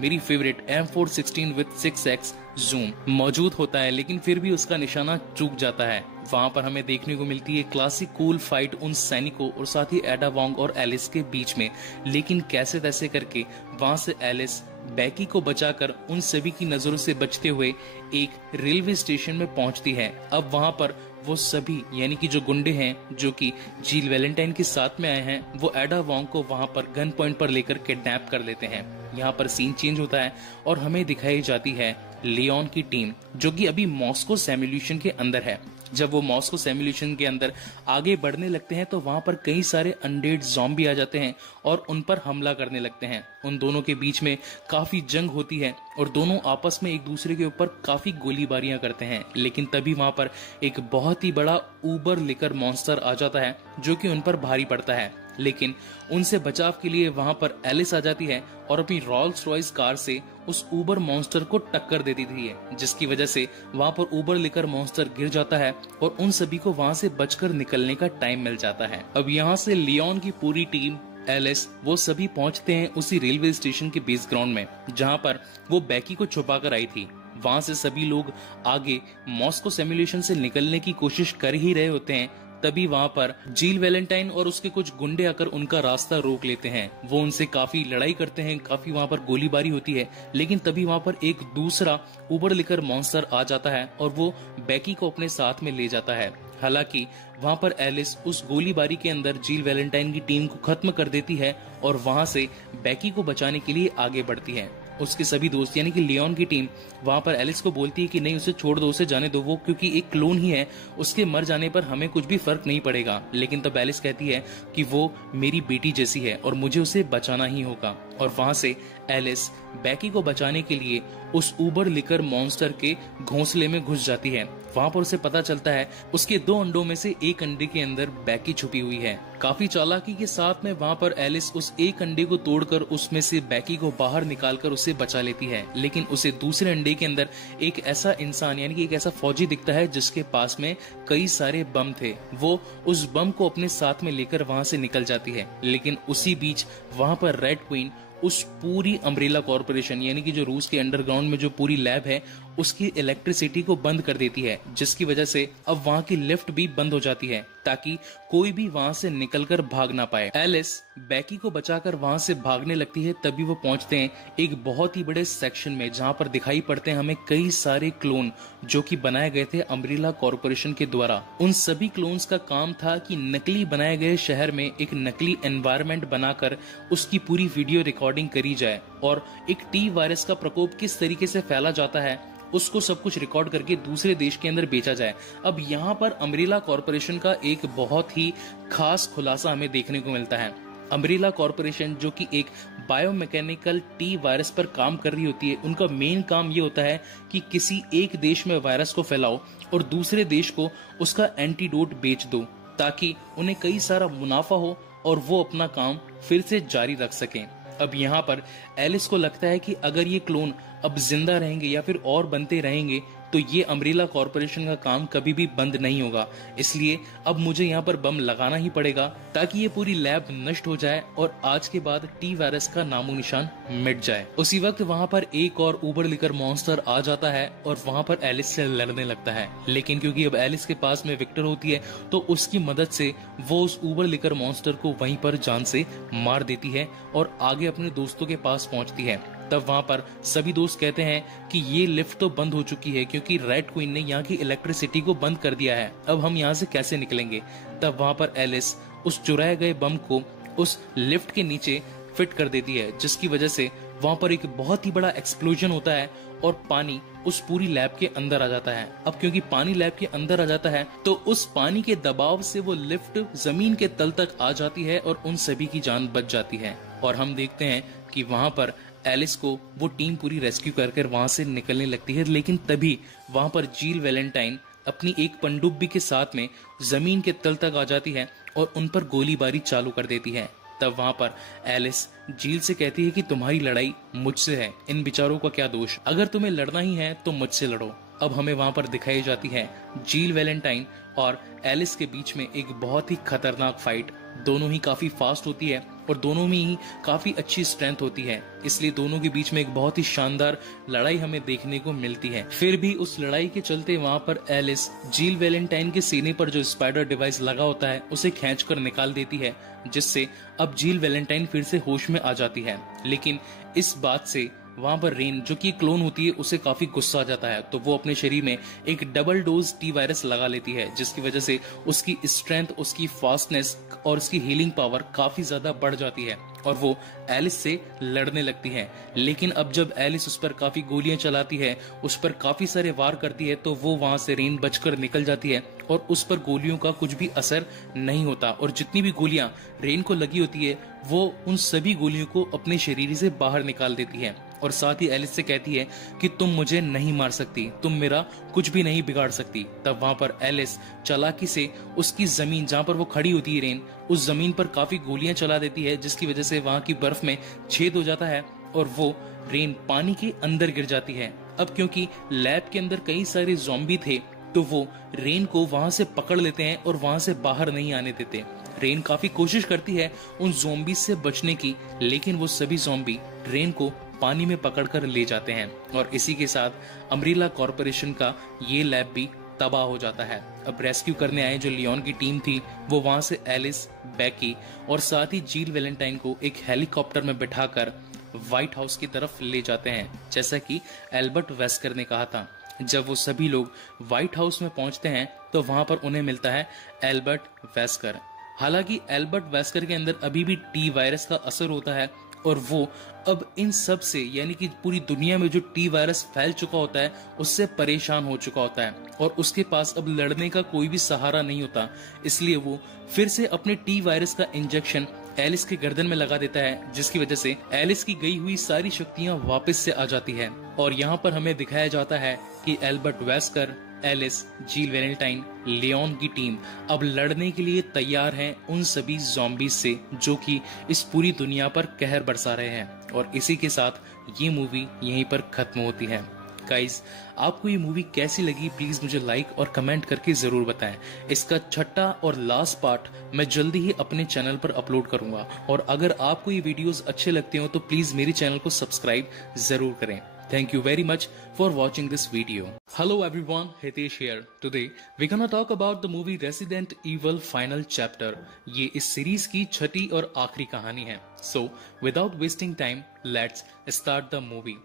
मेरी favourite M416 with 6x zoom मौजूद होता है, लेकिन फिर भी उसका निशाना चूक जाता है। वहां पर हमें देखने को मिलती है क्लासिक कूल फाइट उन सैनिकों और साथ ही एडा वोंग और एलिस के बीच में, लेकिन कैसे तैसे करके वहां से एलिस बैकी को बचाकर उन सभी की नजरों से बचते हुए एक रेलवे स्टेशन में पहुंचती है। अब वहां पर वो सभी, यानी कि जो गुंडे हैं जो कि जील वैलेंटाइन के साथ में आए हैं, वो एडा वोंग को वहां पर गन पॉइंट पर लेकर किडनैप कर लेते हैं। यहाँ पर सीन चेंज होता है और हमें दिखाई जाती है लियोन की टीम, जो कि अभी मॉस्को सिमुलेशन के अंदर है। जब वो मॉस्को सिमुलेशन के अंदर आगे बढ़ने लगते हैं तो वहां पर कई सारे अनडेड ज़ॉम्बी आ जाते हैं और उन पर हमला करने लगते हैं। उन दोनों के बीच में काफी जंग होती है और दोनों आपस में एक दूसरे के ऊपर काफी गोलीबारियां करते हैं। लेकिन तभी वहां पर एक बहुत ही बड़ा ऊबर लिकर मॉन्स्टर आ जाता है जो कि उन पर भारी पड़ता है। लेकिन उनसे बचाव के लिए वहां पर एलिस आ जाती है और अपनी रोल्स रॉयस कार से उस ऊबर मॉन्स्टर को टक्कर दे देती है, जिसकी वजह से वहां पर ऊबर लिकर मॉन्स्टर गिर जाता है और उन सभी को वहां से बचकर निकलने का टाइम मिल जाता है। अब यहाँ से लियोन की पूरी टीम, एलिस, वो सभी पहुंचते हैं उसी रेलवे स्टेशन के बेस ग्राउंड में जहां पर वो बैकी को छुपा कर आई थी। वहां से सभी लोग आगे मॉस्को सिमुलेशन से निकलने की कोशिश कर ही रहे होते हैं। तभी वहां पर जील वैलेंटाइन और उसके कुछ गुंडे आकर उनका रास्ता रोक लेते हैं। वो उनसे काफी लड़ाई करते हैं, काफी वहां पर गोलीबारी होती है। लेकिन तभी वहां पर एक दूसरा उबर लिकर मॉन्स्टर आ जाता है और वो बैकी को अपने साथ में ले जाता है। हालांकि वहां पर एलिस उस गोलीबारी के अंदर जील वैलेंटाइन की टीम को खत्म कर देती है और वहां से बैकी को बचाने के लिए आगे बढ़ती है। उसके सभी दोस्त यानी कि लियोन की टीम वहां पर एलिस को बोलती है कि नहीं, उसे छोड़ दो, उसे जाने दो, वो क्योंकि एक क्लोन ही है, उसके मर जाने पर हमें कुछ भी फर्क नहीं पड़ेगा। लेकिन तब एलिस कहती है कि वो मेरी बेटी जैसी है और मुझे उसे बचाना ही होगा। और वहां से एलिस बैकी को बचाने के लिए उस ऊबर लिकर मॉन्स्टर के घोंसले में घुस जाती है। वहां पर उसे पता चलता है उसके 2 अंडों में से एक अंडे के अंदर बैकी छुपी हुई है। काफी चालाकी के साथ में वहां पर एलिस उस एक अंडे को तोड़कर उसमें से बैकी को बाहर निकालकर उसे बचा लेती है। लेकिन उसे दूसरे अंडे के अंदर एक ऐसा इंसान यानी कि एक ऐसा फौजी दिखता है जिसके पास में कई सारे बम थे। वो उस बम को अपने साथ में लेकर वहां से निकल जाती है। लेकिन उसी बीच वहां पर रेड क्वीन उस पूरी अम्ब्रेला कॉर्पोरेशन यानी कि जो रूस के अंडरग्राउंड में जो पूरी लैब है उसकी इलेक्ट्रिसिटी को बंद कर देती है, जिसकी वजह से अब वहां की लिफ्ट भी बंद हो जाती है ताकि कोई भी वहां से निकलकर भाग ना पाए। एलिस बैकी को बचाकर वहां से भागने लगती है। तभी वो पहुंचते हैं एक बहुत ही बड़े सेक्शन में जहां पर दिखाई पड़ते हैं हमें कई सारे क्लोन जो कि बनाए गए थे अम्ब्रेला कॉर्पोरेशन के द्वारा। उन सभी क्लोन्स का काम था कि नकली बनाए गए शहर में एक नकली एनवायरनमेंट बनाकर उसकी पूरी वीडियो रिकॉर्डिंग करी जाए और एक टी वायरस का प्रकोप किस तरीके से फैला जाता है उसको सब कुछ रिकॉर्ड करके दूसरे देश के अंदर बेचा जाए। अब यहाँ पर अम्ब्रेला कॉर्पोरेशन का एक बहुत ही खास खुलासा हमें देखने को मिलता है। अम्ब्रेला कॉर्पोरेशन जो कि एक बायोमैकेनिकल टी वायरस पर काम कर रही होती है, उनका मेन काम ये होता है कि किसी एक देश में वायरस को फैलाओ और दूसरे देश को उसका एंटीडोट बेच दो ताकि उन्हें कई सारा मुनाफा हो और वो अपना काम फिर से जारी रख सकें। अब यहाँ पर एलिस को लगता है कि अगर ये क्लोन अब जिंदा रहेंगे या फिर और बनते रहेंगे तो ये अम्ब्रेला कॉर्पोरेशन का काम कभी भी बंद नहीं होगा। इसलिए अब मुझे यहाँ पर बम लगाना ही पड़ेगा ताकि ये पूरी लैब नष्ट हो जाए और आज के बाद टी वायरस का नामो निशान मिट जाए। उसी वक्त वहाँ पर एक और ऊबर लिकर मॉन्स्टर आ जाता है और वहाँ पर एलिस से लड़ने लगता है। लेकिन क्योंकि अब एलिस के पास में विक्टर होती है तो उसकी मदद से वो उस ऊबर लिकर मॉन्स्टर को वहीं पर जान से मार देती है और आगे अपने दोस्तों के पास पहुंचती है। तब वहां पर सभी दोस्त कहते हैं कि ये लिफ्ट तो बंद हो चुकी है क्योंकि रेड क्वीन ने यहाँ की इलेक्ट्रिसिटी को बंद कर दिया है, अब हम यहाँ से कैसे निकलेंगे। तब वहां पर एलिस उस चुराए गए बम को उस लिफ्ट के नीचे फिट कर देती है, जिसकी वजह से वहां पर एक बहुत ही बड़ा एक्सप्लोजन होता है और पानी उस पूरी लैब के अंदर आ जाता है। अब क्योंकि पानी लैब के अंदर आ जाता है तो उस पानी के दबाव से वो लिफ्ट जमीन के तल तक आ जाती है और उन सभी की जान बच जाती है। और हम देखते हैं कि वहां पर एलिस को वो टीम पूरी रेस्क्यू कर वहां से निकलने लगती है। लेकिन तभी वहां पर जील वैलेंटाइन अपनी एक पनडुब्बी के साथ में जमीन के तल तक आ जाती है और उन पर गोलीबारी चालू कर देती है। तब वहां पर एलिस जील से कहती है कि तुम्हारी लड़ाई मुझसे है, इन बेचारों का क्या दोष, अगर तुम्हें लड़ना ही है तो मुझसे लड़ो। अब हमें वहां पर दिखाई जाती है जील वैलेंटाइन और एलिस के बीच में एक बहुत ही खतरनाक फाइट। दोनों ही काफी फास्ट होती है और दोनों में ही काफी अच्छी स्ट्रेंथ होती है, इसलिए दोनों के बीच में एक बहुत ही शानदार लड़ाई हमें देखने को मिलती है। फिर भी उस लड़ाई के चलते वहां पर एलिस जील वैलेंटाइन के सीने पर जो स्पाइडर डिवाइस लगा होता है उसे खींचकर निकाल देती है, जिससे अब जील वैलेंटाइन फिर से होश में आ जाती है। लेकिन इस बात से वहां पर रेन जो कि क्लोन होती है उसे काफी गुस्सा आ जाता है, तो वो अपने शरीर में एक डबल डोज टी वायरस लगा लेती है, जिसकी वजह से उसकी स्ट्रेंथ, उसकी फास्टनेस और उसकी हीलिंग पावर काफी ज्यादा बढ़ जाती है और वो एलिस से लड़ने लगती है। लेकिन अब जब एलिस उस पर काफी गोलियां चलाती है, उस पर काफी सारे वार करती है, तो वो वहां से रेन बचकर निकल जाती है और उस पर गोलियों का कुछ भी असर नहीं होता और जितनी भी गोलियां रेन को लगी होती है वो उन सभी गोलियों को अपने शरीर से बाहर निकाल देती है और साथ ही एलिस से कहती है कि तुम मुझे नहीं मार सकती, तुम मेरा कुछ भी नहीं बिगाड़ सकती। तब वहां पर एलिस चालाकी से उसकी जमीन जहां पर वो खड़ी होती है रेन, उस जमीन पर काफी गोलियां चला देती है जिसकी वजह से वहां की बर्फ में छेद हो जाता है और वो रेन पानी के अंदर गिर जाती है। अब क्योंकि लैब के अंदर कई सारे ज़ॉम्बी थे तो वो रेन को वहां से पकड़ लेते हैं और वहां से बाहर नहीं आने देते। रेन काफी कोशिश करती है उन ज़ॉम्बी से बचने की, लेकिन वो सभी ज़ॉम्बी रेन को पानी में पकड़कर ले जाते हैं और इसी के साथ अम्ब्रेला कॉरपोरेशन का ये लैब भी तबाह हो जाता है। अब रेस्क्यू करने आए जो लियोन की टीम थी वो वहां से एलिस, बैकी और साथ ही जील वैलेंटाइन को एक हेलीकॉप्टर में बिठाकर व्हाइट हाउस की तरफ ले जाते हैं, जैसा कि एल्बर्ट वेस्कर ने कहा था। जब वो सभी लोग व्हाइट हाउस में पहुंचते हैं तो वहां पर उन्हें मिलता है एल्बर्ट वेस्कर। हालांकि एल्बर्ट वेस्कर के अंदर अभी भी टी वायरस का असर होता है और वो अब इन सब से यानी कि पूरी दुनिया में जो टी वायरस फैल चुका होता है उससे परेशान हो चुका होता है और उसके पास अब लड़ने का कोई भी सहारा नहीं होता। इसलिए वो फिर से अपने टी वायरस का इंजेक्शन एलिस के गर्दन में लगा देता है, जिसकी वजह से एलिस की गई हुई सारी शक्तियां वापस से आ जाती है। और यहाँ पर हमें दिखाया जाता है कि एल्बर्ट वेस्कर, एलिस, जील वैलेंटाइन, लियोन की टीम अब लड़ने के लिए तैयार हैं उन सभी ज़ॉम्बीज से जो कि इस पूरी दुनिया पर कहर बरसा रहे हैं। और इसी के साथ ये मूवी यहीं पर खत्म होती है। गाइस, आपको ये मूवी कैसी लगी प्लीज मुझे लाइक और कमेंट करके जरूर बताएं। इसका छठा और लास्ट पार्ट मैं जल्दी ही अपने चैनल पर अपलोड करूंगा और अगर आपको ये वीडियोस अच्छे लगते हो तो प्लीज मेरे चैनल को सब्सक्राइब जरूर करें। Thank you very much for watching this video. Hello everyone, Hitesh here. Today we're gonna talk about the movie Resident Evil Final Chapter. ये इस सीरीज की छठी और आखिरी कहानी है। So without wasting time, let's start the movie.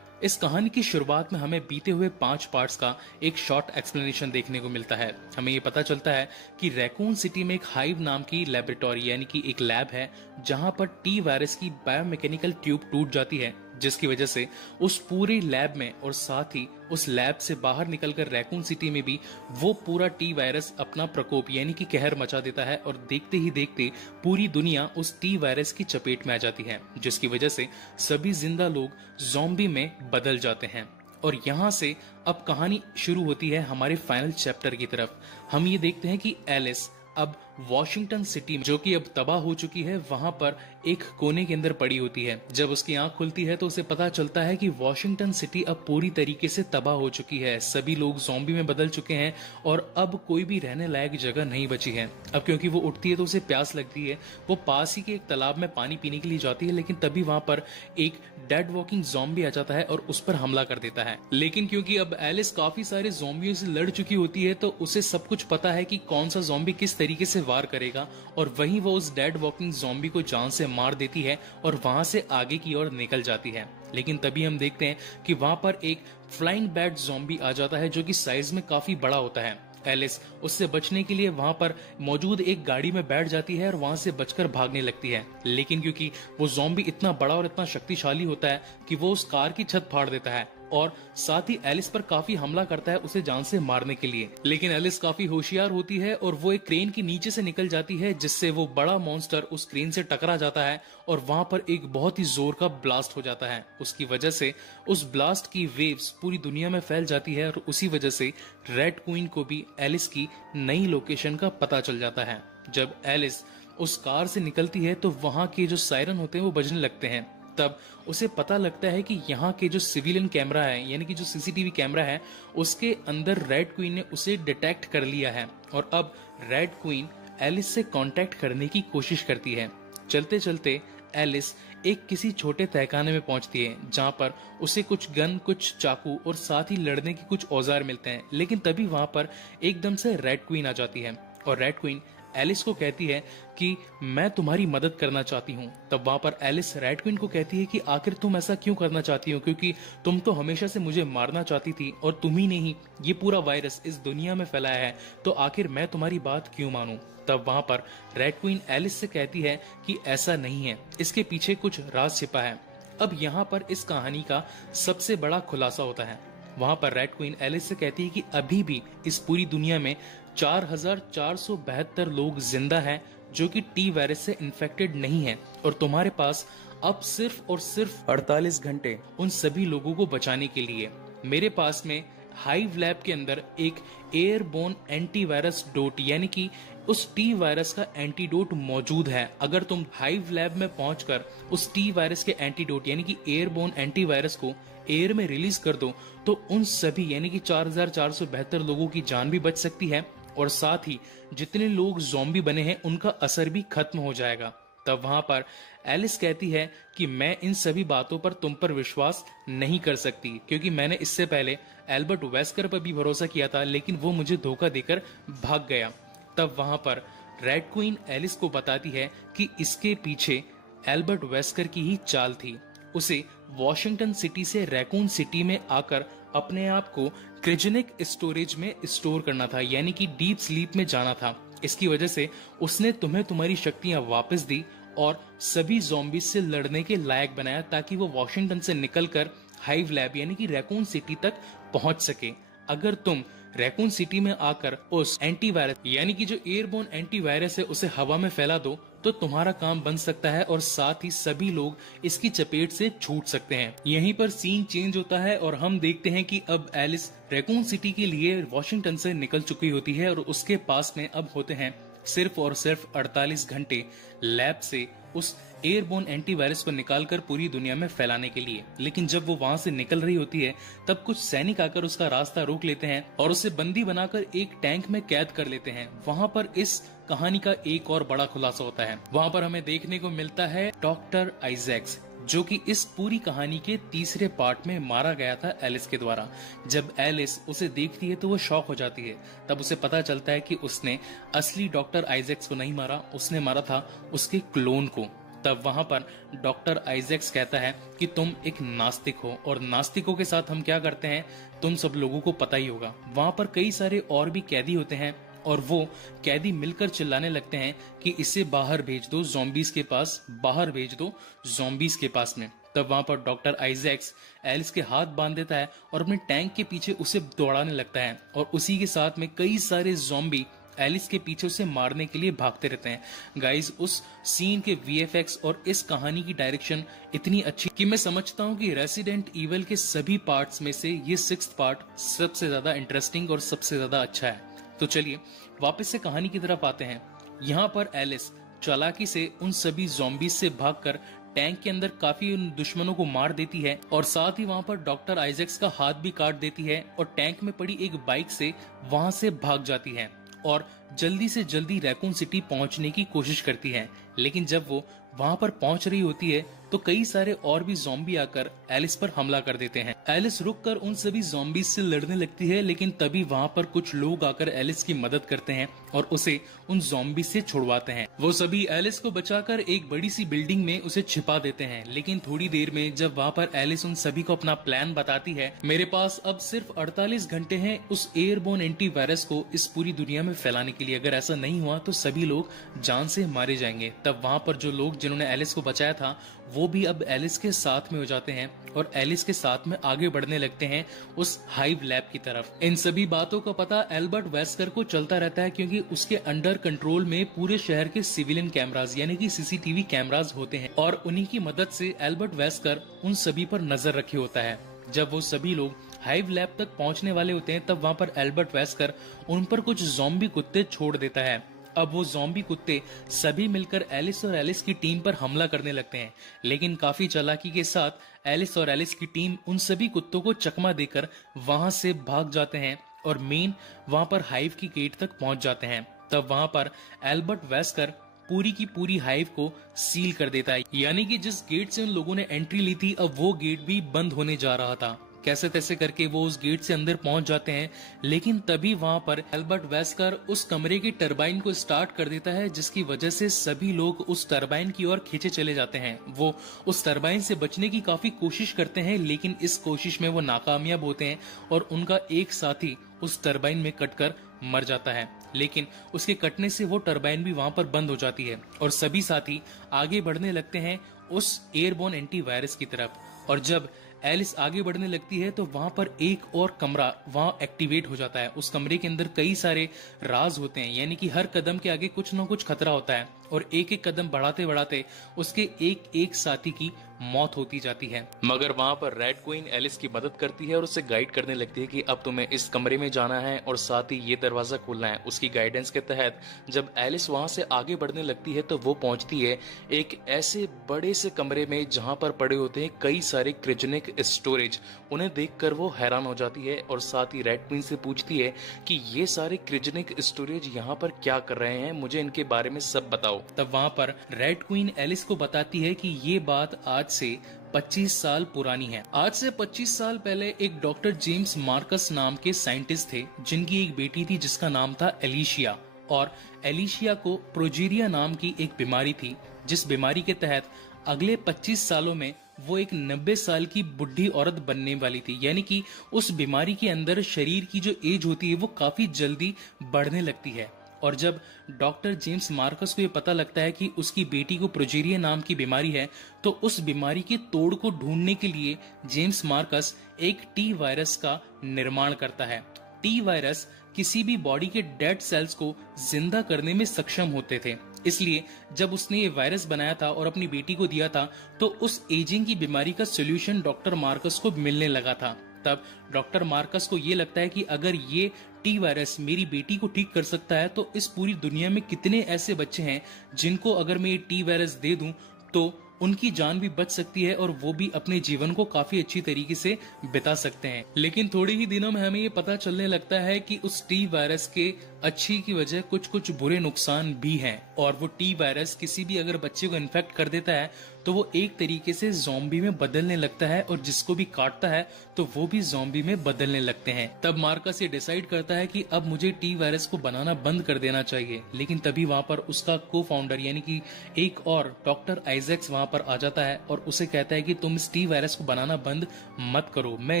इस कहानी की शुरुआत में हमें बीते हुए 5 पार्ट्स का एक शॉर्ट एक्सप्लेनेशन देखने को मिलता है। हमें ये पता चलता है कि रैकून सिटी में एक हाइव नाम की लेबोरेटरी यानी कि एक लैब है जहां पर टी वायरस की बायोमैकेनिकल ट्यूब टूट जाती है, जिसकी वजह से उस पूरे लैब में और साथ ही उस लैब से बाहर निकलकर रैकून सिटी में भी वो पूरा टी वायरस अपना प्रकोप यानी कि कहर मचा देता है और देखते ही देखते पूरी दुनिया उस टी वायरस की चपेट में आ जाती है, जिसकी वजह से सभी जिंदा लोग ज़ॉम्बी में बदल जाते हैं। और यहाँ से अब कहानी शुरू होती है हमारे फाइनल चैप्टर की तरफ। हम ये देखते हैं कि एलिस अब वॉशिंगटन सिटी जो कि अब तबाह हो चुकी है वहां पर एक कोने के अंदर पड़ी होती है। जब उसकी आंख खुलती है तो उसे पता चलता है कि वॉशिंगटन सिटी अब पूरी तरीके से तबाह हो चुकी है, सभी लोग ज़ॉम्बी में बदल चुके हैं और अब कोई भी रहने लायक जगह नहीं बची है। अब क्योंकि वो उठती है तो उसे प्यास लगती है, वो पास ही के एक तालाब में पानी पीने के लिए जाती है, लेकिन तभी वहां पर एक डेड वॉकिंग ज़ॉम्बी आ जाता है और उस पर हमला कर देता है। लेकिन क्योंकि अब एलिस काफी सारे ज़ॉम्बियों से लड़ चुकी होती है तो उसे सब कुछ पता है कि कौन सा ज़ॉम्बी किस तरीके से वार करेगा और वहीं वो उस डेड वॉकिंग ज़ॉम्बी को जान से मार देती है और वहां से आगे की ओर निकल जाती है। लेकिन तभी हम देखते हैं कि वहां पर एक फ्लाइंग बैट ज़ॉम्बी आ जाता है जो कि साइज में काफी बड़ा होता है। एलिस उससे बचने के लिए वहां पर मौजूद एक गाड़ी में बैठ जाती है और वहां से बचकर भागने लगती है, लेकिन क्योंकि वो ज़ॉम्बी इतना बड़ा और इतना शक्तिशाली होता है कि वो उस कार की छत फाड़ देता है और साथ ही एलिस पर काफी हमला करता है उसे जान से मारने के लिए। लेकिन एलिस काफी होशियार होती है और वो एक क्रेन के नीचे से निकल जाती है, जिससे वो बड़ा मॉन्स्टर उस क्रेन से टकरा जाता है और वहां पर एक बहुत ही जोर का ब्लास्ट हो जाता है। उसकी वजह से उस ब्लास्ट की वेव्स पूरी दुनिया में फैल जाती है और उसी वजह से रेड क्वीन को भी एलिस की नई लोकेशन का पता चल जाता है। जब एलिस उस कार से निकलती है तो वहां के जो सायरन होते हैं वो बजने लगते हैं। तब उसे पता लगता है कि यहाँ के जो सिविलियन कैमरा है यानी कि जो सीसीटीवी कैमरा है उसके अंदर रेड क्वीन ने उसे डिटेक्ट कर लिया है और अब रेड क्वीन एलिस से कांटेक्ट करने की कोशिश करती है। चलते चलते एलिस एक किसी छोटे तहखाने में पहुंचती है जहां पर उसे कुछ गन, कुछ चाकू और साथ ही लड़ने के कुछ औजार मिलते हैं। लेकिन तभी वहां पर एकदम से रेड क्वीन आ जाती है और रेड क्वीन एलिस को कहती है कि मैं तुम्हारी मदद करना चाहती हूँ। तब वहां पर एलिस रेड क्वीन को कहती है कि आखिर तुम ऐसा क्यों करना चाहती हो, क्योंकि तुम तो हमेशा से मुझे मारना चाहती थी और तुम ही ने ही ये पूरा वायरस इस दुनिया में फैलाया है, तो आखिर मैं तुम्हारी बात क्यों मानूं। तब वहां पर रेड क्वीन एलिस से कहती है कि ऐसा नहीं है, इसके पीछे कुछ राज छिपा है। अब यहाँ पर इस कहानी का सबसे बड़ा खुलासा होता है। वहां पर रेड क्वीन एलिस से कहती है कि अभी भी इस पूरी दुनिया में 4472 लोग जिंदा हैं जो कि टी वायरस से इन्फेक्टेड नहीं है, और तुम्हारे पास अब सिर्फ और सिर्फ 48 घंटे उन सभी लोगों को बचाने के लिए। मेरे पास में हाइव लैब के अंदर एक एयरबोर्न एंटीवायरस डोट यानी कि उस टी वायरस का एंटीडोट मौजूद है। अगर तुम हाइव लैब में पहुंचकर उस टी वायरस के एंटीडोट यानी कि एयरबोर्न एंटीवायरस को एयर में रिलीज कर दो तो उन सभी यानी कि 4472 लोगों की जान भी बच सकती है, और साथ ही जितने लोग ज़ॉम्बी बने हैं उनका असर भी खत्म हो जाएगा। तब वहां पर एलिस कहती है कि मैं इन सभी बातों पर तुम पर विश्वास नहीं कर सकती, क्योंकि मैंने इससे पहले एल्बर्ट वेस्कर पर भी भरोसा किया था, लेकिन वो मुझे धोखा देकर भाग गया। तब वहां पर रेड क्वीन एलिस को बताती है कि इसके पीछे एल्बर्ट वेस्कर की ही चाल थी। उसे वॉशिंगटन सिटी से रैकून सिटी में आकर अपने आप को क्रियोजेनिक स्टोरेज में स्टोर करना था, यानी कि डीप स्लीप में जाना था। इसकी वजह से उसने तुम्हें तुम्हारी शक्तियां वापस दी और सभी ज़ॉम्बीज से लड़ने के लायक बनाया, ताकि वो वॉशिंगटन से निकलकर हाइव लैब यानी कि रैकून सिटी तक पहुंच सके। अगर तुम रैकून सिटी में आकर उस एंटीवायरस यानी कि जो एयरबोर्न एंटीवायरस है उसे हवा में फैला दो तो तुम्हारा काम बन सकता है, और साथ ही सभी लोग इसकी चपेट से छूट सकते हैं। यहीं पर सीन चेंज होता है और हम देखते हैं कि अब एलिस रैकून सिटी के लिए वॉशिंगटन से निकल चुकी होती है, और उसके पास में अब होते हैं सिर्फ और सिर्फ 48 घंटे लैब से उस एयरबोर्न एंटीवायरस को निकालकर पूरी दुनिया में फैलाने के लिए। लेकिन जब वो वहां से निकल रही होती है तब कुछ सैनिक आकर उसका रास्ता रोक लेते हैं और उसे बंदी बनाकर एक टैंक में कैद कर लेते हैं। वहां पर इस कहानी का एक और बड़ा खुलासा होता है। वहां पर हमें देखने को मिलता है डॉक्टर आइजैक्स, जो कि इस पूरी कहानी के तीसरे पार्ट में मारा गया था एलिस के द्वारा। जब एलिस उसे देखती है तो वो शॉक हो जाती है। तब उसे पता चलता है कि उसने असली डॉक्टर आइजैक्स को नहीं मारा, उसने मारा था उसके क्लोन को। तब वहां पर डॉक्टर आइजैक्स कहता है कि तुम एक नास्तिक हो, और नास्तिकों के साथ हम क्या करते हैं तुम सब लोगों को पता ही होगा। वहां पर कई सारे और भी कैदी होते हैं और वो कैदी मिलकर चिल्लाने लगते हैं कि इसे बाहर भेज दो ज़ॉम्बीज के पास, बाहर भेज दो ज़ॉम्बीज के पास में। तब वहां पर डॉक्टर आइजैक्स एलिस के हाथ बांध देता है और अपने टैंक के पीछे उसे दौड़ाने लगता है, और उसी के साथ में कई सारे ज़ॉम्बी एलिस के पीछे उसे मारने के लिए भागते रहते हैं। गाइज, उस सीन के वीएफएक्स और इस कहानी की डायरेक्शन इतनी अच्छी कि मैं समझता हूँ कि रेसिडेंट इविल के सभी पार्ट्स में से ये 6th पार्ट सबसे ज्यादा इंटरेस्टिंग और सबसे ज्यादा अच्छा है। तो चलिए वापस से कहानी की तरफ आते हैं। यहाँ पर एलिस चालाकी से उन सभी ज़ॉम्बीज से भागकर टैंक के अंदर काफी उन दुश्मनों को मार देती है, और साथ ही वहां पर डॉक्टर आइजैक्स का हाथ भी काट देती है, और टैंक में पड़ी एक बाइक से वहां से भाग जाती है और जल्दी से जल्दी रैकून सिटी पहुंचने की कोशिश करती है। लेकिन जब वो वहां पर पहुंच रही होती है तो कई सारे और भी ज़ॉम्बी आकर एलिस पर हमला कर देते हैं। एलिस रुककर उन सभी ज़ॉम्बीज से लड़ने लगती है, लेकिन तभी वहां पर कुछ लोग आकर एलिस की मदद करते हैं और उसे उन ज़ॉम्बीज से छुड़वाते हैं। वो सभी एलिस को बचाकर एक बड़ी सी बिल्डिंग में उसे छिपा देते हैं। लेकिन थोड़ी देर में जब वहां पर एलिस उन सभी को अपना प्लान बताती है, मेरे पास अब सिर्फ 48 घंटे हैं उस एयरबोर्न एंटीवायरस को इस पूरी दुनिया में फैलाने के लिए, अगर ऐसा नहीं हुआ तो सभी लोग जान से मारे जाएंगे। तब वहां पर जो लोग जिन्होंने एलिस को बचाया था वो भी अब एलिस के साथ में हो जाते हैं और एलिस के साथ में आगे बढ़ने लगते हैं उस हाइव लैब की तरफ। इन सभी बातों का पता एल्बर्ट वेस्कर को चलता रहता है, क्योंकि उसके अंडर कंट्रोल में पूरे शहर के सिविलियन कैमरास यानी कि सीसीटीवी कैमरास होते हैं, और उन्हीं की मदद से एल्बर्ट वेस्कर उन सभी पर नजर रखे होता है। जब वो सभी लोग हाइव लैब तक पहुंचने वाले होते हैं तब वहां पर एल्बर्ट वेस्कर उन पर कुछ ज़ॉम्बी कुत्ते छोड़ देता है। अब वो ज़ॉम्बी कुत्ते सभी मिलकर एलिस और एलिस की टीम पर हमला करने लगते हैं, लेकिन काफी चालाकी के साथ एलिस और एलिस की टीम उन सभी कुत्तों को चकमा देकर वहां से भाग जाते हैं और मेन वहां पर हाइव की गेट तक पहुंच जाते हैं। तब वहां पर एल्बर्ट वेस्कर पूरी की पूरी हाइव को सील कर देता है, यानी कि जिस गेट से उन लोगों ने एंट्री ली थी अब वो गेट भी बंद होने जा रहा था। कैसे तैसे करके वो उस गेट से अंदर पहुंच जाते हैं, लेकिन तभी वहां पर एल्बर्ट वेस्कर उस कमरे की टरबाइन को स्टार्ट कर देता है, जिसकी वजह से सभी लोग उस टरबाइन की ओर खींचे चले जाते हैं। वो उस टरबाइन से बचने की काफी कोशिश करते हैं, लेकिन इस कोशिश में वो नाकामयाब होते हैं और उनका एक साथी उस टरबाइन में कटकर मर जाता है। लेकिन उसके कटने से वो टरबाइन भी वहां पर बंद हो जाती है और सभी साथी आगे बढ़ने लगते हैं उस एयरबोर्न एंटीवायरस की तरफ। और जब एलिस आगे बढ़ने लगती है तो वहां पर एक और कमरा वहां एक्टिवेट हो जाता है। उस कमरे के अंदर कई सारे राज होते हैं, यानी कि हर कदम के आगे कुछ ना कुछ खतरा होता है और एक एक कदम बढ़ाते बढ़ाते उसके एक एक साथी की मौत होती जाती है। मगर वहां पर रेड क्वीन एलिस की मदद करती है और उसे गाइड करने लगती है कि अब तुम्हें इस कमरे में जाना है और साथ ही ये दरवाजा खोलना है। उसकी गाइडेंस के तहत जब एलिस वहां से आगे बढ़ने लगती है तो वो पहुंचती है एक ऐसे बड़े से कमरे में जहां पर पड़े होते हैं कई सारे क्रियोजेनिक स्टोरेज। उन्हें देखकर वो हैरान हो जाती है और साथ ही रेड क्वीन से पूछती है कि ये सारे क्रियोजेनिक स्टोरेज यहाँ पर क्या कर रहे हैं, मुझे इनके बारे में सब बताओ। तब वहां पर रेड क्वीन एलिस को बताती है कि ये बात आज से 25 साल पुरानी है। आज से 25 साल पहले एक डॉक्टर जेम्स मार्कस नाम के साइंटिस्ट थे जिनकी एक बेटी थी जिसका नाम था एलिशिया, और एलिशिया को प्रोजेरिया नाम की एक बीमारी थी, जिस बीमारी के तहत अगले 25 सालों में वो एक 90 साल की बुढ़ी औरत बनने वाली थी। यानी कि उस बीमारी के अंदर शरीर की जो एज होती है वो काफी जल्दी बढ़ने लगती है। और जब डॉक्टर जेम्स मार्कस को ये पता लगता है कि उसकी बेटी को प्रोजेरिया नाम की बीमारी है, तो उस बीमारी के तोड़ को ढूंढने के लिए जेम्स मार्कस एक टी वायरस का निर्माण करता है। टी वायरस किसी भी बॉडी के डेड सेल्स को जिंदा करने में सक्षम होते थे, इसलिए जब उसने ये वायरस बनाया था और अपनी बेटी को दिया था तो उस एजिंग की बीमारी का सोल्यूशन डॉक्टर मार्कस को मिलने लगा था। तब डॉक्टर मार्कस को ये लगता है कि अगर ये टी वायरस मेरी बेटी को ठीक कर सकता है तो इस पूरी दुनिया में कितने ऐसे बच्चे हैं जिनको अगर मैं ये टी वायरस दे दूं तो उनकी जान भी बच सकती है और वो भी अपने जीवन को काफी अच्छी तरीके से बिता सकते हैं। लेकिन थोड़े ही दिनों में हमें ये पता चलने लगता है कि उस टी वायरस के अच्छी की वजह कुछ कुछ बुरे नुकसान भी हैं, और वो टी वायरस किसी भी अगर बच्चे को इन्फेक्ट कर देता है तो वो एक तरीके से ज़ॉम्बी में बदलने लगता है और जिसको भी काटता है तो वो भी ज़ॉम्बी में बदलने लगते हैं। तब मार्कस ये डिसाइड करता है कि अब मुझे टी वायरस को बनाना बंद कर देना चाहिए। लेकिन तभी वहां पर उसका को फाउंडर यानी कि एक और डॉक्टर आइजैक्स वहां पर आ जाता है और उसे कहता है कि तुम इस टी वायरस को बनाना बंद मत करो, मैं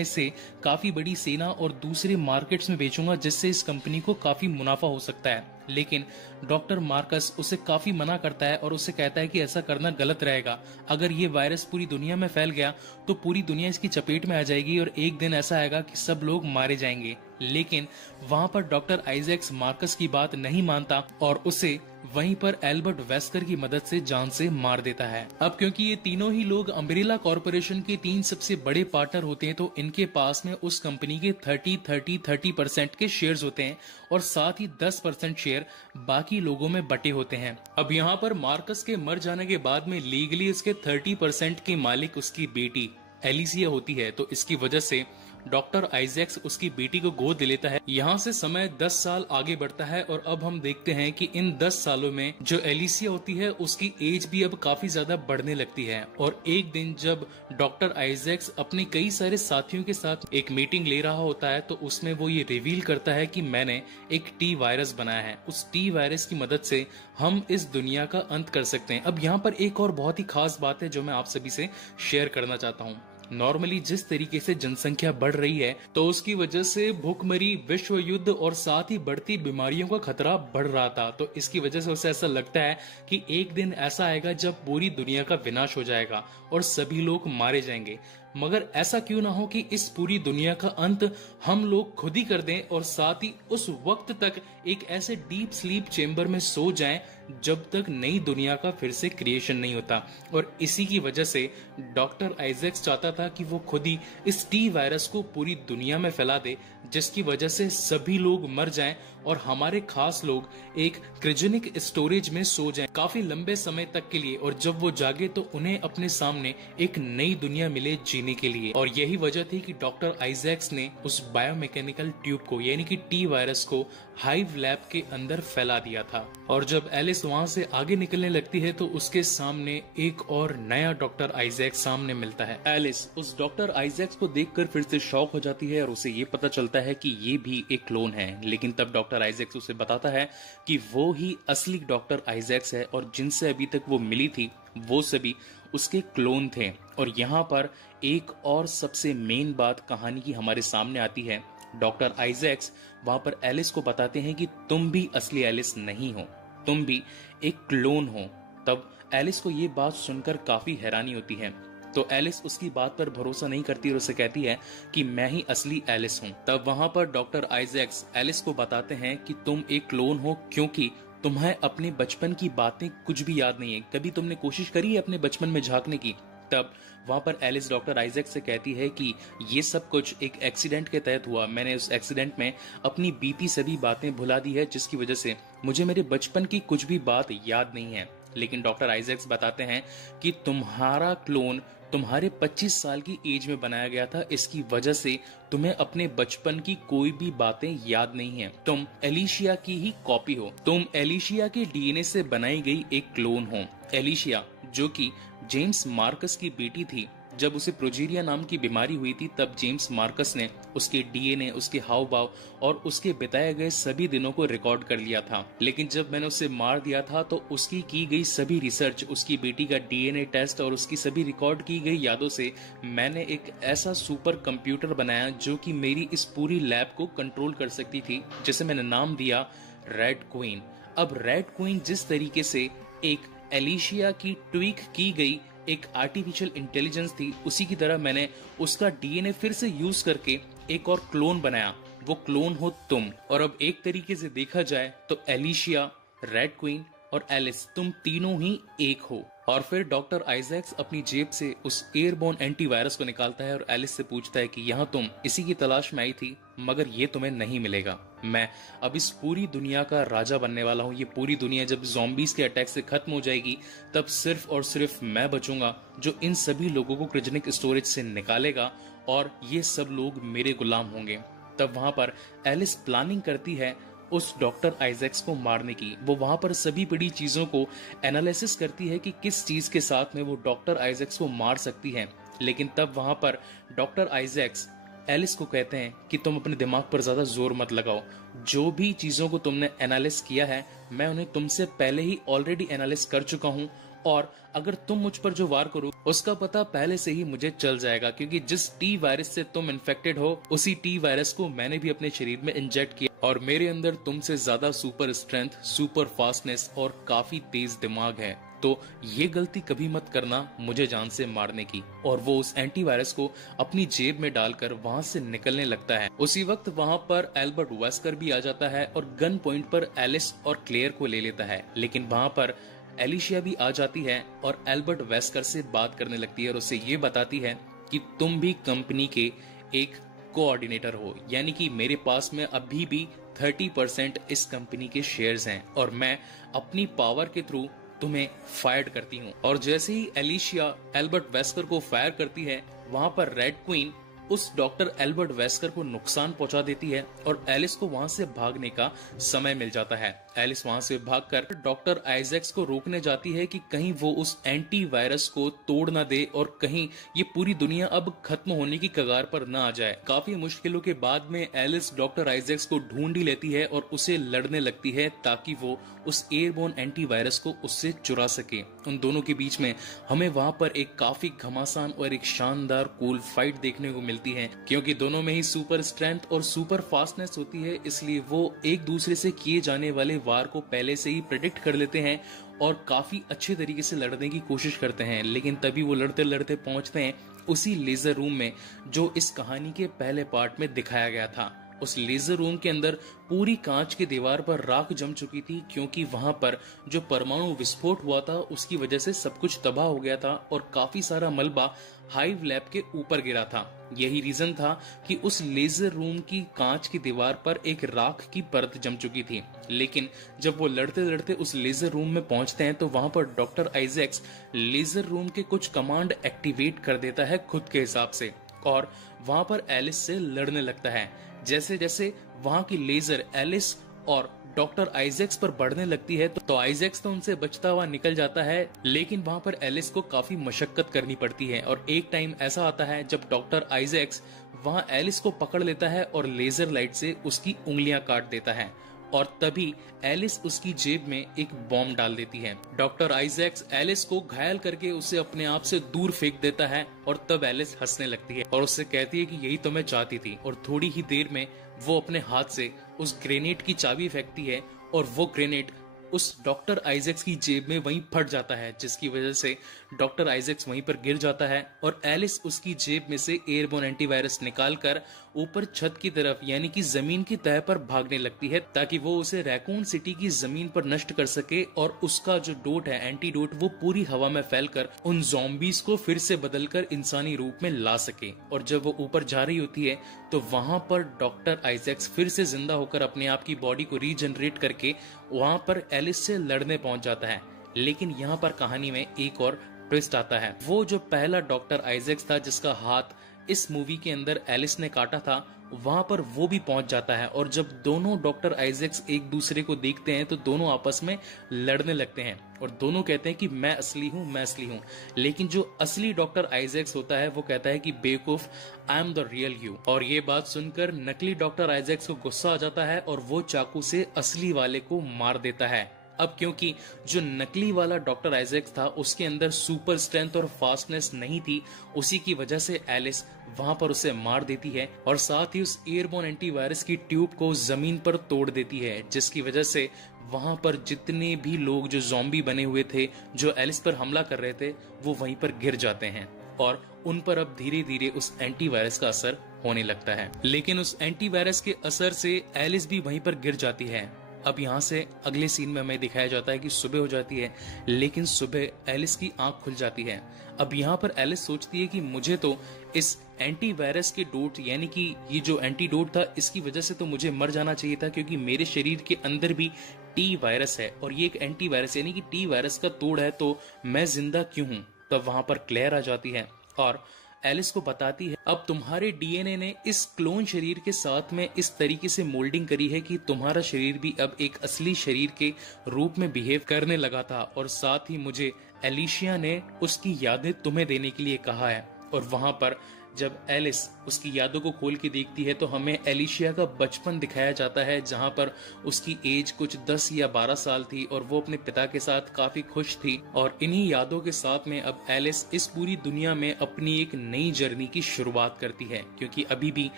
इसे काफी बड़ी सेना और दूसरे मार्केट्स में बेचूंगा जिससे इस कंपनी को काफी मुनाफा हो सकता है। लेकिन डॉक्टर मार्कस उसे काफी मना करता है और उसे कहता है कि ऐसा करना गलत रहेगा। अगर ये वायरस पूरी दुनिया में फैल गया तो पूरी दुनिया इसकी चपेट में आ जाएगी और एक दिन ऐसा आएगा कि सब लोग मारे जाएंगे। लेकिन वहां पर डॉक्टर आइजैक्स मार्कस की बात नहीं मानता और उसे वहीं पर एल्बर्ट वेस्कर की मदद से जान से मार देता है। अब क्योंकि ये तीनों ही लोग अम्ब्रेला कॉर्पोरेशन के 3 सबसे बड़े पार्टनर होते हैं तो इनके पास में उस कंपनी के 30% के शेयर्स होते हैं और साथ ही 10% शेयर बाकी लोगों में बटे होते हैं। अब यहाँ पर मार्कस के मर जाने के बाद में लीगली इसके 30% की मालिक उसकी बेटी एलिसिया होती है, तो इसकी वजह से डॉक्टर आइजैक्स उसकी बेटी को गोद लेता है। यहाँ से समय 10 साल आगे बढ़ता है और अब हम देखते हैं कि इन 10 सालों में जो एलिसिया होती है उसकी एज भी अब काफी ज्यादा बढ़ने लगती है। और एक दिन जब डॉक्टर आइजैक्स अपने कई सारे साथियों के साथ एक मीटिंग ले रहा होता है तो उसमें वो ये रिवील करता है कि मैंने एक टी वायरस बनाया है, उस टी वायरस की मदद से हम इस दुनिया का अंत कर सकते हैं। अब यहाँ पर एक और बहुत ही खास बात है जो मैं आप सभी से शेयर करना चाहता हूँ। नॉर्मली जिस तरीके से जनसंख्या बढ़ रही है तो उसकी वजह से भूखमरी, विश्व युद्ध और साथ ही बढ़ती बीमारियों का खतरा बढ़ रहा था। तो इसकी वजह से उसे ऐसा लगता है कि एक दिन ऐसा आएगा जब पूरी दुनिया का विनाश हो जाएगा और सभी लोग मारे जाएंगे। मगर ऐसा क्यों ना हो कि इस पूरी दुनिया का अंत हम लोग खुद ही कर दें और साथ ही उस वक्त तक एक ऐसे डीप स्लीप चेंबर में सो जाएं जब तक नई दुनिया का फिर से क्रिएशन नहीं होता। और इसी की वजह से डॉक्टर आइजैक्स चाहता था कि वो खुद ही इस टी वायरस को पूरी दुनिया में फैला दे जिसकी वजह से सभी लोग मर जाएं और हमारे खास लोग एक क्रियोजेनिक स्टोरेज में सो जाएं काफी लंबे समय तक के लिए, और जब वो जागे तो उन्हें अपने सामने एक नई दुनिया मिले जीने के लिए। और यही वजह थी कि डॉक्टर आइजैक्स ने उस बायोमैकेनिकल ट्यूब को यानी कि टी वायरस को हाइव लैब के अंदर फैला दिया था। और जब एलिस वहां से आगे निकलने लगती है तो उसके सामने एक और नया डॉक्टर आइजैक्स सामने मिलता है। एलिस उस डॉक्टर आइजैक्स को देखकर फिर से शॉक हो जाती है और उसे ये पता चलता है कि ये भी एक क्लोन है। लेकिन तब डॉक्टर आइजैक्स उसे बताता है कि वो ही असली डॉक्टर आइजैक्स है और जिनसे अभी तक वो मिली थी वो सभी उसके क्लोन थे। और यहाँ पर एक और सबसे मेन बात कहानी की हमारे सामने आती है। डॉक्टर आइजैक्स वहां पर एलिस को बताते हैं कि तुम भी असली एलिस नहीं हो, तुम भी एक क्लोन हो। तब एलिस को ये बात सुनकर काफी हैरानी होती है। तो एलिस उसकी बात पर भरोसा नहीं करती और उसे कहती है कि मैं ही असली एलिस हूँ। तब वहाँ पर डॉक्टर आइजैक्स एलिस को बताते हैं कि तुम एक क्लोन हो, क्योंकि तुम्हें अपने बचपन की बातें कुछ भी याद नहीं है। कभी तुमने कोशिश करी है अपने बचपन में झांकने की? तब वहां पर एलिस डॉक्टर आइजैक से कहती है कि ये सब कुछ एक एक्सीडेंट के तहत हुआ। मैंने उस एक्सीडेंट में अपनी बीती सभी बातें भुला दी है, जिसकी वजह से मुझे मेरे बचपन की कुछ भी बात याद नहीं है। लेकिन डॉक्टर आइजैक्स बताते हैं कि तुम्हारा क्लोन तुम्हारे 25 साल की एज में बनाया गया था, इसकी वजह से तुम्हें अपने बचपन की कोई भी बातें याद नहीं है। तुम एलिशिया की ही कॉपी हो, तुम एलिशिया के डीएनए से बनाई गई एक क्लोन हो। एलिशिया जो कि जेम्स मार्कस की बेटी थी, जब उसे प्रोजेरिया नाम की बीमारी हुई थी तब जेम्स मार्कस ने उसके डीएनए, उसके हाव भाव और उसके बिताए गए सभी दिनों को रिकॉर्ड कर लिया था। लेकिन जब मैंने उसे मार दिया था तो उसकी की गई सभी रिसर्च, उसकी बेटी का डीएनए टेस्ट और उसकी सभी रिकॉर्ड की गई यादों से मैंने एक ऐसा सुपर कंप्यूटर बनाया जो कि मेरी इस पूरी लैब को कंट्रोल कर सकती थी, जिसे मैंने नाम दिया रेड क्वीन। अब रेड क्वीन जिस तरीके से एक एलिशिया की ट्वीक की गई एक आर्टिफिशियल इंटेलिजेंस थी, उसी की तरह मैंने उसका डीएनए फिर से यूज करके एक और क्लोन बनाया। वो क्लोन हो तुम। और अब एक तरीके से देखा जाए तो एलिशिया, रेड क्वीन और एलिस, तुम तीनों ही एक हो। और फिर डॉक्टर आइजैक्स अपनी जेब से उस एयरबोर्न एंटीवायरस को निकालता है और एलिस से पूछता है कि यहाँ तुम इसी की तलाश में आई थी, मगर ये तुम्हें नहीं मिलेगा। मैं अब इस पूरी दुनिया का राजा बनने वाला हूँ। ये पूरी दुनिया जब ज़ॉम्बीज के अटैक से खत्म हो जाएगी तब सिर्फ और सिर्फ मैं बचूंगा, जो इन सभी लोगों को क्रायोजेनिक स्टोरेज से निकालेगा और ये सब लोग मेरे गुलाम होंगे। तब वहां पर एलिस प्लानिंग करती है उस डॉक्टर आइजैक्स को मारने की। वो वहां पर सभी बड़ी चीजों को एनालिसिस करती है कि किस चीज के साथ में वो डॉक्टर आइजैक्स को मार सकती है। लेकिन तब वहां पर डॉक्टर आइजैक्स एलिस को कहते हैं कि तुम अपने दिमाग पर ज्यादा जोर मत लगाओ। जो भी चीजों को तुमने एनालिस किया है मैं उन्हें तुमसे पहले ही ऑलरेडी एनालिस कर चुका हूँ, और अगर तुम मुझ पर जो वार करो उसका पता पहले से ही मुझे चल जाएगा, क्योंकि जिस टी वायरस से तुम इन्फेक्टेड हो उसी टी वायरस को मैंने भी अपने शरीर में इंजेक्ट किया, और मेरे अंदर तुमसे ज्यादा सुपर स्ट्रेंथ, सुपर फास्टनेस और काफी तेज दिमाग है। तो ये गलती कभी मत करना मुझे जान से मारने की। और वो उस एंटीवायरस को अपनी जेब में डालकर वहां से निकलने लगता है। उसी वक्त वहां पर एल्बर्ट वेस्कर भी आ जाता है और गन पॉइंट पर एलिस और क्लेयर को ले लेता है। लेकिन वहां पर एलिशिया भी आ जाती है और एल्बर्ट वेस्कर से बात करने लगती है और उसे ये बताती है कि तुम भी कंपनी के एक कोऑर्डिनेटर हो, यानी कि मेरे पास में अभी भी 30% इस कंपनी के शेयर्स हैं और मैं अपनी पावर के थ्रू तुम्हें फायर करती हूँ। और जैसे ही एलिशिया एल्बर्ट वेस्कर को फायर करती है वहां पर रेड क्वीन उस डॉक्टर एल्बर्ट वेस्कर को नुकसान पहुंचा देती है और एलिस को वहां से भागने का समय मिल जाता है। एलिस वहां से भागकर डॉक्टर आइजैक्स को रोकने जाती है कि कहीं वो उस एंटी वायरस को तोड़ ना दे और कहीं ये पूरी दुनिया अब खत्म होने की कगार पर न आ जाए। काफी मुश्किलों के बाद में एलिस डॉक्टर आइजैक्स को ढूंढ ही लेती है और उसे लड़ने लगती है ताकि वो उस एयरबोर्न एंटी वायरस को उससे चुरा सके। उन दोनों के बीच में हमें वहां पर एक काफी घमासान और एक शानदार कूल फाइट देखने को मिलती है, क्योंकि दोनों में ही सुपर स्ट्रेंथ और सुपर फास्टनेस होती है, इसलिए वो एक दूसरे से किए जाने वाले वार को पहले से ही प्रेडिक्ट कर लेते हैं और काफी अच्छे तरीके से लड़ने की कोशिश करते हैं। लेकिन तभी वो लड़ते लड़ते पहुंचते हैं उसी लेजर रूम में जो इस कहानी के पहले पार्ट में दिखाया गया था। उस लेजर रूम के अंदर पूरी कांच की दीवार पर राख जम चुकी थी, क्योंकि वहां पर जो परमाणु विस्फोट हुआ था उसकी वजह से सब कुछ तबाह हो गया था और काफी सारा मलबा हाइव लैब के ऊपर गिरा था। यही रीजन था कि उस लेजर रूम की कांच की दीवार पर एक राख की परत जम चुकी थी। लेकिन जब वो लड़ते लड़ते उस लेजर रूम में पहुंचते हैं तो वहां पर डॉक्टर आइजैक्स लेजर रूम के कुछ कमांड एक्टिवेट कर देता है खुद के हिसाब से और वहां पर एलिस से लड़ने लगता है। जैसे जैसे वहां की लेजर एलिस और डॉक्टर आइजैक्स पर बढ़ने लगती है तो आइजैक्स तो उनसे बचता हुआ निकल जाता है, लेकिन वहां पर एलिस को काफी मशक्कत करनी पड़ती है। और एक टाइम ऐसा आता है जब डॉक्टर आइजैक्स वहां एलिस को पकड़ लेता है और लेजर लाइट से उसकी उंगलियां काट देता है और तभी एलिस उसकी जेब में एक बॉम्ब डाल देती है। डॉक्टर आइजैक्स एलिस को घायल करके उसे अपने आप से दूर फेंक देता है और तब एलिस हंसने लगती है और उससे कहती है कि यही तो मैं चाहती थी। और थोड़ी ही देर में वो अपने हाथ से उस ग्रेनेड की चाबी फेंकती है और वो ग्रेनेड उस डॉक्टर आइजैक्स की जेब में वहीं फट जाता है, जिसकी वजह से डॉक्टर आइजैक्स वहीं पर गिर जाता है और एलिस उसकी जेब में से एयरबोर्न एंटीवायरस निकालकर ऊपर छत की तरफ यानी कि जमीन की तह पर भागने लगती है, ताकि वो उसे रैकून सिटी की जमीन पर नष्ट कर सके और उसका जो डोट है, एंटीडोट, वो पूरी हवा में फैलकर उन ज़ॉम्बीज को फिर से बदलकर इंसानी रूप में ला सके। और जब वो ऊपर जा रही होती है तो वहां पर डॉक्टर आइजैक्स फिर से जिंदा होकर अपने आप की बॉडी को रीजनरेट करके वहां पर एलिस से लड़ने पहुंच जाता है। लेकिन यहाँ पर कहानी में एक और ट्विस्ट आता है। वो जो पहला डॉक्टर आइजैक्स था जिसका हाथ इस मूवी के अंदर एलिस ने काटा था, वहां पर वो भी पहुंच जाता है और जब दोनों डॉक्टर आइजैक्स एक दूसरे को देखते हैं तो दोनों आपस में लड़ने लगते हैं और दोनों कहते हैं कि मैं असली हूं, मैं असली हूं। लेकिन जो असली डॉक्टर आइजैक्स होता है वो कहता है कि बेवकूफ, I am the real you. और ये बात सुनकर नकली डॉक्टर आइजैक्स को गुस्सा आ जाता है और वो चाकू से असली वाले को मार देता है। अब क्योंकि जो नकली वाला डॉक्टर आइजैक्स था उसके अंदर सुपर स्ट्रेंथ और फास्टनेस नहीं थी, उसी की वजह से एलिस वहां पर उसे मार देती है और साथ ही उस एयरबोर्न एंटीवायरस की ट्यूब को जमीन पर तोड़ देती है, जिसकी वजह से वहां पर जितने भी लोग जो ज़ॉम्बी बने हुए थे जो एलिस पर हमला कर रहे थे वो वहीं पर गिर जाते हैं और उन पर अब धीरे धीरे उस एंटीवायरस का असर होने लगता है। लेकिन उस एंटीवायरस के असर से एलिस भी वहीं पर गिर जाती है। अब यहाँ से अगले सीन में हमें दिखाया जाता है कि सुबह हो जाती है, लेकिन सुबह एलिस की आंख खुल जाती है। अब यहाँ पर एलिस सोचती है कि मुझे तो इस एंटीवायरस के डोट यानी कि ये जो एंटीडोट था इसकी वजह से तो मुझे मर जाना चाहिए था, क्योंकि मेरे शरीर के अंदर भी टी वायरस है और ये एक एंटी वायरस यानी कि टी वायरस का तोड़ है, तो मैं जिंदा क्यों हूँ। तब वहां पर क्लेयर आ जाती है और एलिस को बताती है अब तुम्हारे डीएनए ने इस क्लोन शरीर के साथ में इस तरीके से मोल्डिंग करी है कि तुम्हारा शरीर भी अब एक असली शरीर के रूप में बिहेव करने लगा था, और साथ ही मुझे एलिशिया ने उसकी यादें तुम्हें देने के लिए कहा है। और वहां पर जब एलिस उसकी यादों को खोल के देखती है तो हमें एलिशिया का बचपन दिखाया जाता है, जहां पर उसकी एज कुछ 10 या 12 साल थी और वो अपने पिता के साथ काफी खुश थी। और इन्हीं यादों के साथ में अब एलिस इस पूरी दुनिया में अपनी एक नई जर्नी की शुरुआत करती है, क्योंकि अभी भी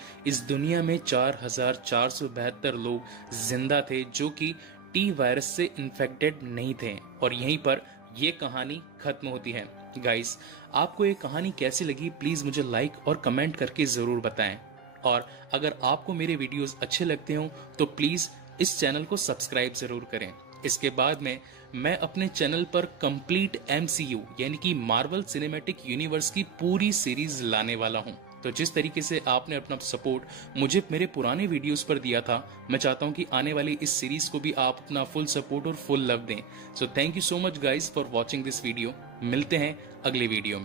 इस दुनिया में 4472 लोग जिंदा थे जो कि टी वायरस से इन्फेक्टेड नहीं थे। और यहीं पर ये कहानी खत्म होती है। गाइस, आपको ये कहानी कैसी लगी प्लीज मुझे लाइक और कमेंट करके जरूर बताएं। और अगर आपको मेरे वीडियोस अच्छे लगते हो तो प्लीज इस चैनल को सब्सक्राइब जरूर करें। इसके बाद में मैं अपने चैनल पर कंप्लीट MCU यानी कि मार्वल सिनेमैटिक यूनिवर्स की पूरी सीरीज लाने वाला हूं। तो जिस तरीके से आपने अपना सपोर्ट मुझे मेरे पुराने वीडियोस पर दिया था, मैं चाहता हूं कि आने वाली इस सीरीज को भी आप अपना फुल सपोर्ट और फुल लव दें। So thank you so much guys for watching this video. मिलते हैं अगले वीडियो में।